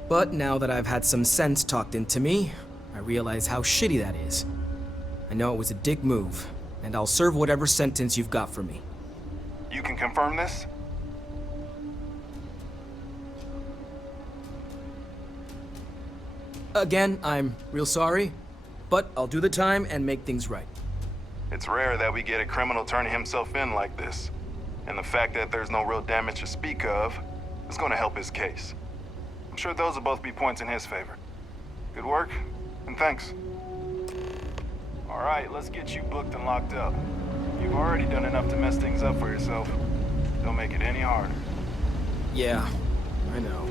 But now that I've had some sense talked into me, I realize how shitty that is. I know it was a dick move, and I'll serve whatever sentence you've got for me. You can confirm this? Again, I'm real sorry, but I'll do the time and make things right. It's rare that we get a criminal turning himself in like this. And the fact that there's no real damage to speak of is going to help his case. I'm sure those will both be points in his favor. Good work, and thanks. All right, let's get you booked and locked up. You've already done enough to mess things up for yourself. Don't make it any harder. Yeah, I know.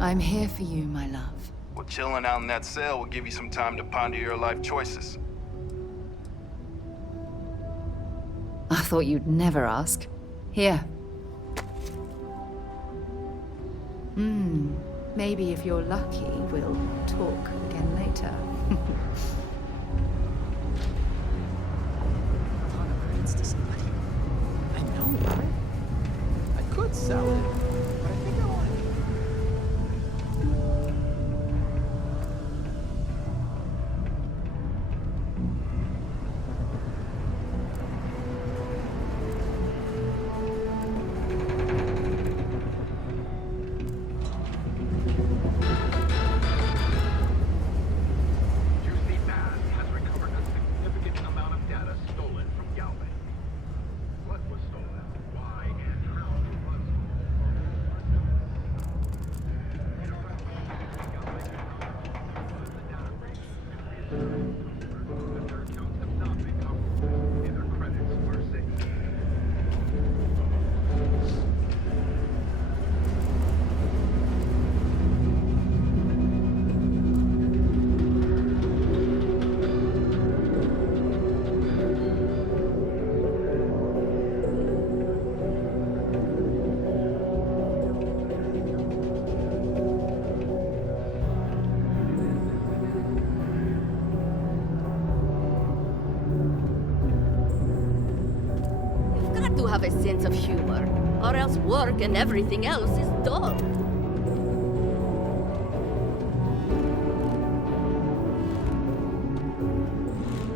I'm here for you, my love. Well, chilling out in that cell will give you some time to ponder your life choices. I thought you'd never ask. Here. Maybe if you're lucky, we'll talk again later. I know, right? I could sell it, but I think I want to. To have a sense of humor, or else work and everything else is dull.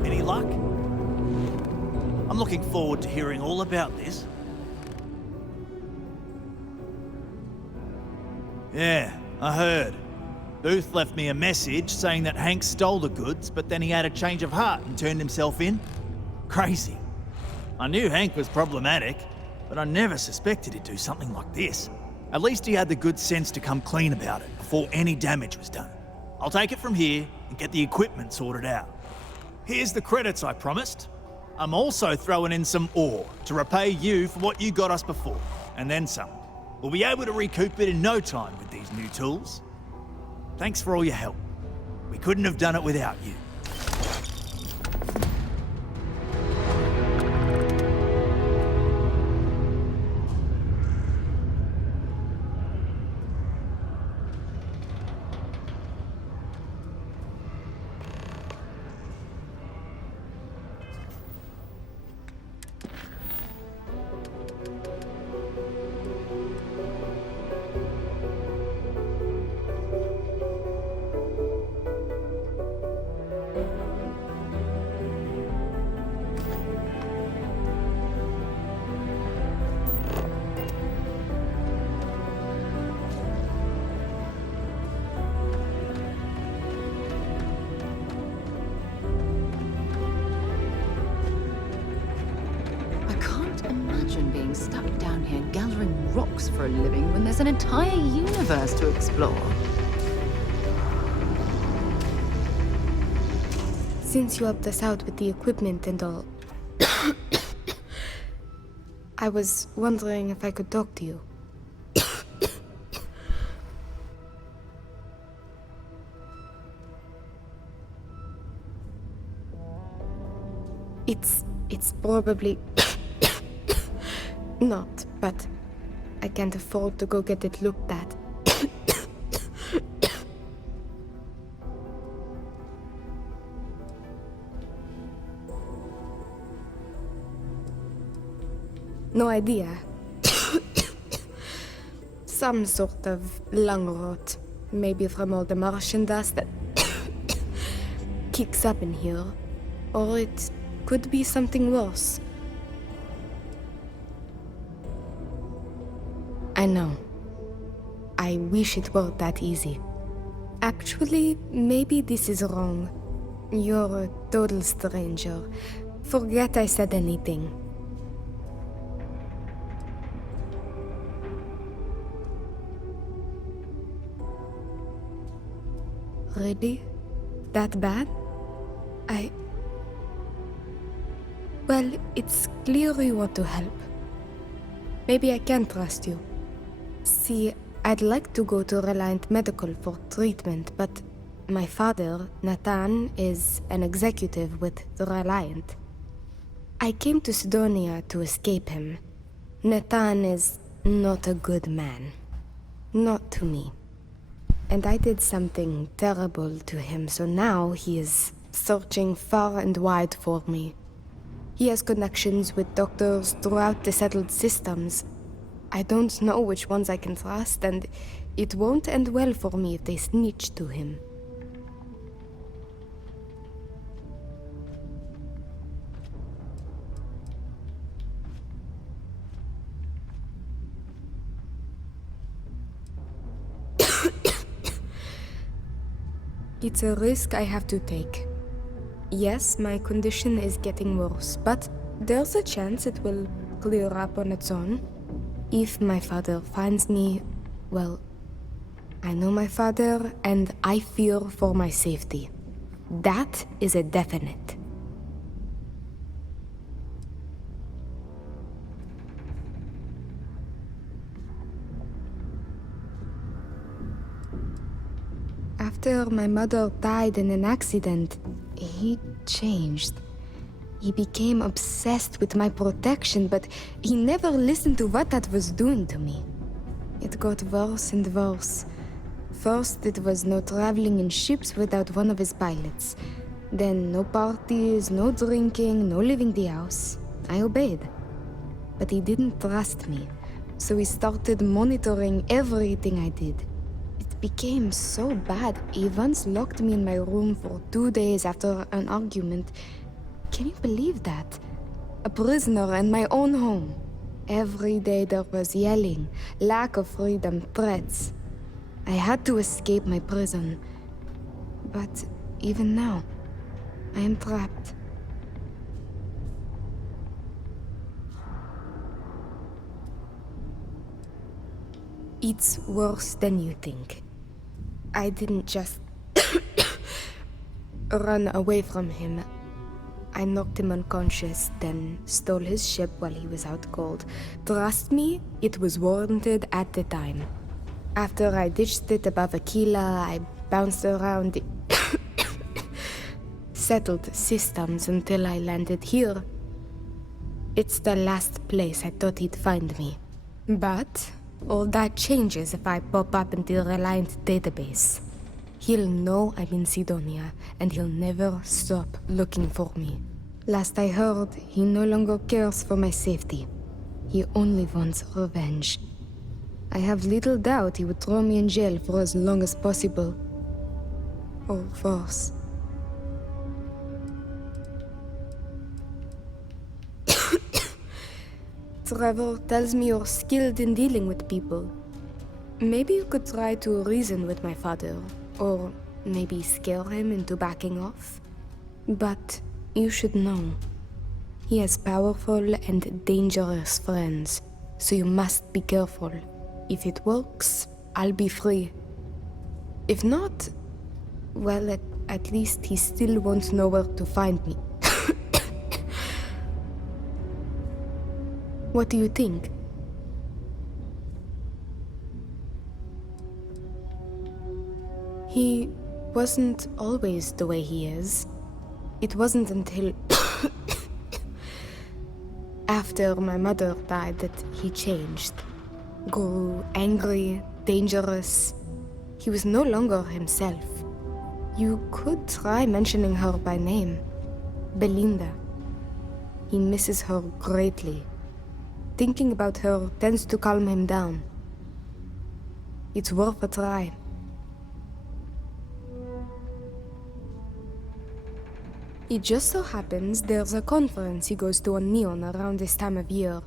Any luck? I'm looking forward to hearing all about this. Yeah, I heard. Booth left me a message saying that Hank stole the goods, but then he had a change of heart and turned himself in. Crazy. I knew Hank was problematic, but I never suspected he'd do something like this. At least he had the good sense to come clean about it before any damage was done. I'll take it from here and get the equipment sorted out. Here's the credits I promised. I'm also throwing in some ore to repay you for what you got us before, and then some. We'll be able to recoup it in no time with these new tools. Thanks for all your help. We couldn't have done it without you. stuck down here gathering rocks for a living when there's an entire universe to explore? Since you helped us out with the equipment and all, I was wondering if I could talk to you. It's probably not, but I can't afford to go get it looked at. No idea. Some sort of lung rot. Maybe from all the Martian dust that kicks up in here. Or it could be something worse. I know. I wish it were that easy. Actually, maybe this is wrong. You're a total stranger. Forget I said anything. Really? That bad? Well, it's clear you want to help. Maybe I can trust you. See, I'd like to go to Reliant Medical for treatment, but my father, Nathan, is an executive with the Reliant. I came to Sidonia to escape him. Nathan is not a good man. Not to me. And I did something terrible to him, so now he is searching far and wide for me. He has connections with doctors throughout the settled systems. I don't know which ones I can trust, and it won't end well for me if they snitch to him. It's a risk I have to take. Yes, my condition is getting worse, but there's a chance it will clear up on its own. If my father finds me, well, I know my father and I fear for my safety. That is a definite. After my mother died in an accident, he changed. He became obsessed with my protection, but he never listened to what that was doing to me. It got worse and worse. First, it was no traveling in ships without one of his pilots. Then no parties, no drinking, no leaving the house. I obeyed. But he didn't trust me, so he started monitoring everything I did. It became so bad, he once locked me in my room for 2 days after an argument. Can you believe that? A prisoner in my own home. Every day there was yelling, lack of freedom, threats. I had to escape my prison. But even now, I am trapped. It's worse than you think. I didn't just run away from him. I knocked him unconscious, then stole his ship while he was out cold. Trust me, it was warranted at the time. After I ditched it above Aquila, I bounced around the settled systems until I landed here. It's the last place I thought he'd find me. But all that changes if I pop up in the Reliant database. He'll know I'm in Sidonia, and he'll never stop looking for me. Last I heard, he no longer cares for my safety. He only wants revenge. I have little doubt he would throw me in jail for as long as possible. Or worse. Trevor tells me you're skilled in dealing with people. Maybe you could try to reason with my father, or maybe scare him into backing off. But you should know, he has powerful and dangerous friends. so you must be careful. If it works, I'll be free. If not, well, at least he still won't know where to find me. What do you think? He wasn't always the way he is. It wasn't until after my mother died that he changed. Grew angry, dangerous. He was no longer himself. You could try mentioning her by name. Belinda. He misses her greatly. Thinking about her tends to calm him down. It's worth a try. It just so happens there's a conference he goes to on Neon around this time of year.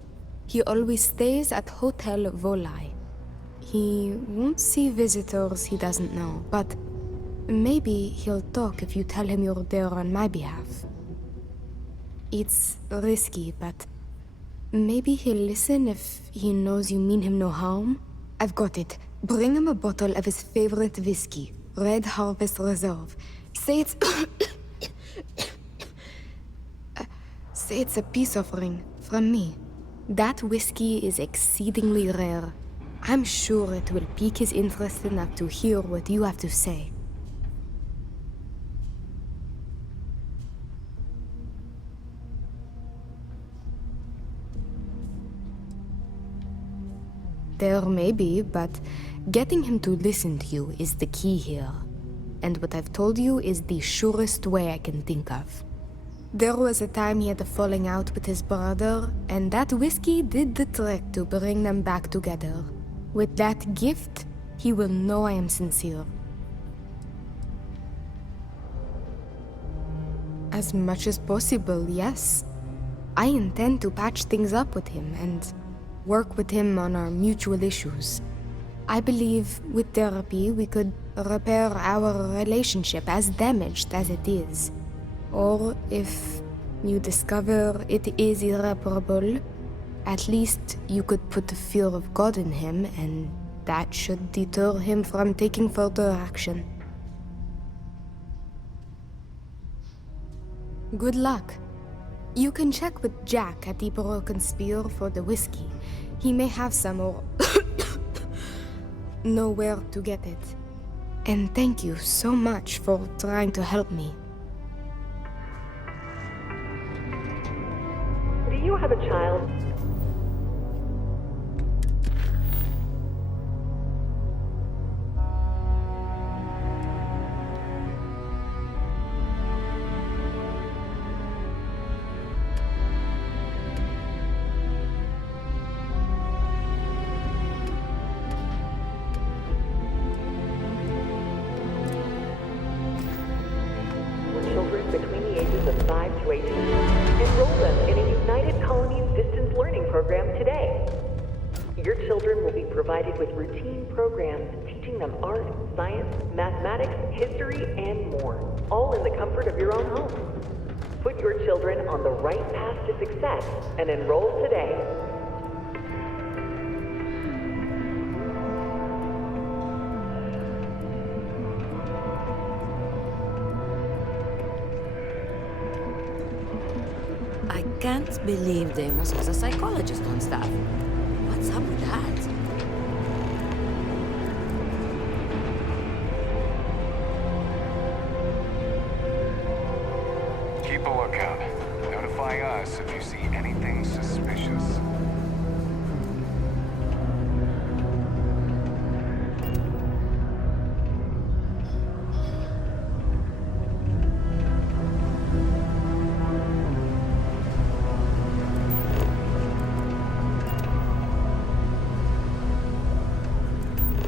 He always stays at Hotel Volai. He won't see visitors he doesn't know, but maybe he'll talk if you tell him you're there on my behalf. It's risky, but maybe he'll listen if he knows you mean him no harm. I've got it. Bring him a bottle of his favorite whiskey, Red Harvest Reserve. Say it's... Say it's a peace offering from me. That whiskey is exceedingly rare. I'm sure it will pique his interest enough to hear what you have to say. There may be, but getting him to listen to you is the key here. And what I've told you is the surest way I can think of. There was a time he had a falling out with his brother, and that whiskey did the trick to bring them back together. With that gift, he will know I am sincere. As much as possible, yes. I intend to patch things up with him and work with him on our mutual issues. I believe with therapy we could repair our relationship as damaged as it is. Or if you discover it is irreparable, at least you could put the fear of God in him, and that should deter him from taking further action. Good luck. You can check with Jack at the Broken Spear for the whiskey. He may have some or know where to get it. And thank you so much for trying to help me. Do you have a child? Children between the ages of 5 to 18. Enroll them in a United Colonies distance learning program today. Your children will be provided with routine programs teaching them art, science, mathematics, history, and more, all in the comfort of your own home. Put your children on the right path to success and enroll today. I can't believe Deimos has a psychologist on staff. What's up with that? Keep a lookout. Notify us if you see anything suspicious.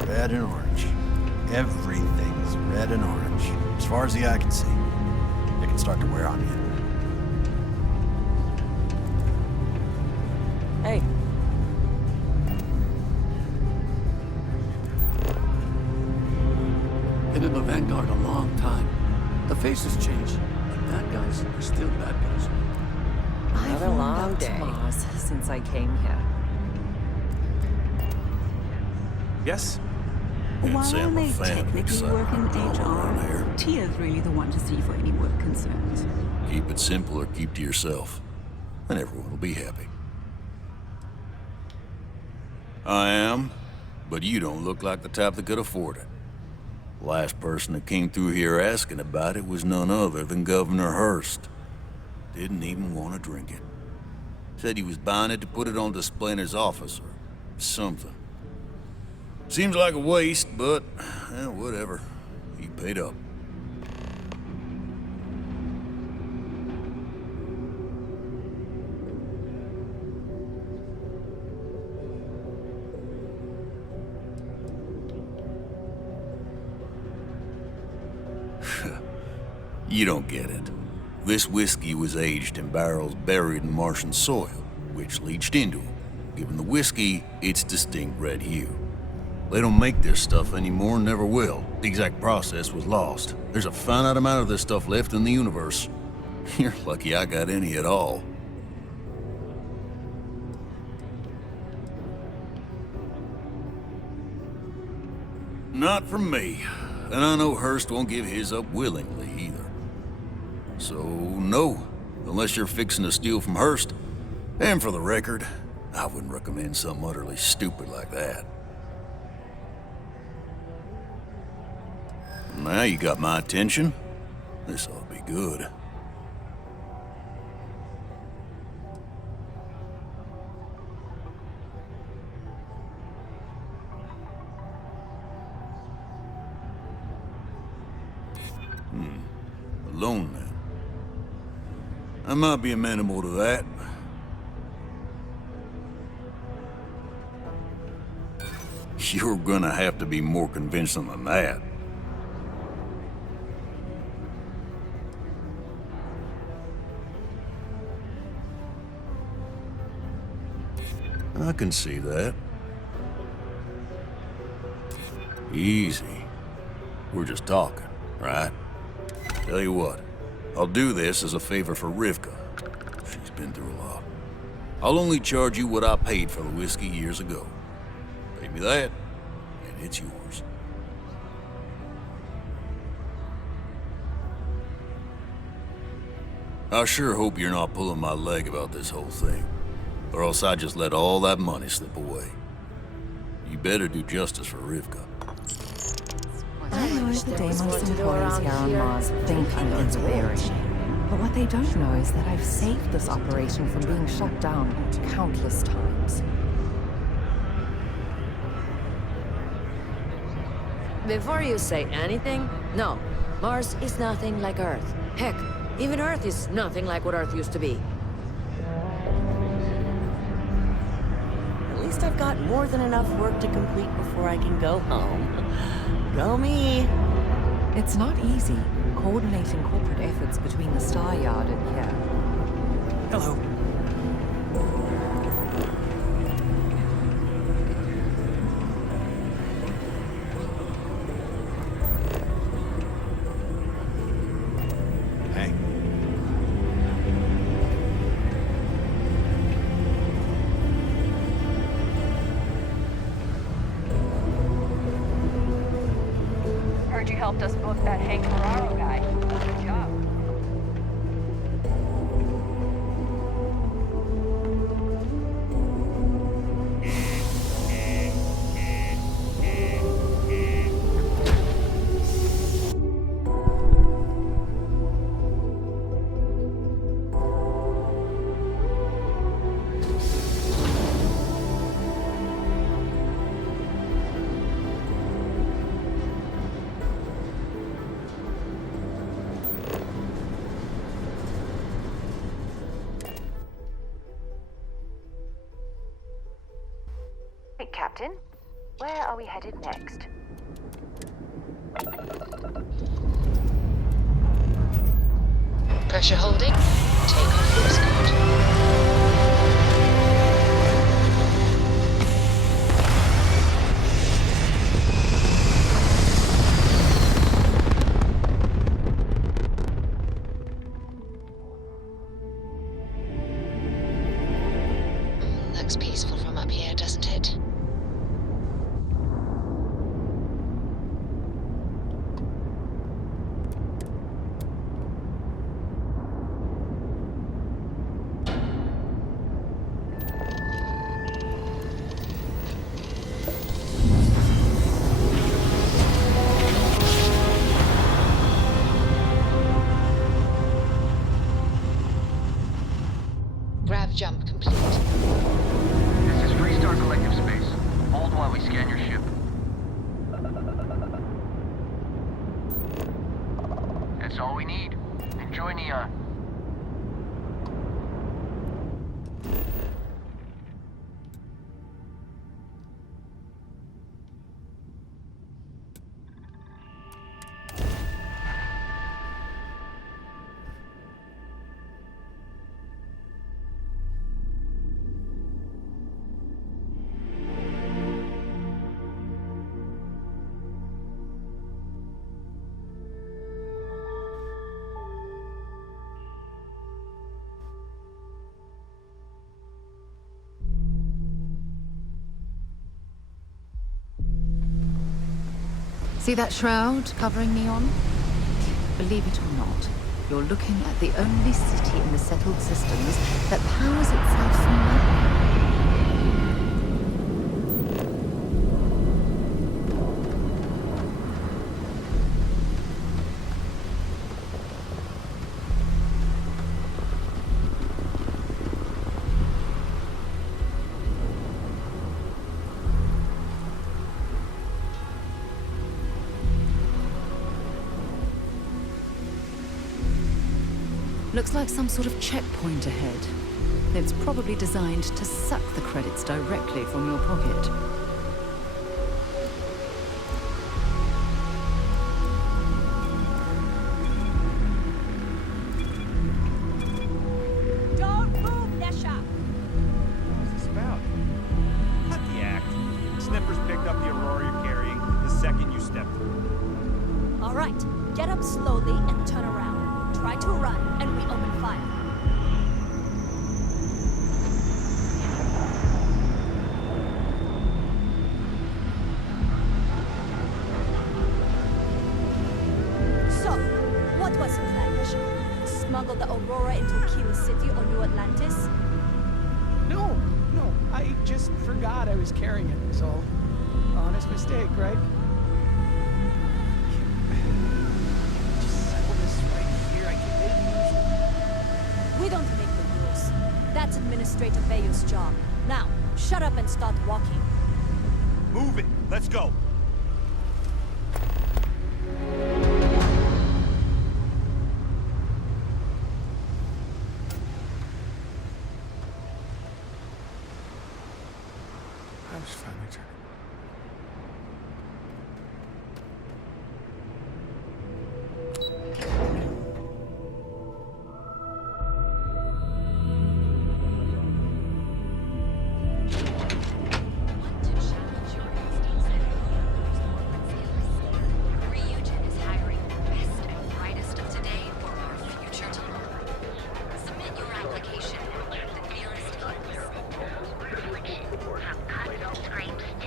Red and orange. Everything's red and orange. As far as the eye can see. It can start to wear on you. Hey. Been in the Vanguard a long time. The faces change, but bad guys are still bad guys. I've Another learned long about day. Mars since I came here. Yes? While I may technically work in HR, Tia's really the one to see for any work concerns. Keep it simple or keep to yourself, and everyone will be happy. I am, but you don't look like the type that could afford it. Last person that came through here asking about it was none other than Governor Hurst. Didn't even want to drink it. Said he was buying it to put it on display in his office or something. Seems like a waste, but whatever. He paid up. You don't get it. This whiskey was aged in barrels buried in Martian soil, which leached into them, giving the whiskey its distinct red hue. They don't make this stuff anymore and never will. The exact process was lost. There's a finite amount of this stuff left in the universe. You're lucky I got any at all. Not from me. And I know Hurst won't give his up willingly either. So, no. Unless you're fixing to steal from Hurst. And for the record, I wouldn't recommend something utterly stupid like that. Now you got my attention. This ought to be good. Alone then. I might be amenable to that. You're gonna have to be more convincing than that. I can see that. Easy. We're just talking, right? Tell you what, I'll do this as a favor for Rivka. She's been through a lot. I'll only charge you what I paid for the whiskey years ago. Pay me that, and it's yours. I sure hope you're not pulling my leg about this whole thing, or else I just let all that money slip away. You better do justice for Rivka. I know the Deimos employees here on Mars think I'm interfering, but what they don't know is that I've saved this operation from being shut down countless times. Before you say anything, no. Mars is nothing like Earth. Heck, even Earth is nothing like what Earth used to be. At least I've got more than enough work to complete before I can go home. Go me. It's not easy coordinating corporate efforts between the Star Yard and here. Hello. Hey. Heard you helped us book that Hank Ferraro guy. Good job. Captain, where are we headed next? Pressure holding. Takeoff looks good. Looks peaceful from up here, doesn't it? jump complete. This is Freestar Collective Space. Hold while we scan your ship. That's all we need. Enjoy Neon. See that shroud covering Neon? Believe it or not, you're looking at the only city in the settled systems that powers itself from magma. Looks like some sort of checkpoint ahead. It's probably designed to suck the credits directly from your pocket. Don't move, Nesha! What's this about? Not the act. Snippers picked up the Aurora you're carrying the second you stepped through. All right, get up slowly and turn around. Try to run, and we open fire. So, what was the plan, Nisha? Smuggle the Aurora into Kila City or New Atlantis? No, I just forgot I was carrying it, was all. Honest mistake, right? We don't make the rules. That's Administrator Bayou's job. Now, shut up and start walking. Move it! Let's go! I was finally turning.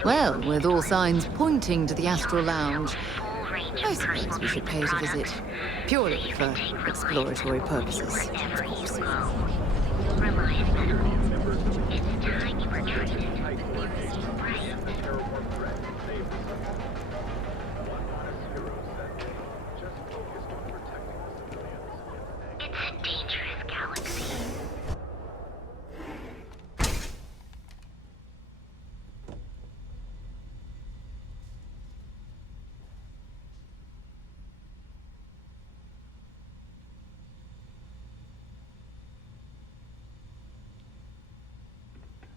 Well, with all signs pointing to the Astral Lounge, I suppose we should pay it a visit. Purely for exploratory purposes, of course.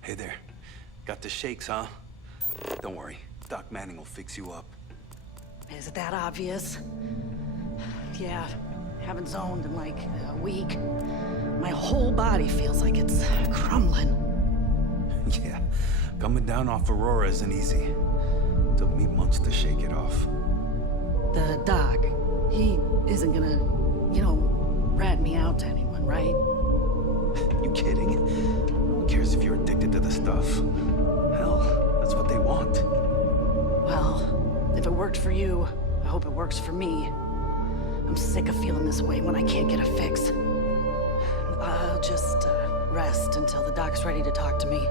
Hey there. Got the shakes, huh? Don't worry. Doc Manning will fix you up. Is it that obvious? Yeah, haven't zoned in like a week. My whole body feels like it's crumbling. Yeah, coming down off Aurora isn't easy. Took me months to shake it off. The doc, he isn't gonna, rat me out to anyone, right? You kidding? Who cares if you're addicted to the stuff? Hell, that's what they want. Well, if it worked for you, I hope it works for me. I'm sick of feeling this way when I can't get a fix. I'll just rest until the doc's ready to talk to me.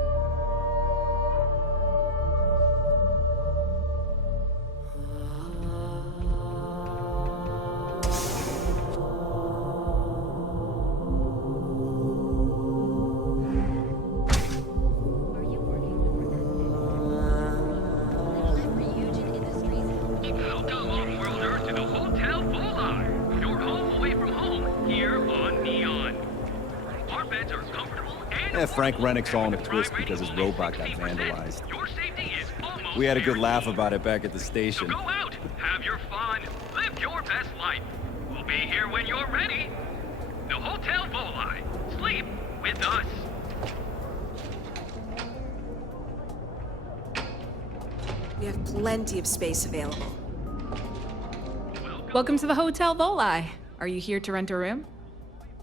Yeah, Frank Rennick's all in a twist because his robot got vandalized. We had a good laugh about it back at the station. Go out, have your fun, live your best life. We'll be here when you're ready. The Hotel Volai. Sleep with us. We have plenty of space available. Welcome to the Hotel Volai. Are you here to rent a room?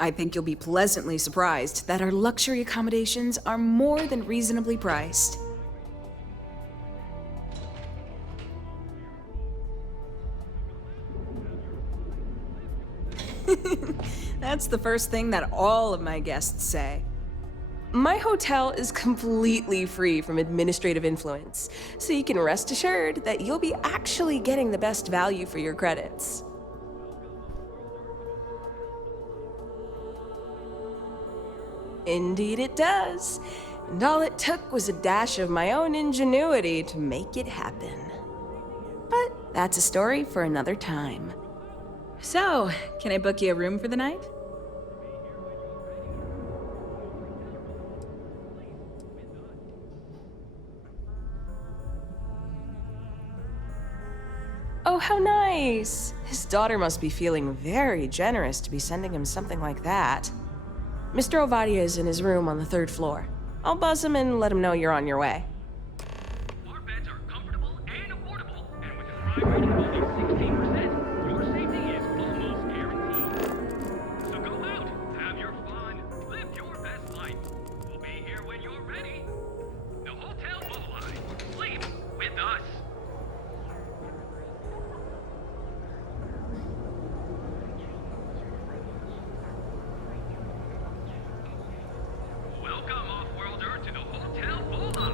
I think you'll be pleasantly surprised that our luxury accommodations are more than reasonably priced. That's the first thing that all of my guests say. My hotel is completely free from administrative influence, so you can rest assured that you'll be actually getting the best value for your credits. Indeed it does. And all it took was a dash of my own ingenuity to make it happen. But that's a story for another time. So, can I book you a room for the night? Oh, how nice! His daughter must be feeling very generous to be sending him something like that. Mr. Ovadia is in his room on the 3rd floor. I'll buzz him and let him know you're on your way. Our beds are comfortable and affordable, and with a crime rating of only 16%, your safety is almost guaranteed. So go out, have your fun, live your best life. We'll be here when you're ready. The Hotel Volai. Sleep with us. Welcome, off-worlder, to the Hotel Volai.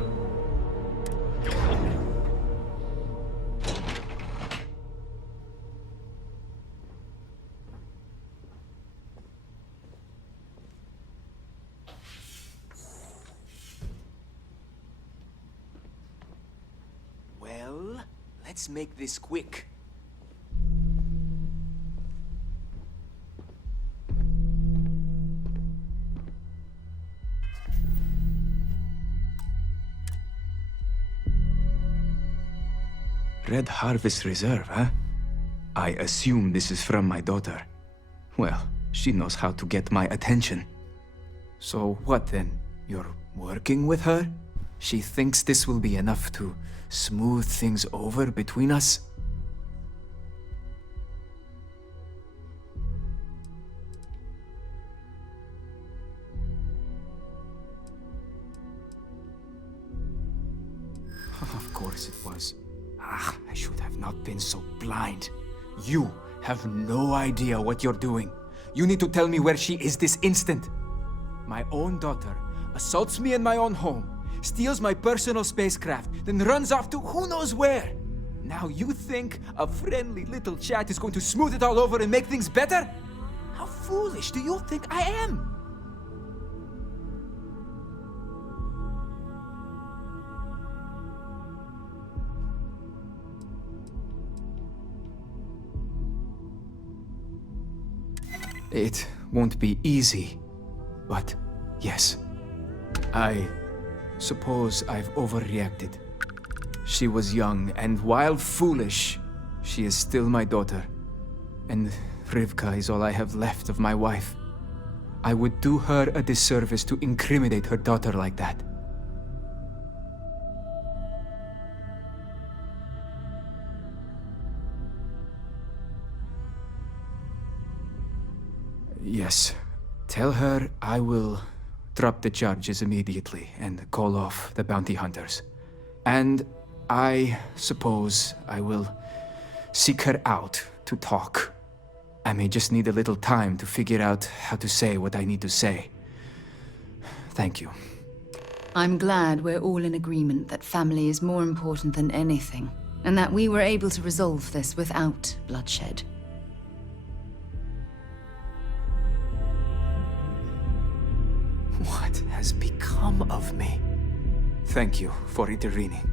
Well, let's make this quick. Red Harvest Reserve, huh? I assume this is from my daughter. Well, she knows how to get my attention. So what then? You're working with her? She thinks this will be enough to smooth things over between us? Of course it was. Ah, I should have not been so blind. You have no idea what you're doing. You need to tell me where she is this instant. My own daughter assaults me in my own home, steals my personal spacecraft, then runs off to who knows where. Now you think a friendly little chat is going to smooth it all over and make things better? How foolish do you think I am? It won't be easy, but yes, I suppose I've overreacted. She was young, and while foolish, she is still my daughter. And Rivka is all I have left of my wife. I would do her a disservice to incriminate her daughter like that. Yes. Tell her I will drop the charges immediately and call off the bounty hunters. And I suppose I will seek her out to talk. I may just need a little time to figure out how to say what I need to say. Thank you. I'm glad we're all in agreement that family is more important than anything, and that we were able to resolve this without bloodshed. What has become of me? Thank you for intervening.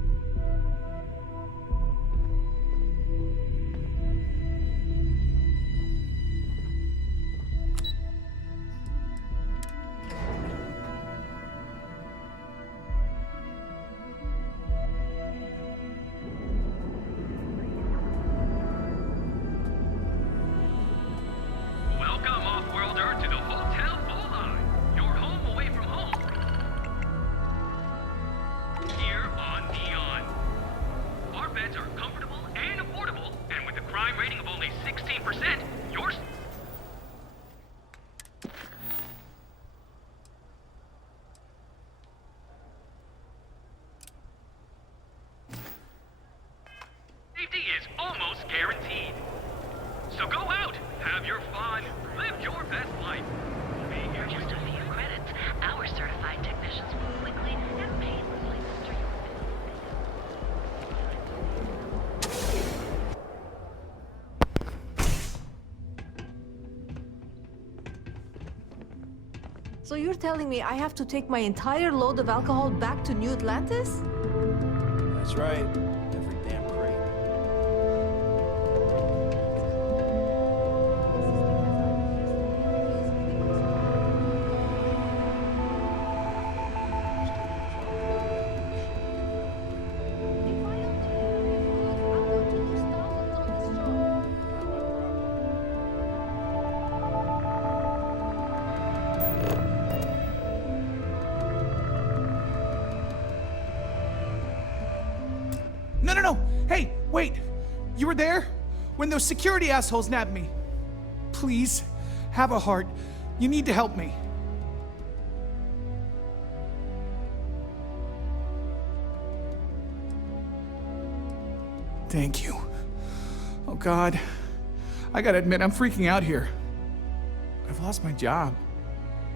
So you're telling me I have to take my entire load of alcohol back to New Atlantis? That's right. Every damn crate. No. Hey, wait. You were there? When those security assholes nabbed me. Please, have a heart. You need to help me. Thank you. Oh, God. I gotta admit, I'm freaking out here. I've lost my job.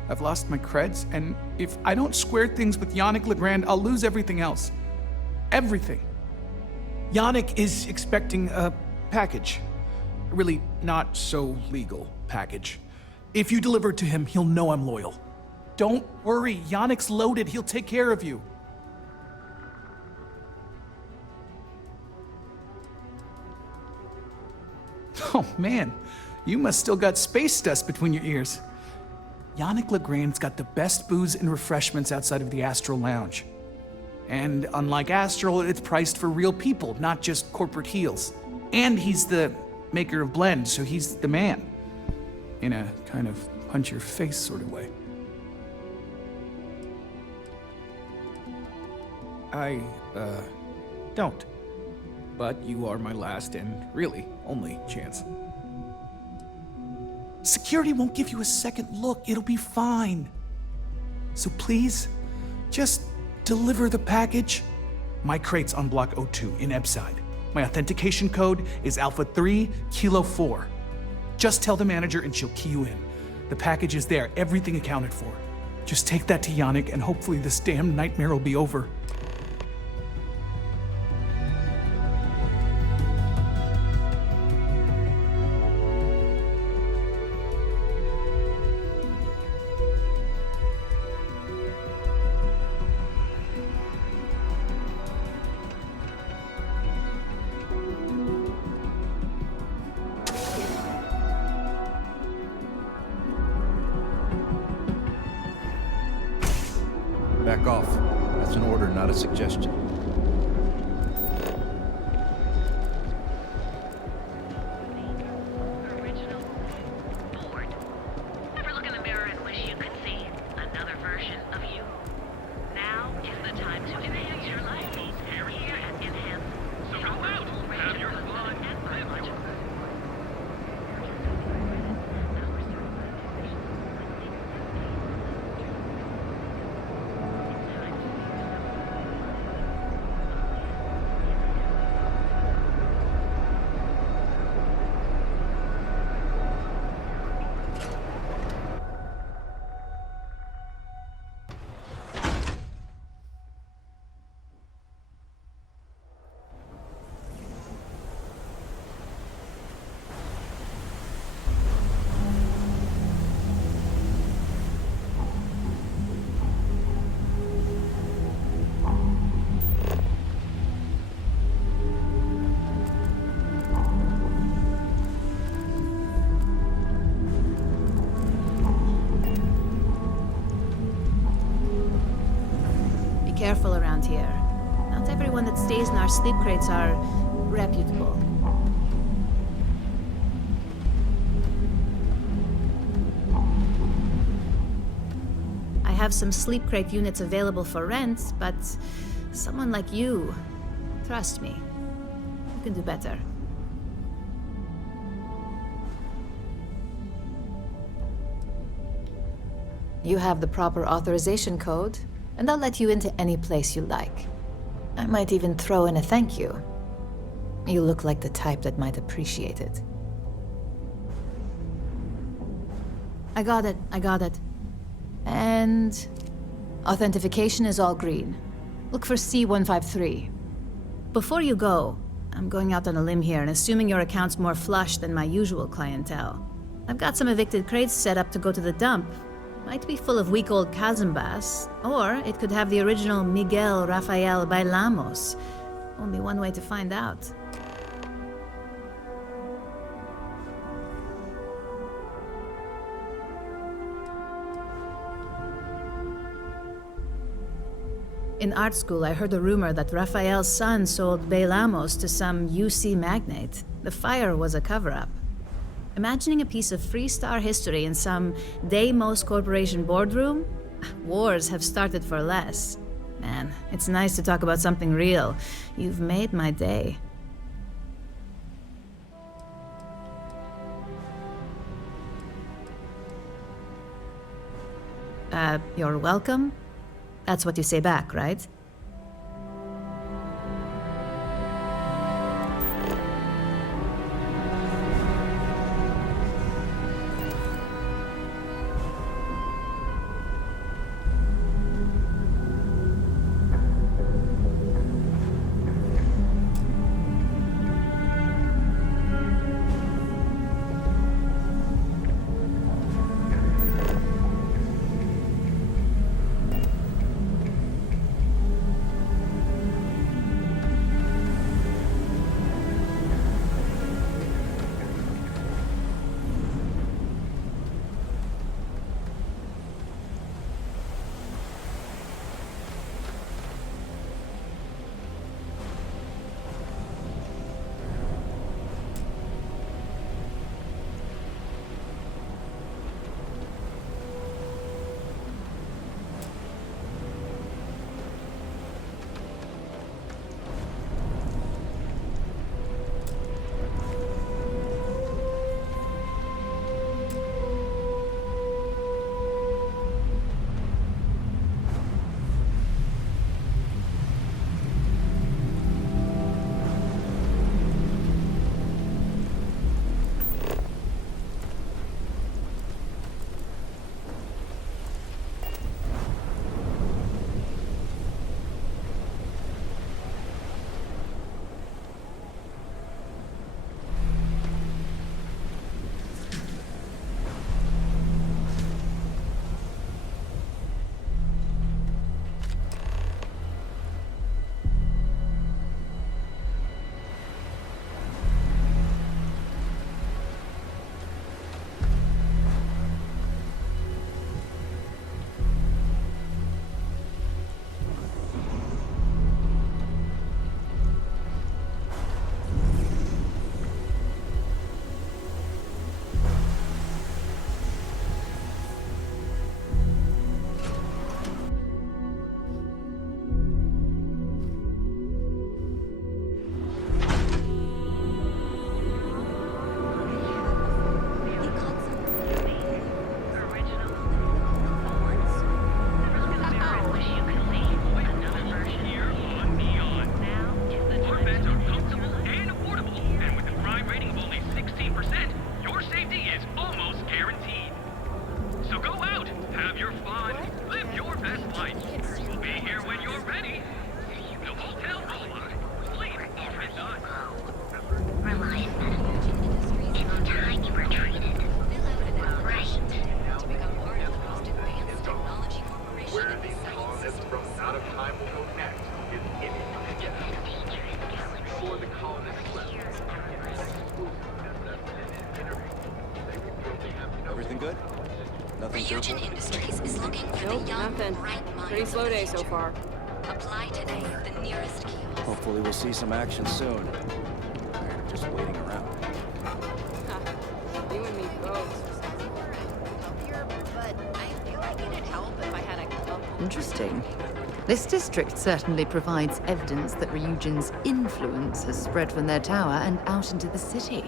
I've lost my creds, and if I don't square things with Yannick Legrand, I'll lose everything else. Everything. Yannick is expecting a package. A really not so legal package. If you deliver it to him, he'll know I'm loyal. Don't worry, Yannick's loaded. He'll take care of you. Oh man, you must still got space dust between your ears. Yannick Legrand's got the best booze and refreshments outside of the Astral Lounge. And unlike Astral, it's priced for real people, not just corporate heels. And he's the maker of blends, so he's the man. In a kind of punch-your-face sort of way. I, don't. But you are my last and really only chance. Security won't give you a second look. It'll be fine. So please, just deliver the package. My crate's on Block 02 in Ebside. My authentication code is Alpha 3 Kilo 4. Just tell the manager and she'll key you in. The package is there, everything accounted for. Just take that to Yannick and hopefully this damn nightmare will be over. Back off. That's an order, not a suggestion. Ever look in the mirror and wish you could see another version of you? Now is the time to enhance your life. Here at Enhance. So help out. Have your fun and privilege. Careful around here. Not everyone that stays in our sleep crates are reputable. I have some sleep crate units available for rent, but someone like you, trust me, you can do better. You have the proper authorization code, and I'll let you into any place you like. I might even throw in a thank you. You look like the type that might appreciate it. I got it. And authentication is all green. Look for C153. Before you go, I'm going out on a limb here and assuming your account's more flush than my usual clientele. I've got some evicted crates set up to go to the dump. Might be full of weak old chasm bass, or it could have the original Miguel Rafael Bailamos. Only one way to find out. In art school, I heard a rumor that Rafael's son sold Bailamos to some UC magnate. The fire was a cover-up. Imagining a piece of Freestar history in some Deimos Corporation boardroom? Wars have started for less. Man, it's nice to talk about something real. You've made my day. You're welcome? That's what you say back, right? Everything good? Nothing Ryujin Industries is looking for the young, Nothing. bright minds. Pretty slow day so far. Apply today at the nearest kiosk. Hopefully we'll see some action soon. Tired of just waiting around. You and me both. Interesting. This district certainly provides evidence that Ryujin's influence has spread from their tower and out into the city.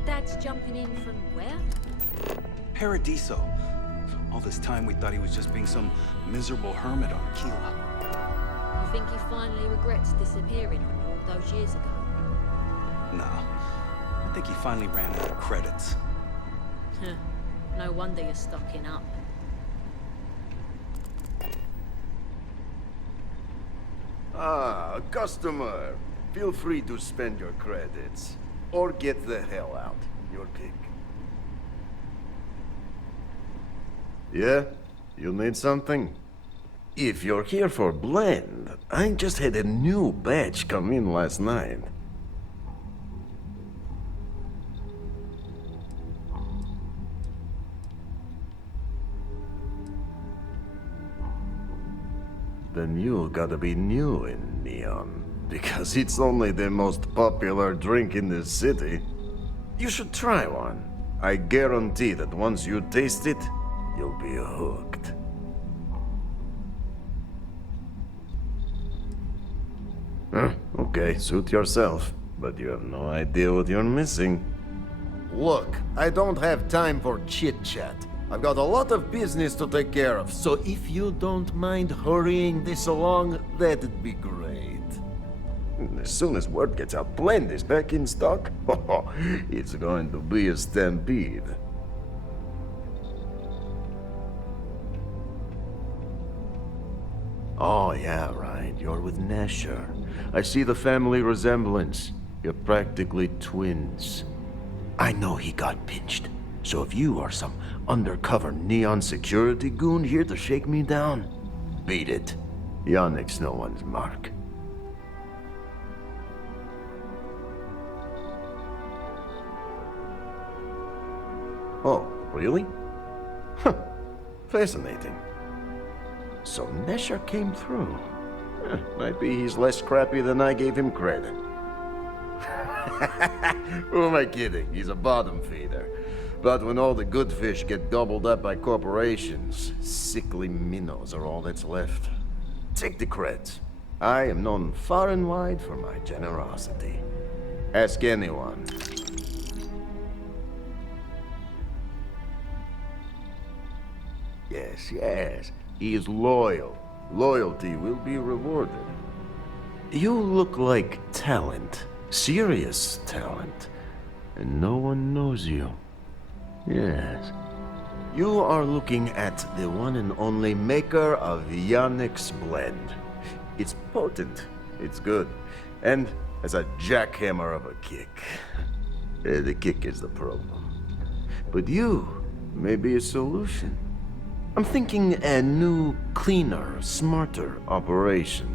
But that's jumping in from where? Paradiso. All this time we thought he was just being some miserable hermit on Aquila. You think he finally regrets disappearing on you all those years ago? No. I think he finally ran out of credits. No wonder you're stocking up. Ah, a customer. Feel free to spend your credits. Or get the hell out. Your pick. Yeah? You need something? If you're here for blend, I just had a new batch come in last night. Then you gotta be new in Neon, because it's only the most popular drink in the city. You should try one. I guarantee that once you taste it, you'll be hooked. Huh, okay, suit yourself, but you have no idea what you're missing. Look, I don't have time for chit-chat. I've got a lot of business to take care of, so if you don't mind hurrying this along, that'd be great. As soon as word gets out Blend is back in stock, it's going to be a stampede. Oh yeah, right, you're with Nesher. I see the family resemblance. You're practically twins. I know he got pinched. So if you are some undercover Neon security goon here to shake me down, beat it. Yannick's no one's mark. Oh, really? Huh. Fascinating. So Nesher came through. Might be he's less crappy than I gave him credit. Who am I kidding? He's a bottom feeder. But when all the good fish get gobbled up by corporations, sickly minnows are all that's left. Take the creds. I am known far and wide for my generosity. Ask anyone. Yes, yes. He is loyal. Loyalty will be rewarded. You look like talent. Serious talent. And no one knows you. Yes. You are looking at the one and only maker of Yannick's blend. It's potent. It's good. And has a jackhammer of a kick. The kick is the problem. But you may be a solution. I'm thinking a new, cleaner, smarter operation.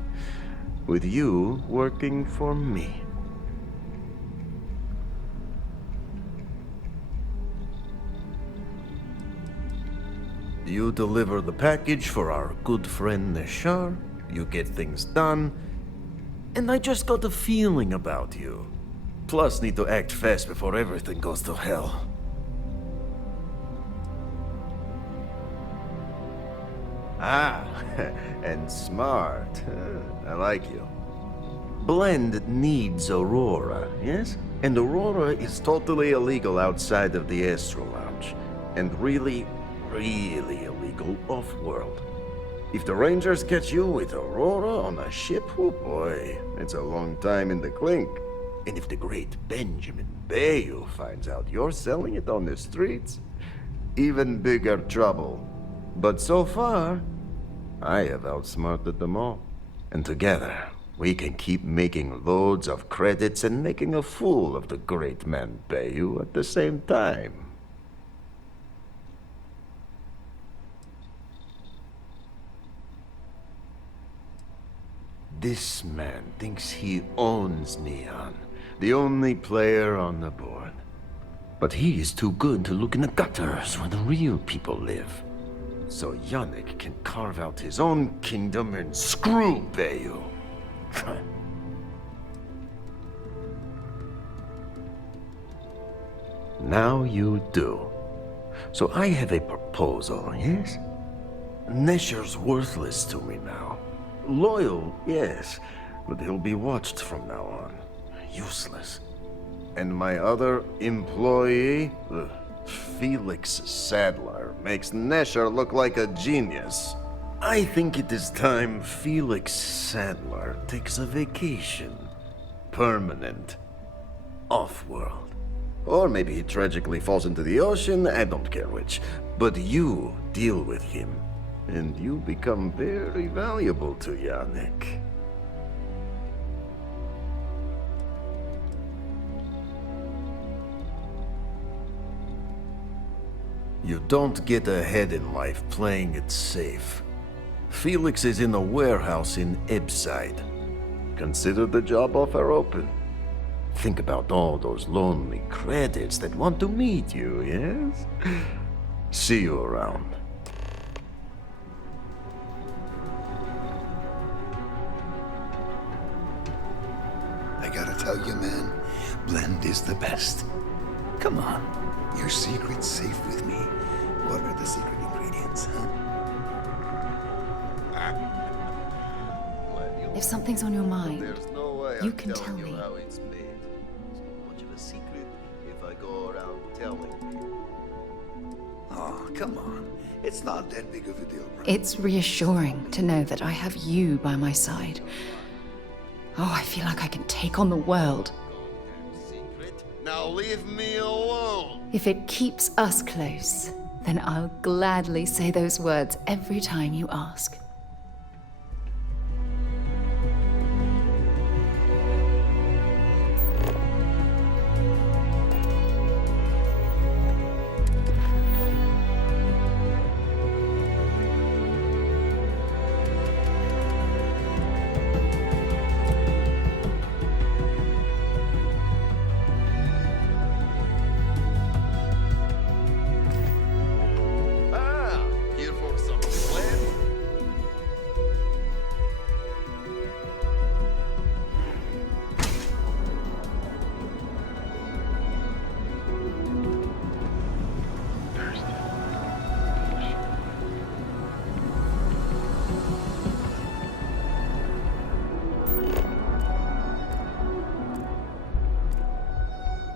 With you working for me. You deliver the package for our good friend Neshar, you get things done, and I just got a feeling about you. Plus need to act fast before everything goes to hell. Ah, and smart. I like you. Blend needs Aurora, yes? And Aurora is totally illegal outside of the Astro Lounge. And really illegal off-world. If the Rangers catch you with Aurora on a ship, oh boy, it's a long time in the clink. And if the great Benjamin Bayou finds out you're selling it on the streets, even bigger trouble. But so far, I have outsmarted them all. And together, we can keep making loads of credits and making a fool of the great man Bayou at the same time. This man thinks he owns Neon, the only player on the board. But he is too good to look in the gutters where the real people live. So Yannick can carve out his own kingdom and screw Bayou. Now you do. So I have a proposal, yes? Nesher's worthless to me now. Loyal, yes, but he'll be watched from now on. Useless. And my other employee, Felix Sadler, makes Nesher look like a genius. I think it is time Felix Sadler takes a vacation. Permanent. Off-world. Or maybe he tragically falls into the ocean, I don't care which. But you deal with him, and you become very valuable to Yannick. You don't get ahead in life playing it safe. Felix is in a warehouse in Ebbside. Consider the job offer open. Think about all those lonely credits that want to meet you, yes? See you around. I gotta tell you, man, blend is the best. Come on, your secret's safe with me. What are the secret ingredients, huh? If something's on your mind, There's no way you I'm can telling tell you me. how it's made. It's not much of a secret if I go around telling people. Oh, come on. It's not that big of a deal, bro. It's reassuring to know that I have you by my side. Oh, I feel like I can take on the world. Now leave me alone! If it keeps us close, then I'll gladly say those words every time you ask. Here for some blend?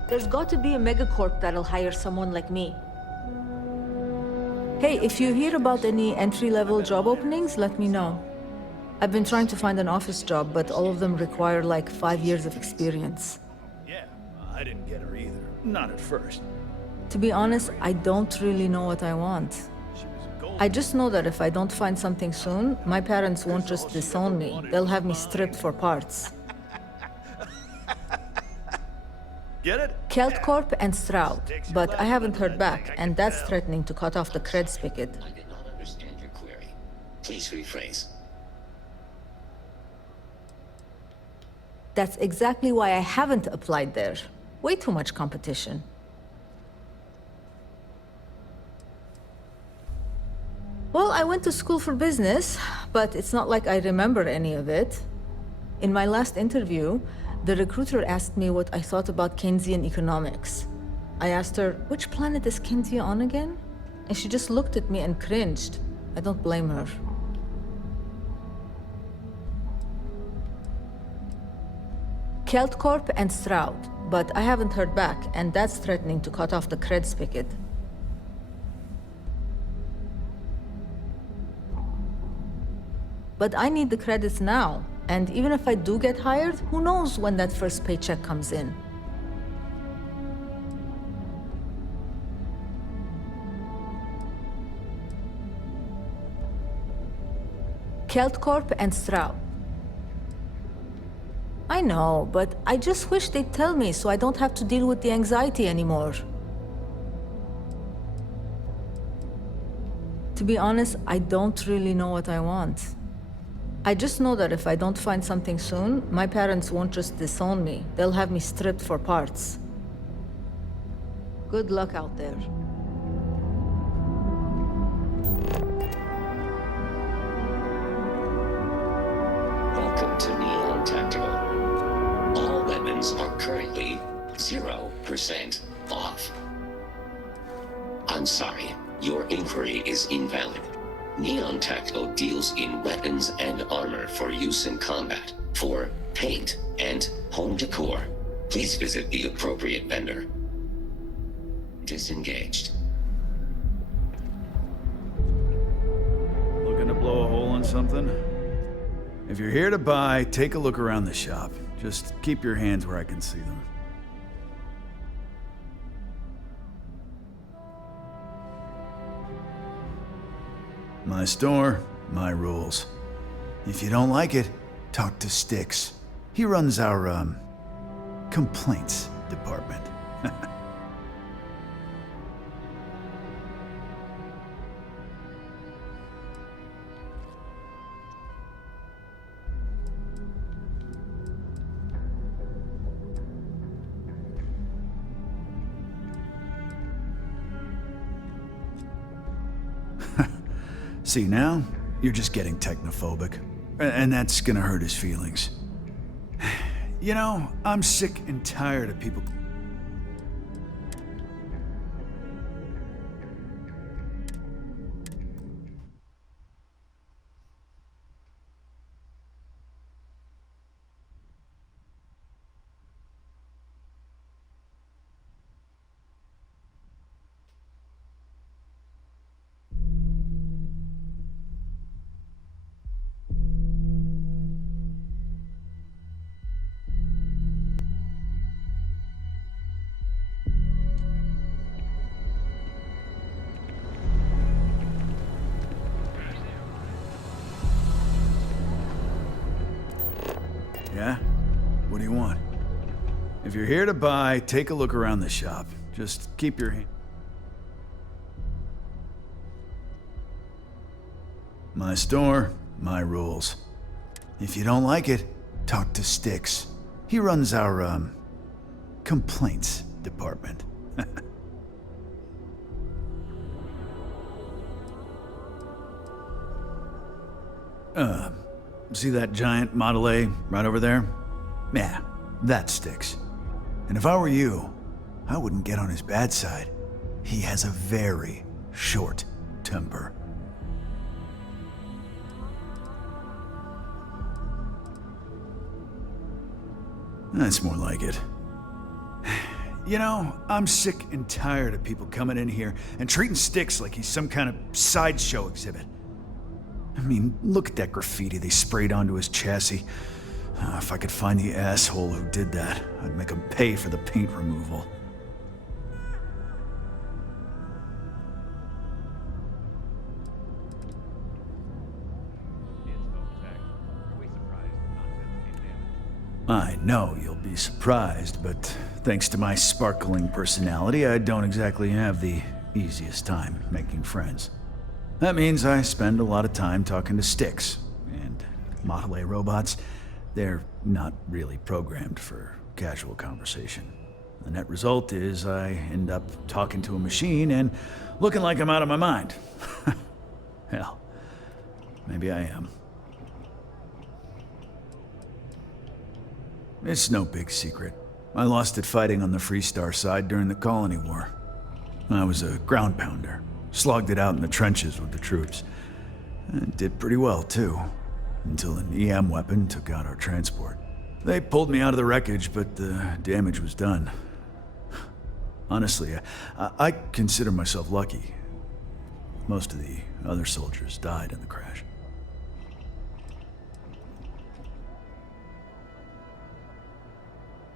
There's got to be a megacorp that'll hire someone like me. Hey, if you hear about any entry-level job openings, let me know. I've been trying to find an office job, but all of them require like 5 years of experience. Yeah, I didn't get her either. Not at first. To be honest, I don't really know what I want. I just know that if I don't find something soon, my parents won't just disown me. They'll have me stripped for parts. Get it? Kelt Corp and Stroud, but I haven't heard back, and that's threatening to cut off the cred spigot. I did not understand your query. Please rephrase. That's exactly why I haven't applied there. Way too much competition. Well, I went to school for business, but it's not like I remember any of it. In my last interview, the recruiter asked me what I thought about Keynesian economics. I asked her, which planet is Kenzia on again? And she just looked at me and cringed. I don't blame her. Kelt Corp and Stroud, but I haven't heard back, and that's threatening to cut off the cred spigot. But I need the credits now, and even if I do get hired, who knows when that first paycheck comes in. Kelt Corp and Stroud. I know, but I just wish they'd tell me so I don't have to deal with the anxiety anymore. To be honest, I don't really know what I want. I just know that if I don't find something soon, my parents won't just disown me. They'll have me stripped for parts. Good luck out there. Welcome to Neon Tactical. All weapons are currently 0% off. I'm sorry, your inquiry is invalid. Neon Tactical deals in weapons and armor for use in combat, for paint and home decor. Please visit the appropriate vendor. Disengaged. Looking to blow a hole in something? If you're here to buy, take a look around the shop. Just keep your hands where I can see them. My store, my rules. If you don't like it, talk to Styx. He runs our, complaints department. See, now, you're just getting technophobic. And that's gonna hurt his feelings. You know, I'm sick and tired of people... Yeah? What do you want? If you're here to buy, take a look around the shop. Just keep your hand... My store, my rules. If you don't like it, talk to Styx. He runs our, complaints department. See that giant Model A right over there? Yeah, that Styx. And if I were you, I wouldn't get on his bad side. He has a very short temper. That's more like it. You know, I'm sick and tired of people coming in here and treating Styx like he's some kind of sideshow exhibit. I mean, look at that graffiti they sprayed onto his chassis. If I could find the asshole who did that, I'd make him pay for the paint removal. I know you'll be surprised, but thanks to my sparkling personality, I don't exactly have the easiest time making friends. That means I spend a lot of time talking to Styx, and Model A robots, they're not really programmed for casual conversation. The net result is I end up talking to a machine and looking like I'm out of my mind. Hell, maybe I am. It's no big secret. I lost it fighting on the Freestar side during the Colony War. I was a ground pounder. Slogged it out in the trenches with the troops. And did pretty well, too. Until an EM weapon took out our transport. They pulled me out of the wreckage, but the damage was done. Honestly, I consider myself lucky. Most of the other soldiers died in the crash.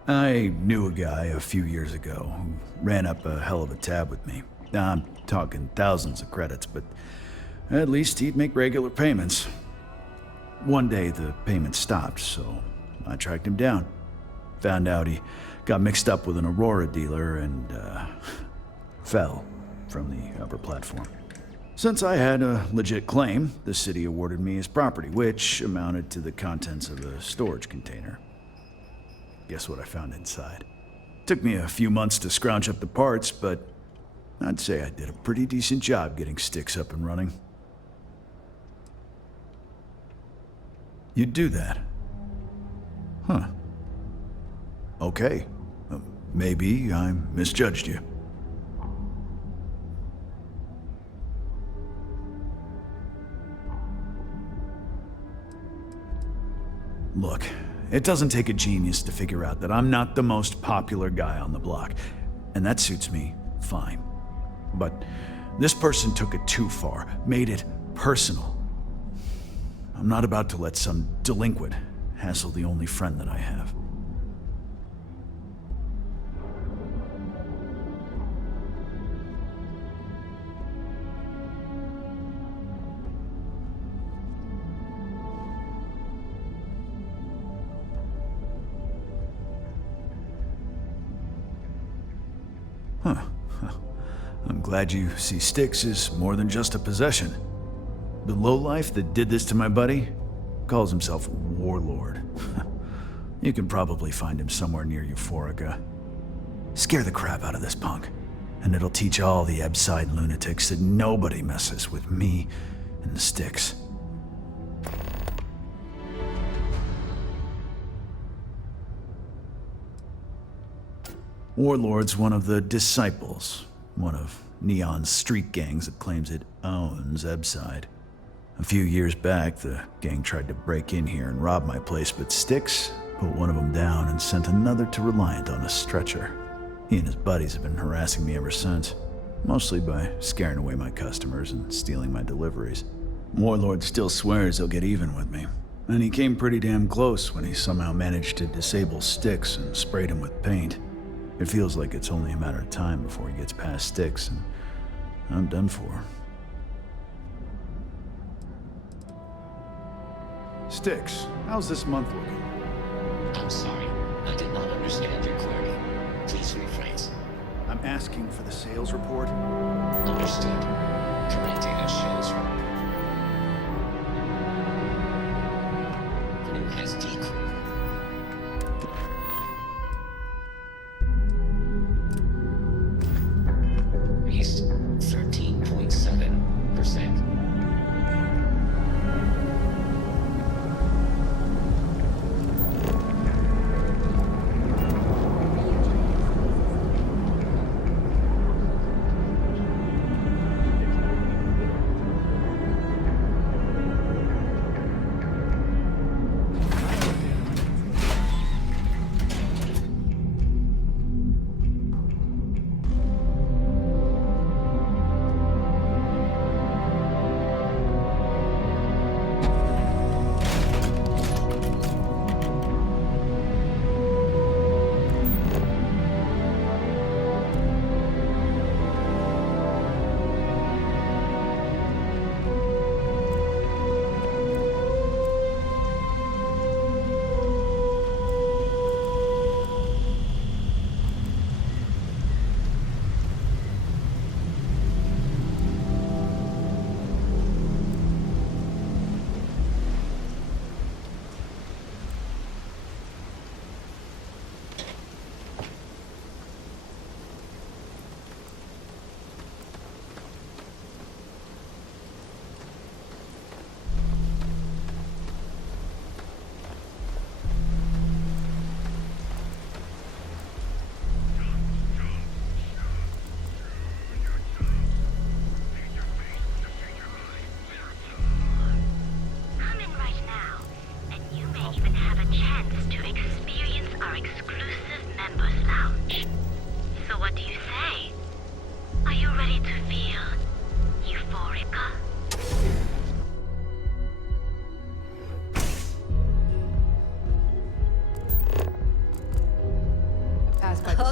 I knew a guy a few years ago who ran up a hell of a tab with me. I'm talking thousands of credits, but at least he'd make regular payments. One day the payments stopped, so I tracked him down. Found out he got mixed up with an Aurora dealer and fell from the upper platform. Since I had a legit claim, the city awarded me his property, which amounted to the contents of a storage container. Guess what I found inside? Took me a few months to scrounge up the parts, but I'd say I did a pretty decent job getting Styx up and running. You'd do that? Huh. Okay. Maybe I misjudged you. Look, It doesn't take a genius to figure out that I'm not the most popular guy on the block, and that suits me fine. But this person took it too far, made it personal. I'm not about to let some delinquent hassle the only friend that I have. Huh. I'm glad you see Styx as more than just a possession. The lowlife that did this to my buddy calls himself Warlord. You can probably find him somewhere near Euphorica. Scare the crap out of this punk, and it'll teach all the Ebside lunatics that nobody messes with me and the Styx. Warlord's one of the disciples, one of Neon's street gangs that claims it owns Ebside. A few years back, the gang tried to break in here and rob my place, but Styx put one of them down and sent another to Reliant on a stretcher. He and his buddies have been harassing me ever since, mostly by scaring away my customers and stealing my deliveries. Warlord still swears he'll get even with me, and he came pretty damn close when he somehow managed to disable Styx and sprayed him with paint. It feels like it's only a matter of time before he gets past Styx, and I'm done for. Styx, how's this month looking? I'm sorry. I did not understand your query. Please rephrase. I'm asking for the sales report. Understood. Current data shows revenue has decreased. Increased 13.7%.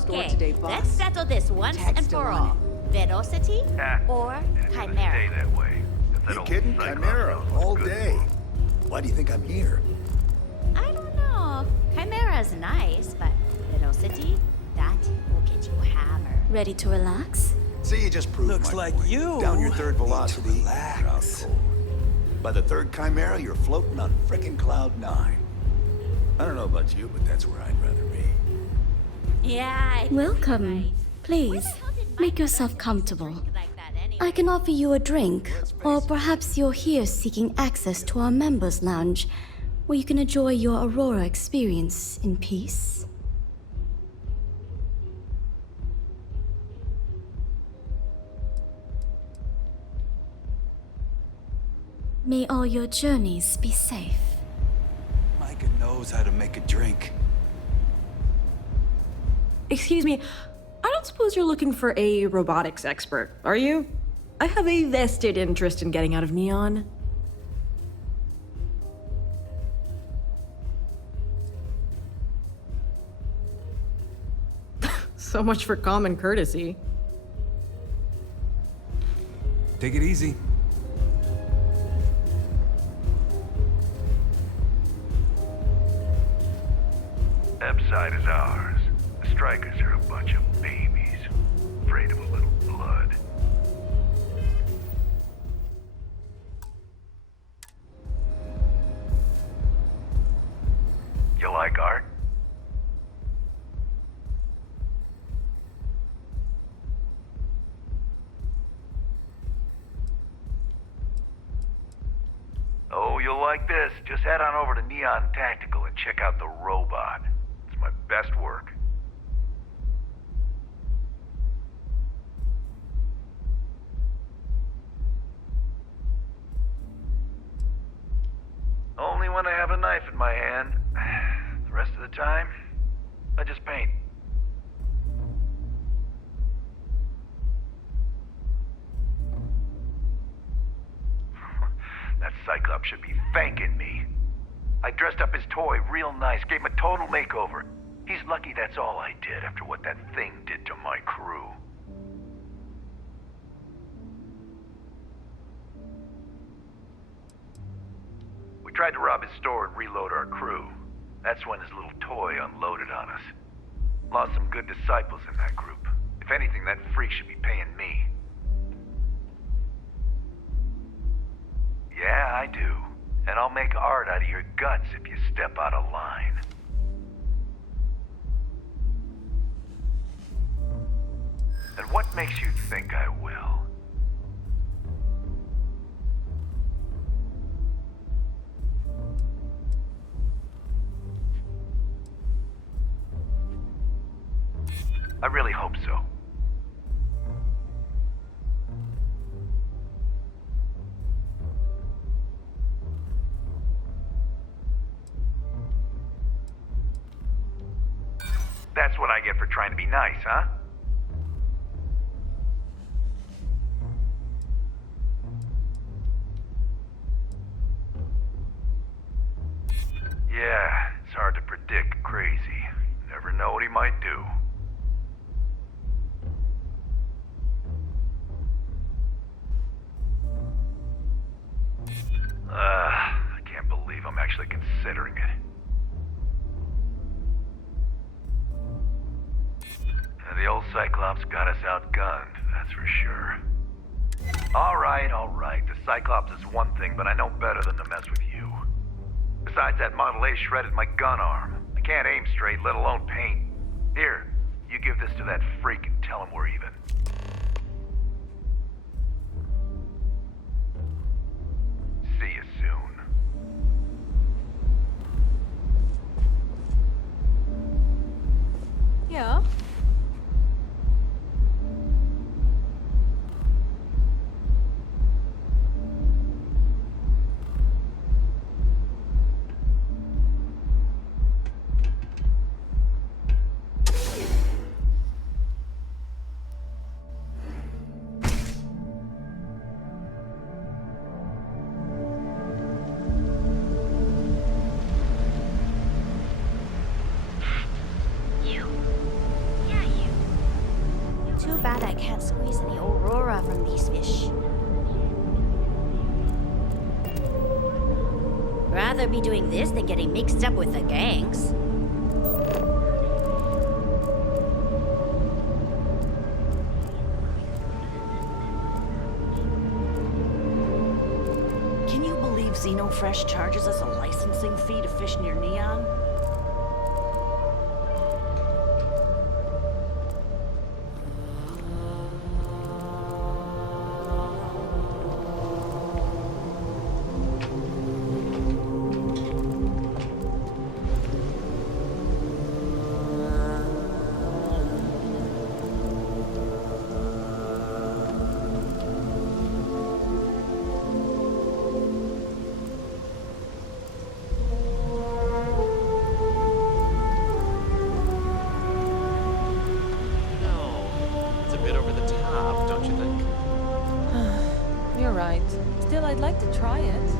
Okay, let's settle this once and for all. Velocity or Chimera? Stay that way. You kidding? Chimera, all day. Why do you think I'm here? I don't know. Chimera's nice, but Velocity, that will get you hammered. Ready to relax? See, you just proved Looks my like point. you Down your third velocity, relax. cloud cold. By the third Chimera, you're floating on frickin' cloud 9. I don't know about you, but that's where I'd rather be. Yeah. Welcome. Please, make yourself comfortable. I can offer you a drink, or perhaps you're here seeking access to our members' lounge, where you can enjoy your Aurora experience in peace. May all your journeys be safe. My fucking knows how to make a drink. Excuse me, I don't suppose you're looking for a robotics expert, are you? I have a vested interest in getting out of Neon. So much for common courtesy. Take it easy. Epside is ours. The strikers are a bunch of babies, afraid of a little blood. You like art? Oh, you'll like this. Just head on over to Neon Tactical and check out the robot. It's my best work. Only when I have a knife in my hand. The rest of the time, I just paint. That Cyclops should be thanking me. I dressed up his toy real nice, gave him a total makeover. He's lucky that's all I did after what that thing did to my crew. We tried to rob his store and reload our crew. That's when his little toy unloaded on us. Lost some good disciples in that group. If anything, that freak should be paying me. Yeah, I do. And I'll make art out of your guts if you step out of line. And what makes you think I will? I really hope so. That's what I get for trying to be nice, huh? Yeah, it's hard to predict Crazy. Never know what he might do. I can't believe I'm actually considering it. The old Cyclops got us outgunned, that's for sure. All right. The Cyclops is one thing, but I know better than to mess with you. Besides, that Model A shredded my gun arm. I can't aim straight, let alone paint. Here, you give this to that freak and tell him we're even. See you soon. Yeah. Too bad I can't squeeze any Aurora from these fish. Rather be doing this than getting mixed up with the gangs. Can you believe Xenofresh charges us a licensing fee to fish near Neon? Still, I'd like to try it.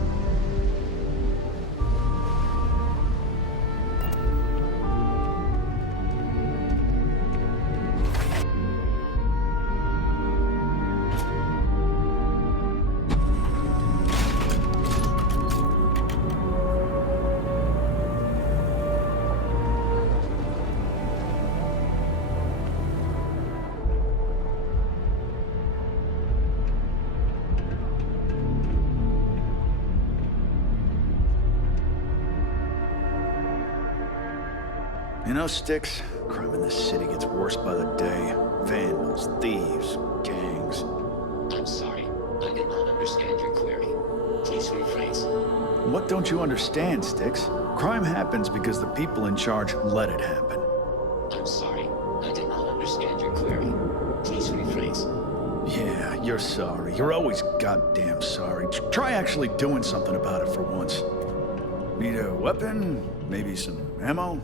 You know, Sticks, crime in this city gets worse by the day. Vandals, thieves, gangs. I'm sorry. I did not understand your query. Please rephrase. What don't you understand, Sticks? Crime happens because the people in charge let it happen. I'm sorry. I did not understand your query. Please rephrase. Yeah, you're sorry. You're always goddamn sorry. Try actually doing something about it for once. Need a weapon? Maybe some ammo?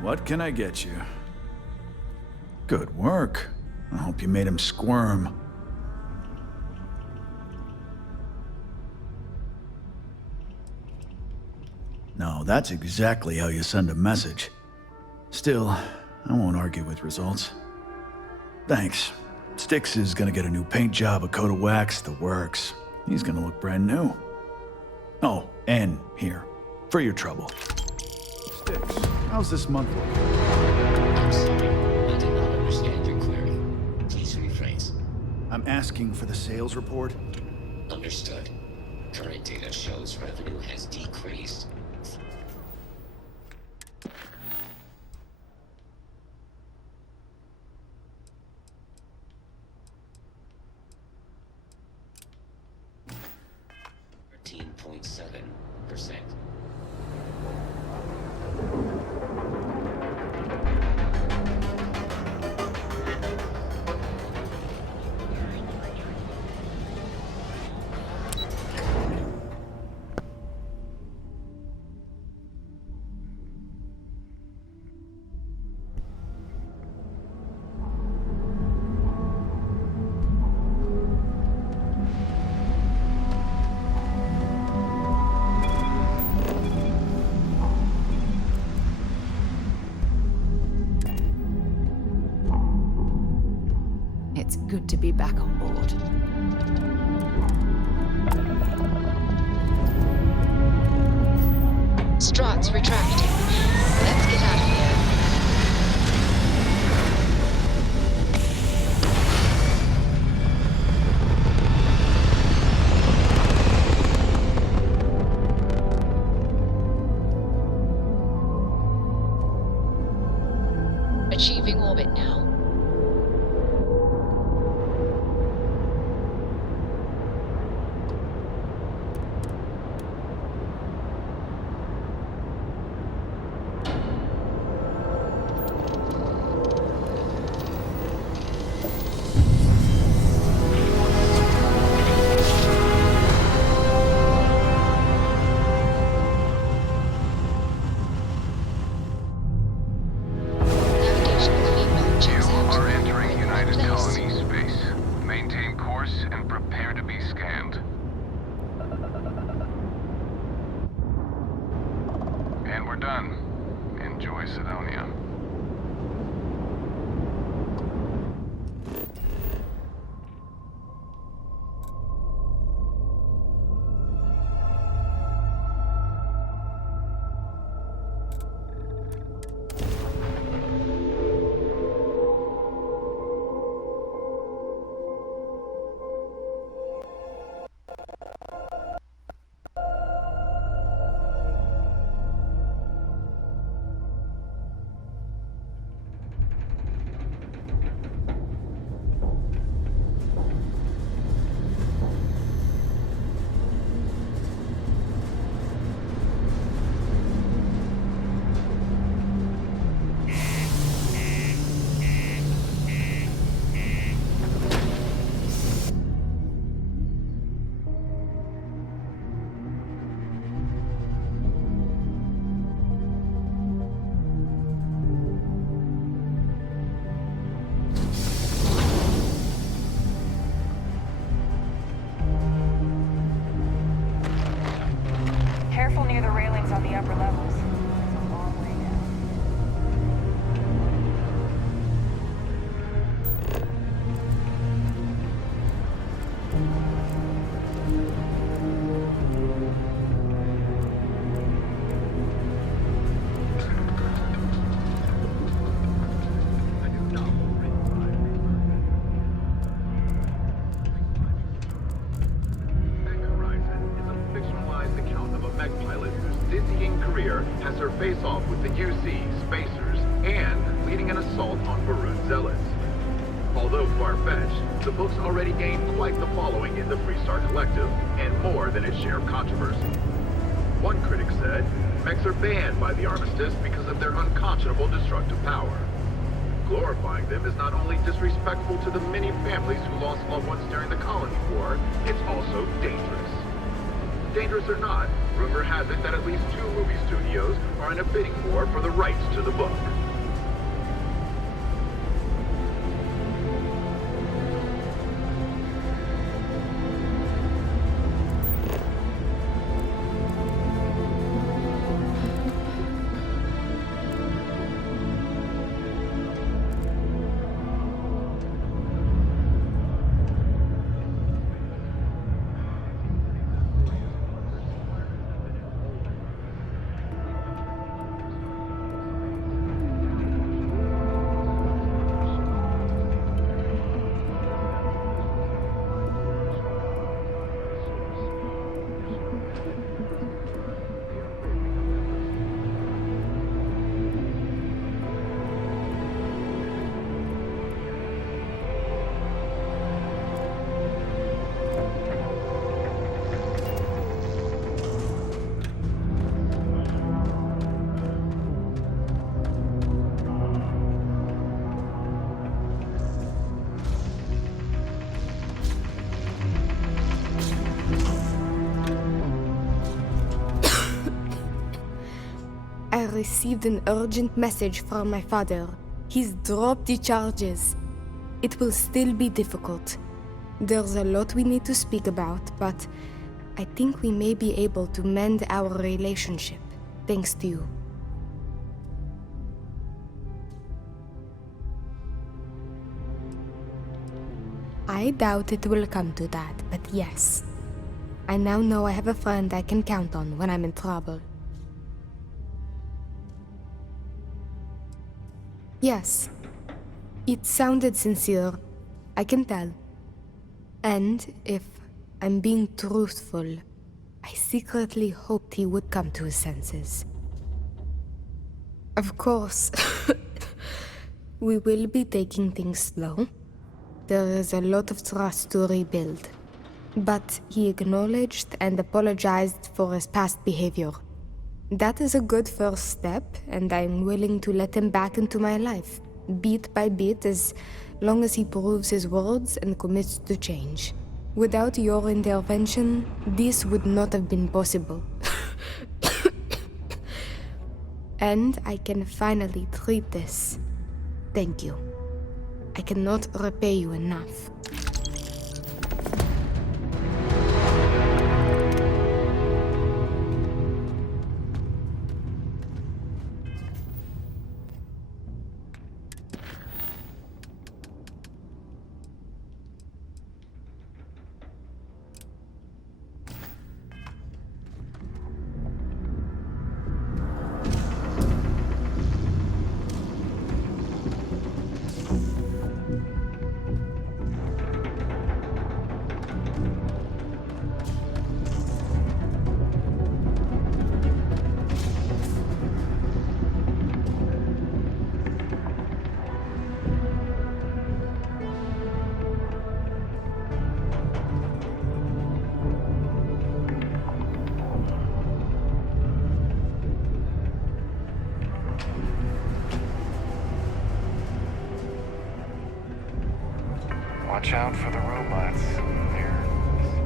What can I get you? Good work. I hope you made him squirm. No, that's exactly how you send a message. Still, I won't argue with results. Thanks. Sticks is gonna get a new paint job, a coat of wax, the works. He's gonna look brand new. Oh, and here, for your trouble. Sticks, how's this month looking? I'm sorry. I did not understand your query. Please rephrase. I'm asking for the sales report. Understood. Current data shows revenue has decreased. %. It's good to be back on board. Struts retracting. Let's get out of here. Achieving orbit now. on the upper levels. It's a long way down. Has her face-off with the UC, Spacers, and leading an assault on Varun Zealots. Although far-fetched, the book's already gained quite the following in the Freestar Collective, and more than its share of controversy. One critic said, mechs are banned by the Armistice because of their unconscionable destructive power. Glorifying them is not only disrespectful to the many families who lost loved ones during the Colony War, it's also dangerous. Dangerous or not, rumor has it that at least 2 movie studios are in a bidding war for the rights to the book. I received an urgent message from my father. He's dropped the charges. It will still be difficult. There's a lot we need to speak about, but I think we may be able to mend our relationship, thanks to you. I doubt it will come to that, but yes. I now know I have a friend I can count on when I'm in trouble. Yes, it sounded sincere, I can tell. And if I'm being truthful, I secretly hoped he would come to his senses. Of course, we will be taking things slow. There is a lot of trust to rebuild. But he acknowledged and apologized for his past behavior. That is a good first step, and I'm willing to let him back into my life, bit by bit, as long as he proves his words and commits to change. Without your intervention, this would not have been possible. And I can finally treat this. Thank you. I cannot repay you enough. Watch out for the robots.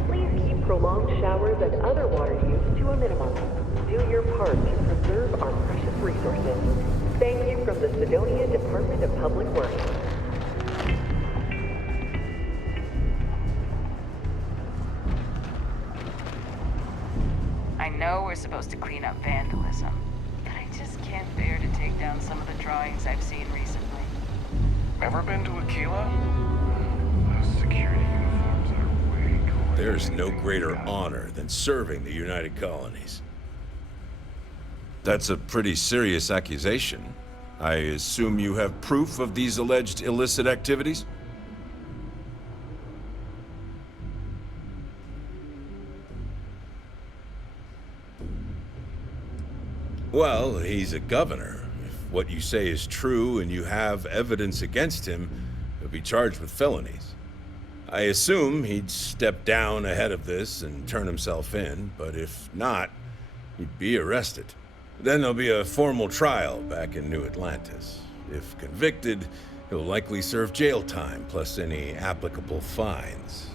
Please keep prolonged showers and other water use to a minimum. Do your part to preserve our precious resources. Thank you from the Sidonia Department of Public Works. I know we're We're supposed to clean up vandalism. But I just can't bear to take down some of the drawings I've seen recently. Ever been to Aquila? Those security uniforms are way cool. There's no greater honor than serving the United Colonies. That's a pretty serious accusation. I assume you have proof of these alleged illicit activities? Well, he's a governor. If what you say is true and you have evidence against him, he'll be charged with felonies. I assume he'd step down ahead of this and turn himself in, but if not, he'd be arrested. Then there'll be a formal trial back in New Atlantis. If convicted, he'll likely serve jail time plus any applicable fines.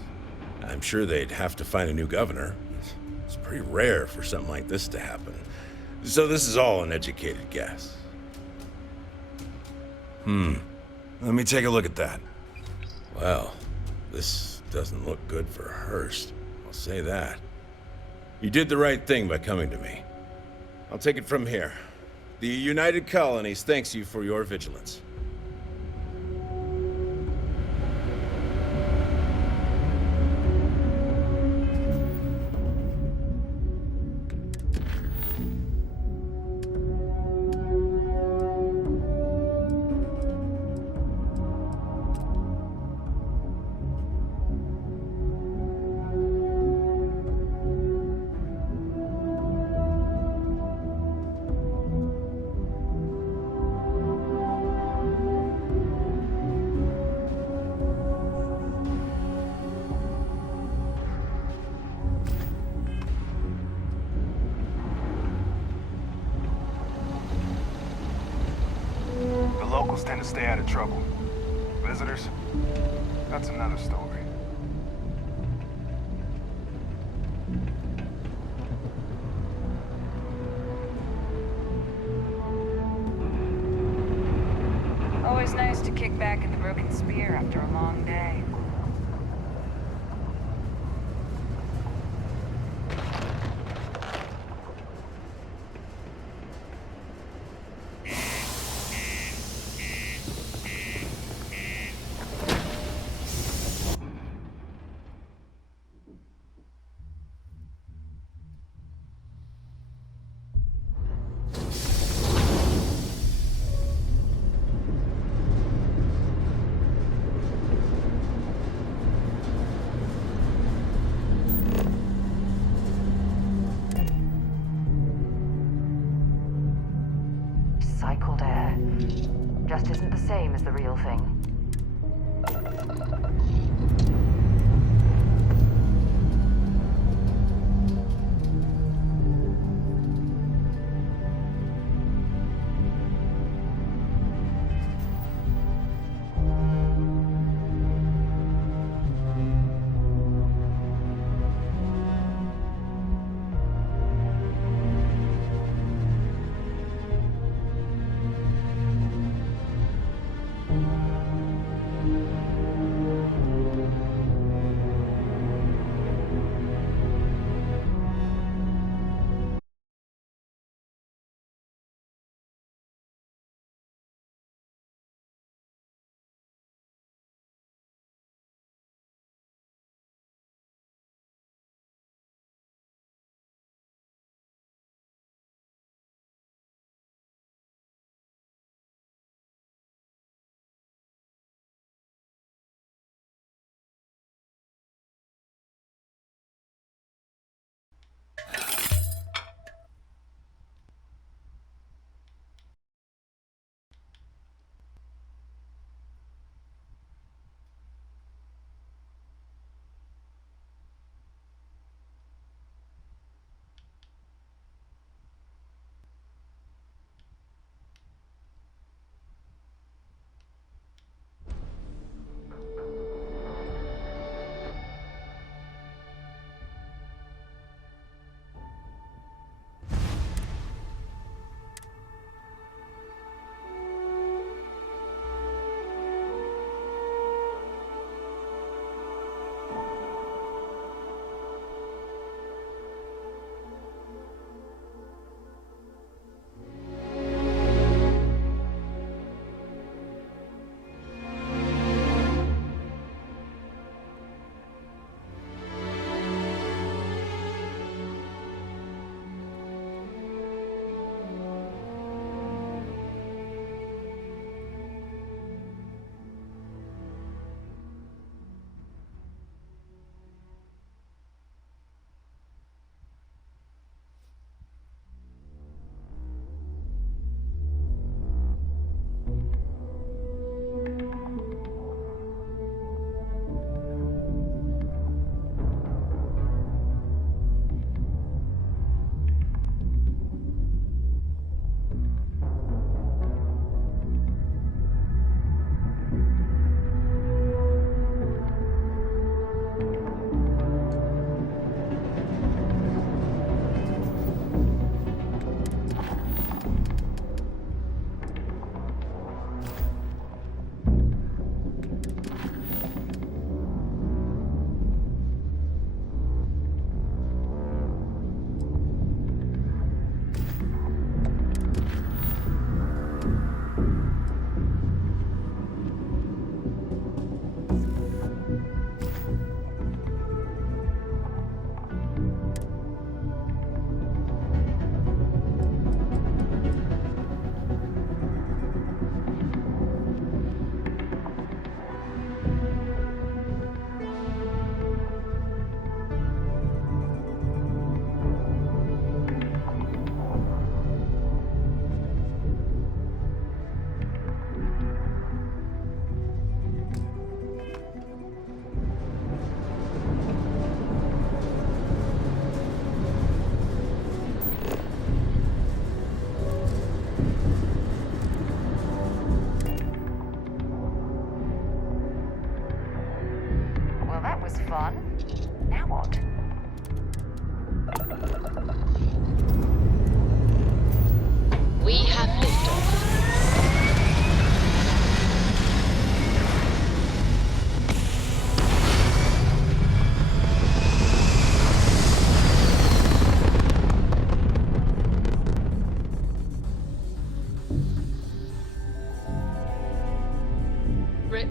I'm sure they'd have to find a new governor. It's pretty rare for something like this to happen. So this is all an educated guess. Let me take a look at that. Well, this doesn't look good for Hearst. I'll say that. You did the right thing by coming to me. I'll take it from here. The United Colonies thanks you for your vigilance. Locals tend to stay out of trouble. Visitors? That's another story. Always nice to kick back at the Broken Spear after a long day. Cycled air. Just isn't the same as the real thing.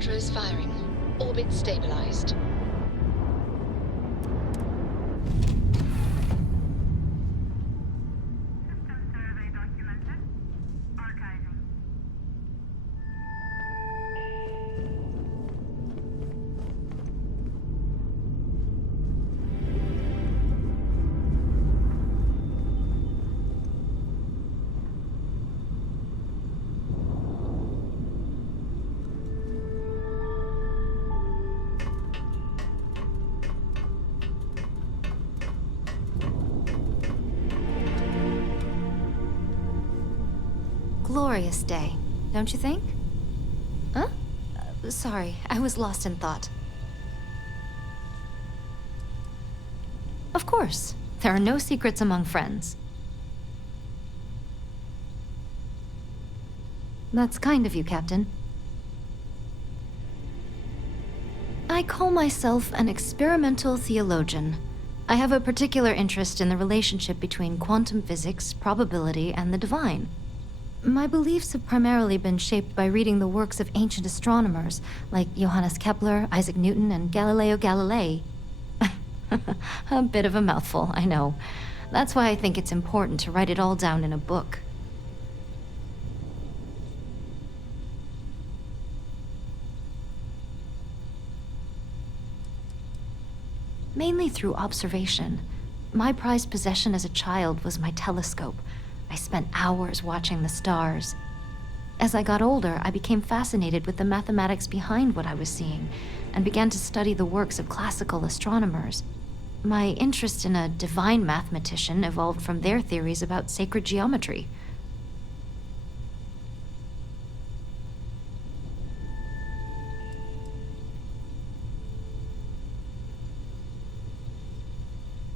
reactor is firing. Orbit stabilized. Glorious day, don't you think? Huh? Sorry, I was lost in thought. Of course. There are no secrets among friends. That's kind of you, Captain. I call myself an experimental theologian. I have a particular interest in the relationship between quantum physics, probability, and the divine. My beliefs have primarily been shaped by reading the works of ancient astronomers, like Johannes Kepler, Isaac Newton, and Galileo Galilei. A bit of a mouthful, I know. That's why I think it's important to write it all down in a book. Mainly through observation. My prized possession as a child was my telescope. I spent hours watching the stars. As I got older, I became fascinated with the mathematics behind what I was seeing, and began to study the works of classical astronomers. My interest in a divine mathematician evolved from their theories about sacred geometry.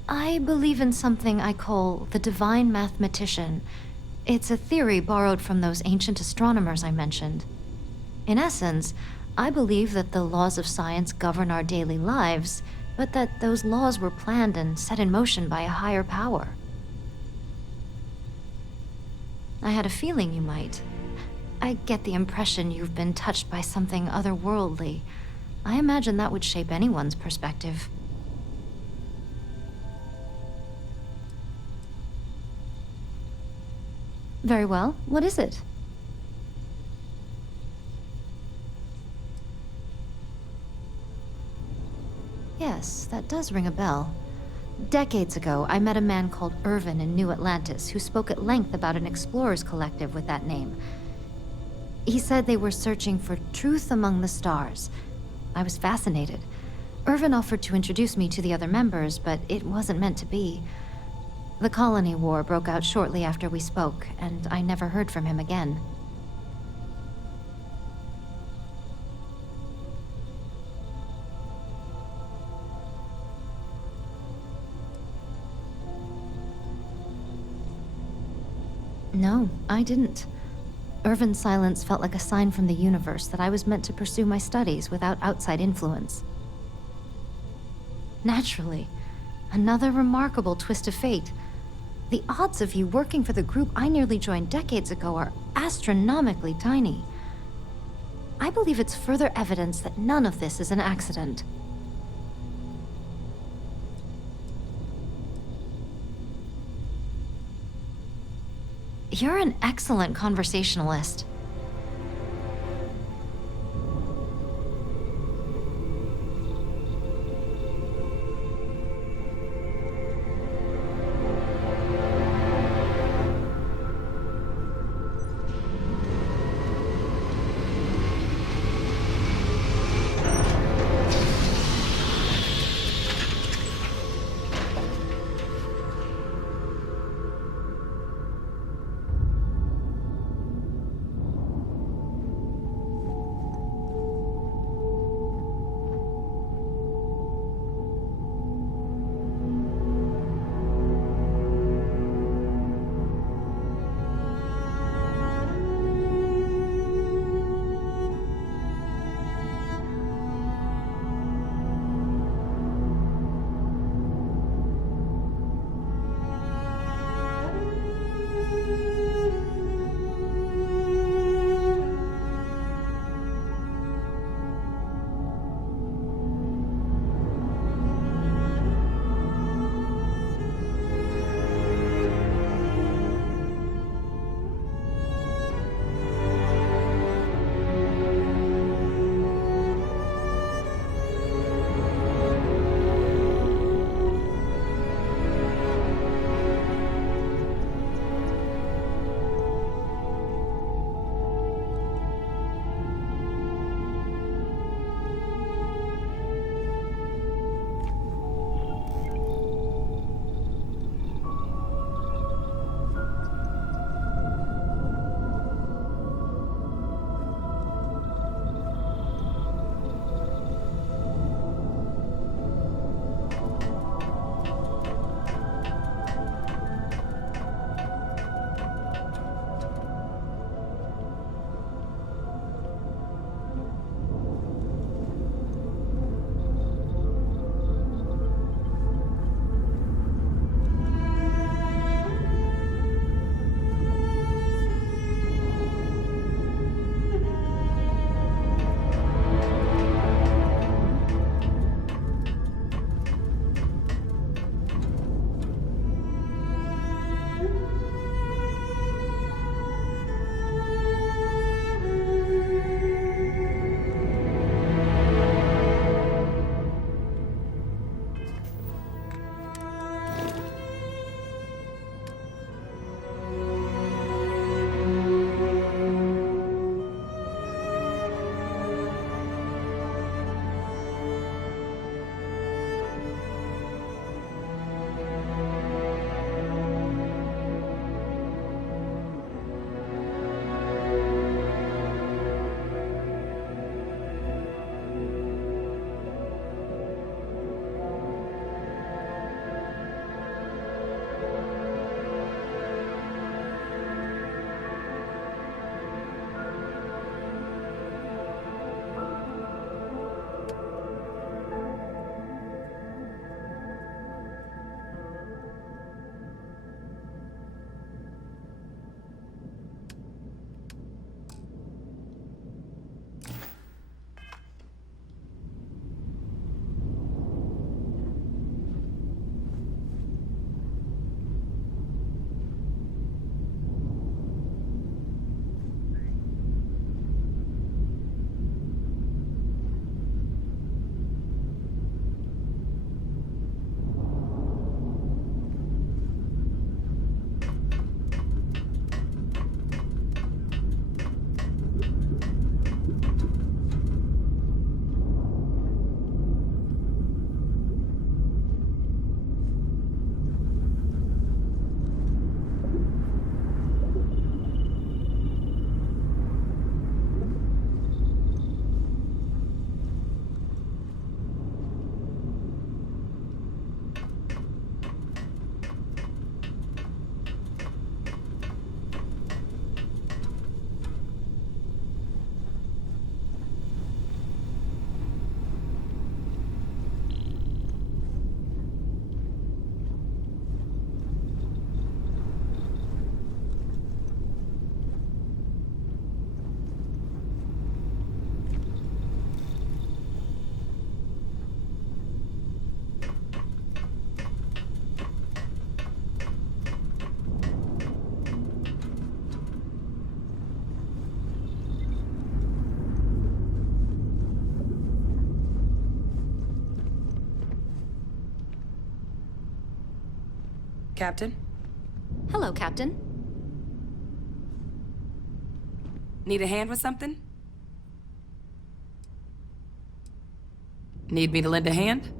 I believe in something I call the divine mathematician. It's a theory borrowed from those ancient astronomers I mentioned. In essence, I believe that the laws of science govern our daily lives, but that those laws were planned and set in motion by a higher power. I had a feeling you might. I get the impression you've been touched by something otherworldly. I imagine that would shape anyone's perspective. Very well. What is it? Yes, that does ring a bell. Decades ago, I met a man called Irvin in New Atlantis who spoke at length about an explorers collective with that name. He said they were searching for truth among the stars. I was fascinated. Irvin offered to introduce me to the other members, but it wasn't meant to be. The colony war broke out shortly after we spoke, and I never heard from him again. No, I didn't. Irvin's silence felt like a sign from the universe that I was meant to pursue my studies without outside influence. Naturally, another remarkable twist of fate. The odds of you working for the group I nearly joined decades ago are astronomically tiny. I believe it's further evidence that none of this is an accident. You're an excellent conversationalist. Captain? Hello, Captain. Need a hand with something? Need me to lend a hand?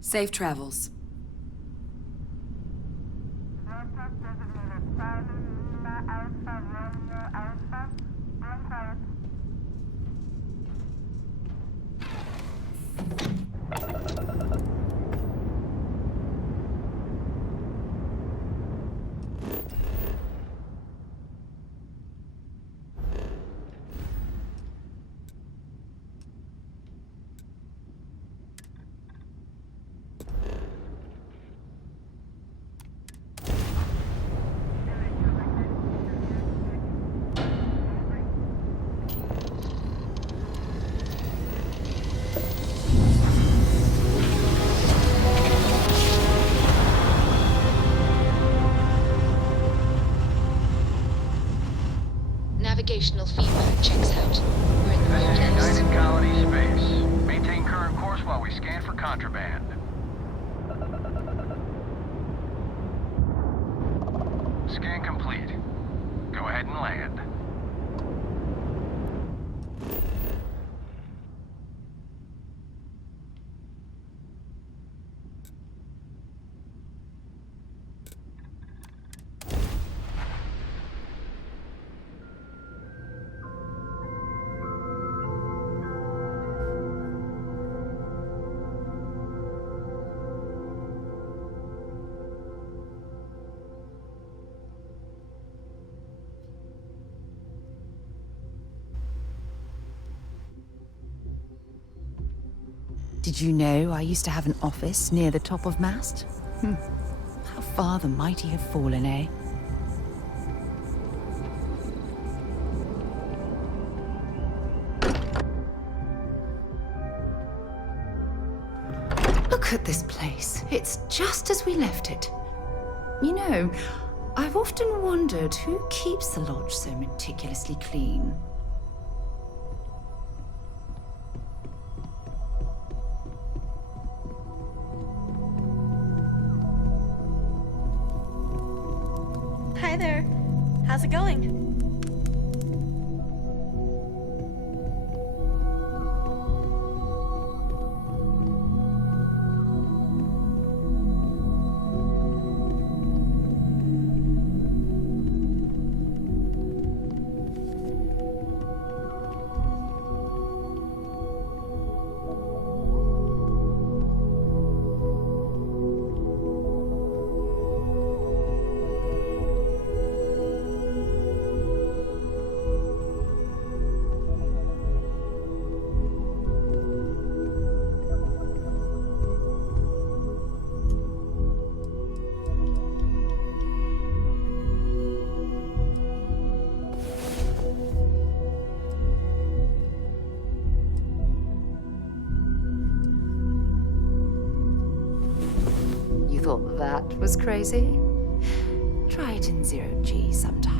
Safe travels. Navigational feedback checks out. We're in the right place. United Colony Space. Maintain current course while we scan for contraband. Scan complete. Go ahead and land. Did you know I used to have an office near the top of mast? How far the mighty have fallen, eh? Look at this place. It's just as we left it. You know, I've often wondered who keeps the lodge so meticulously clean. Hi there. How's it going? Thought that was crazy? Try it in 0G sometime.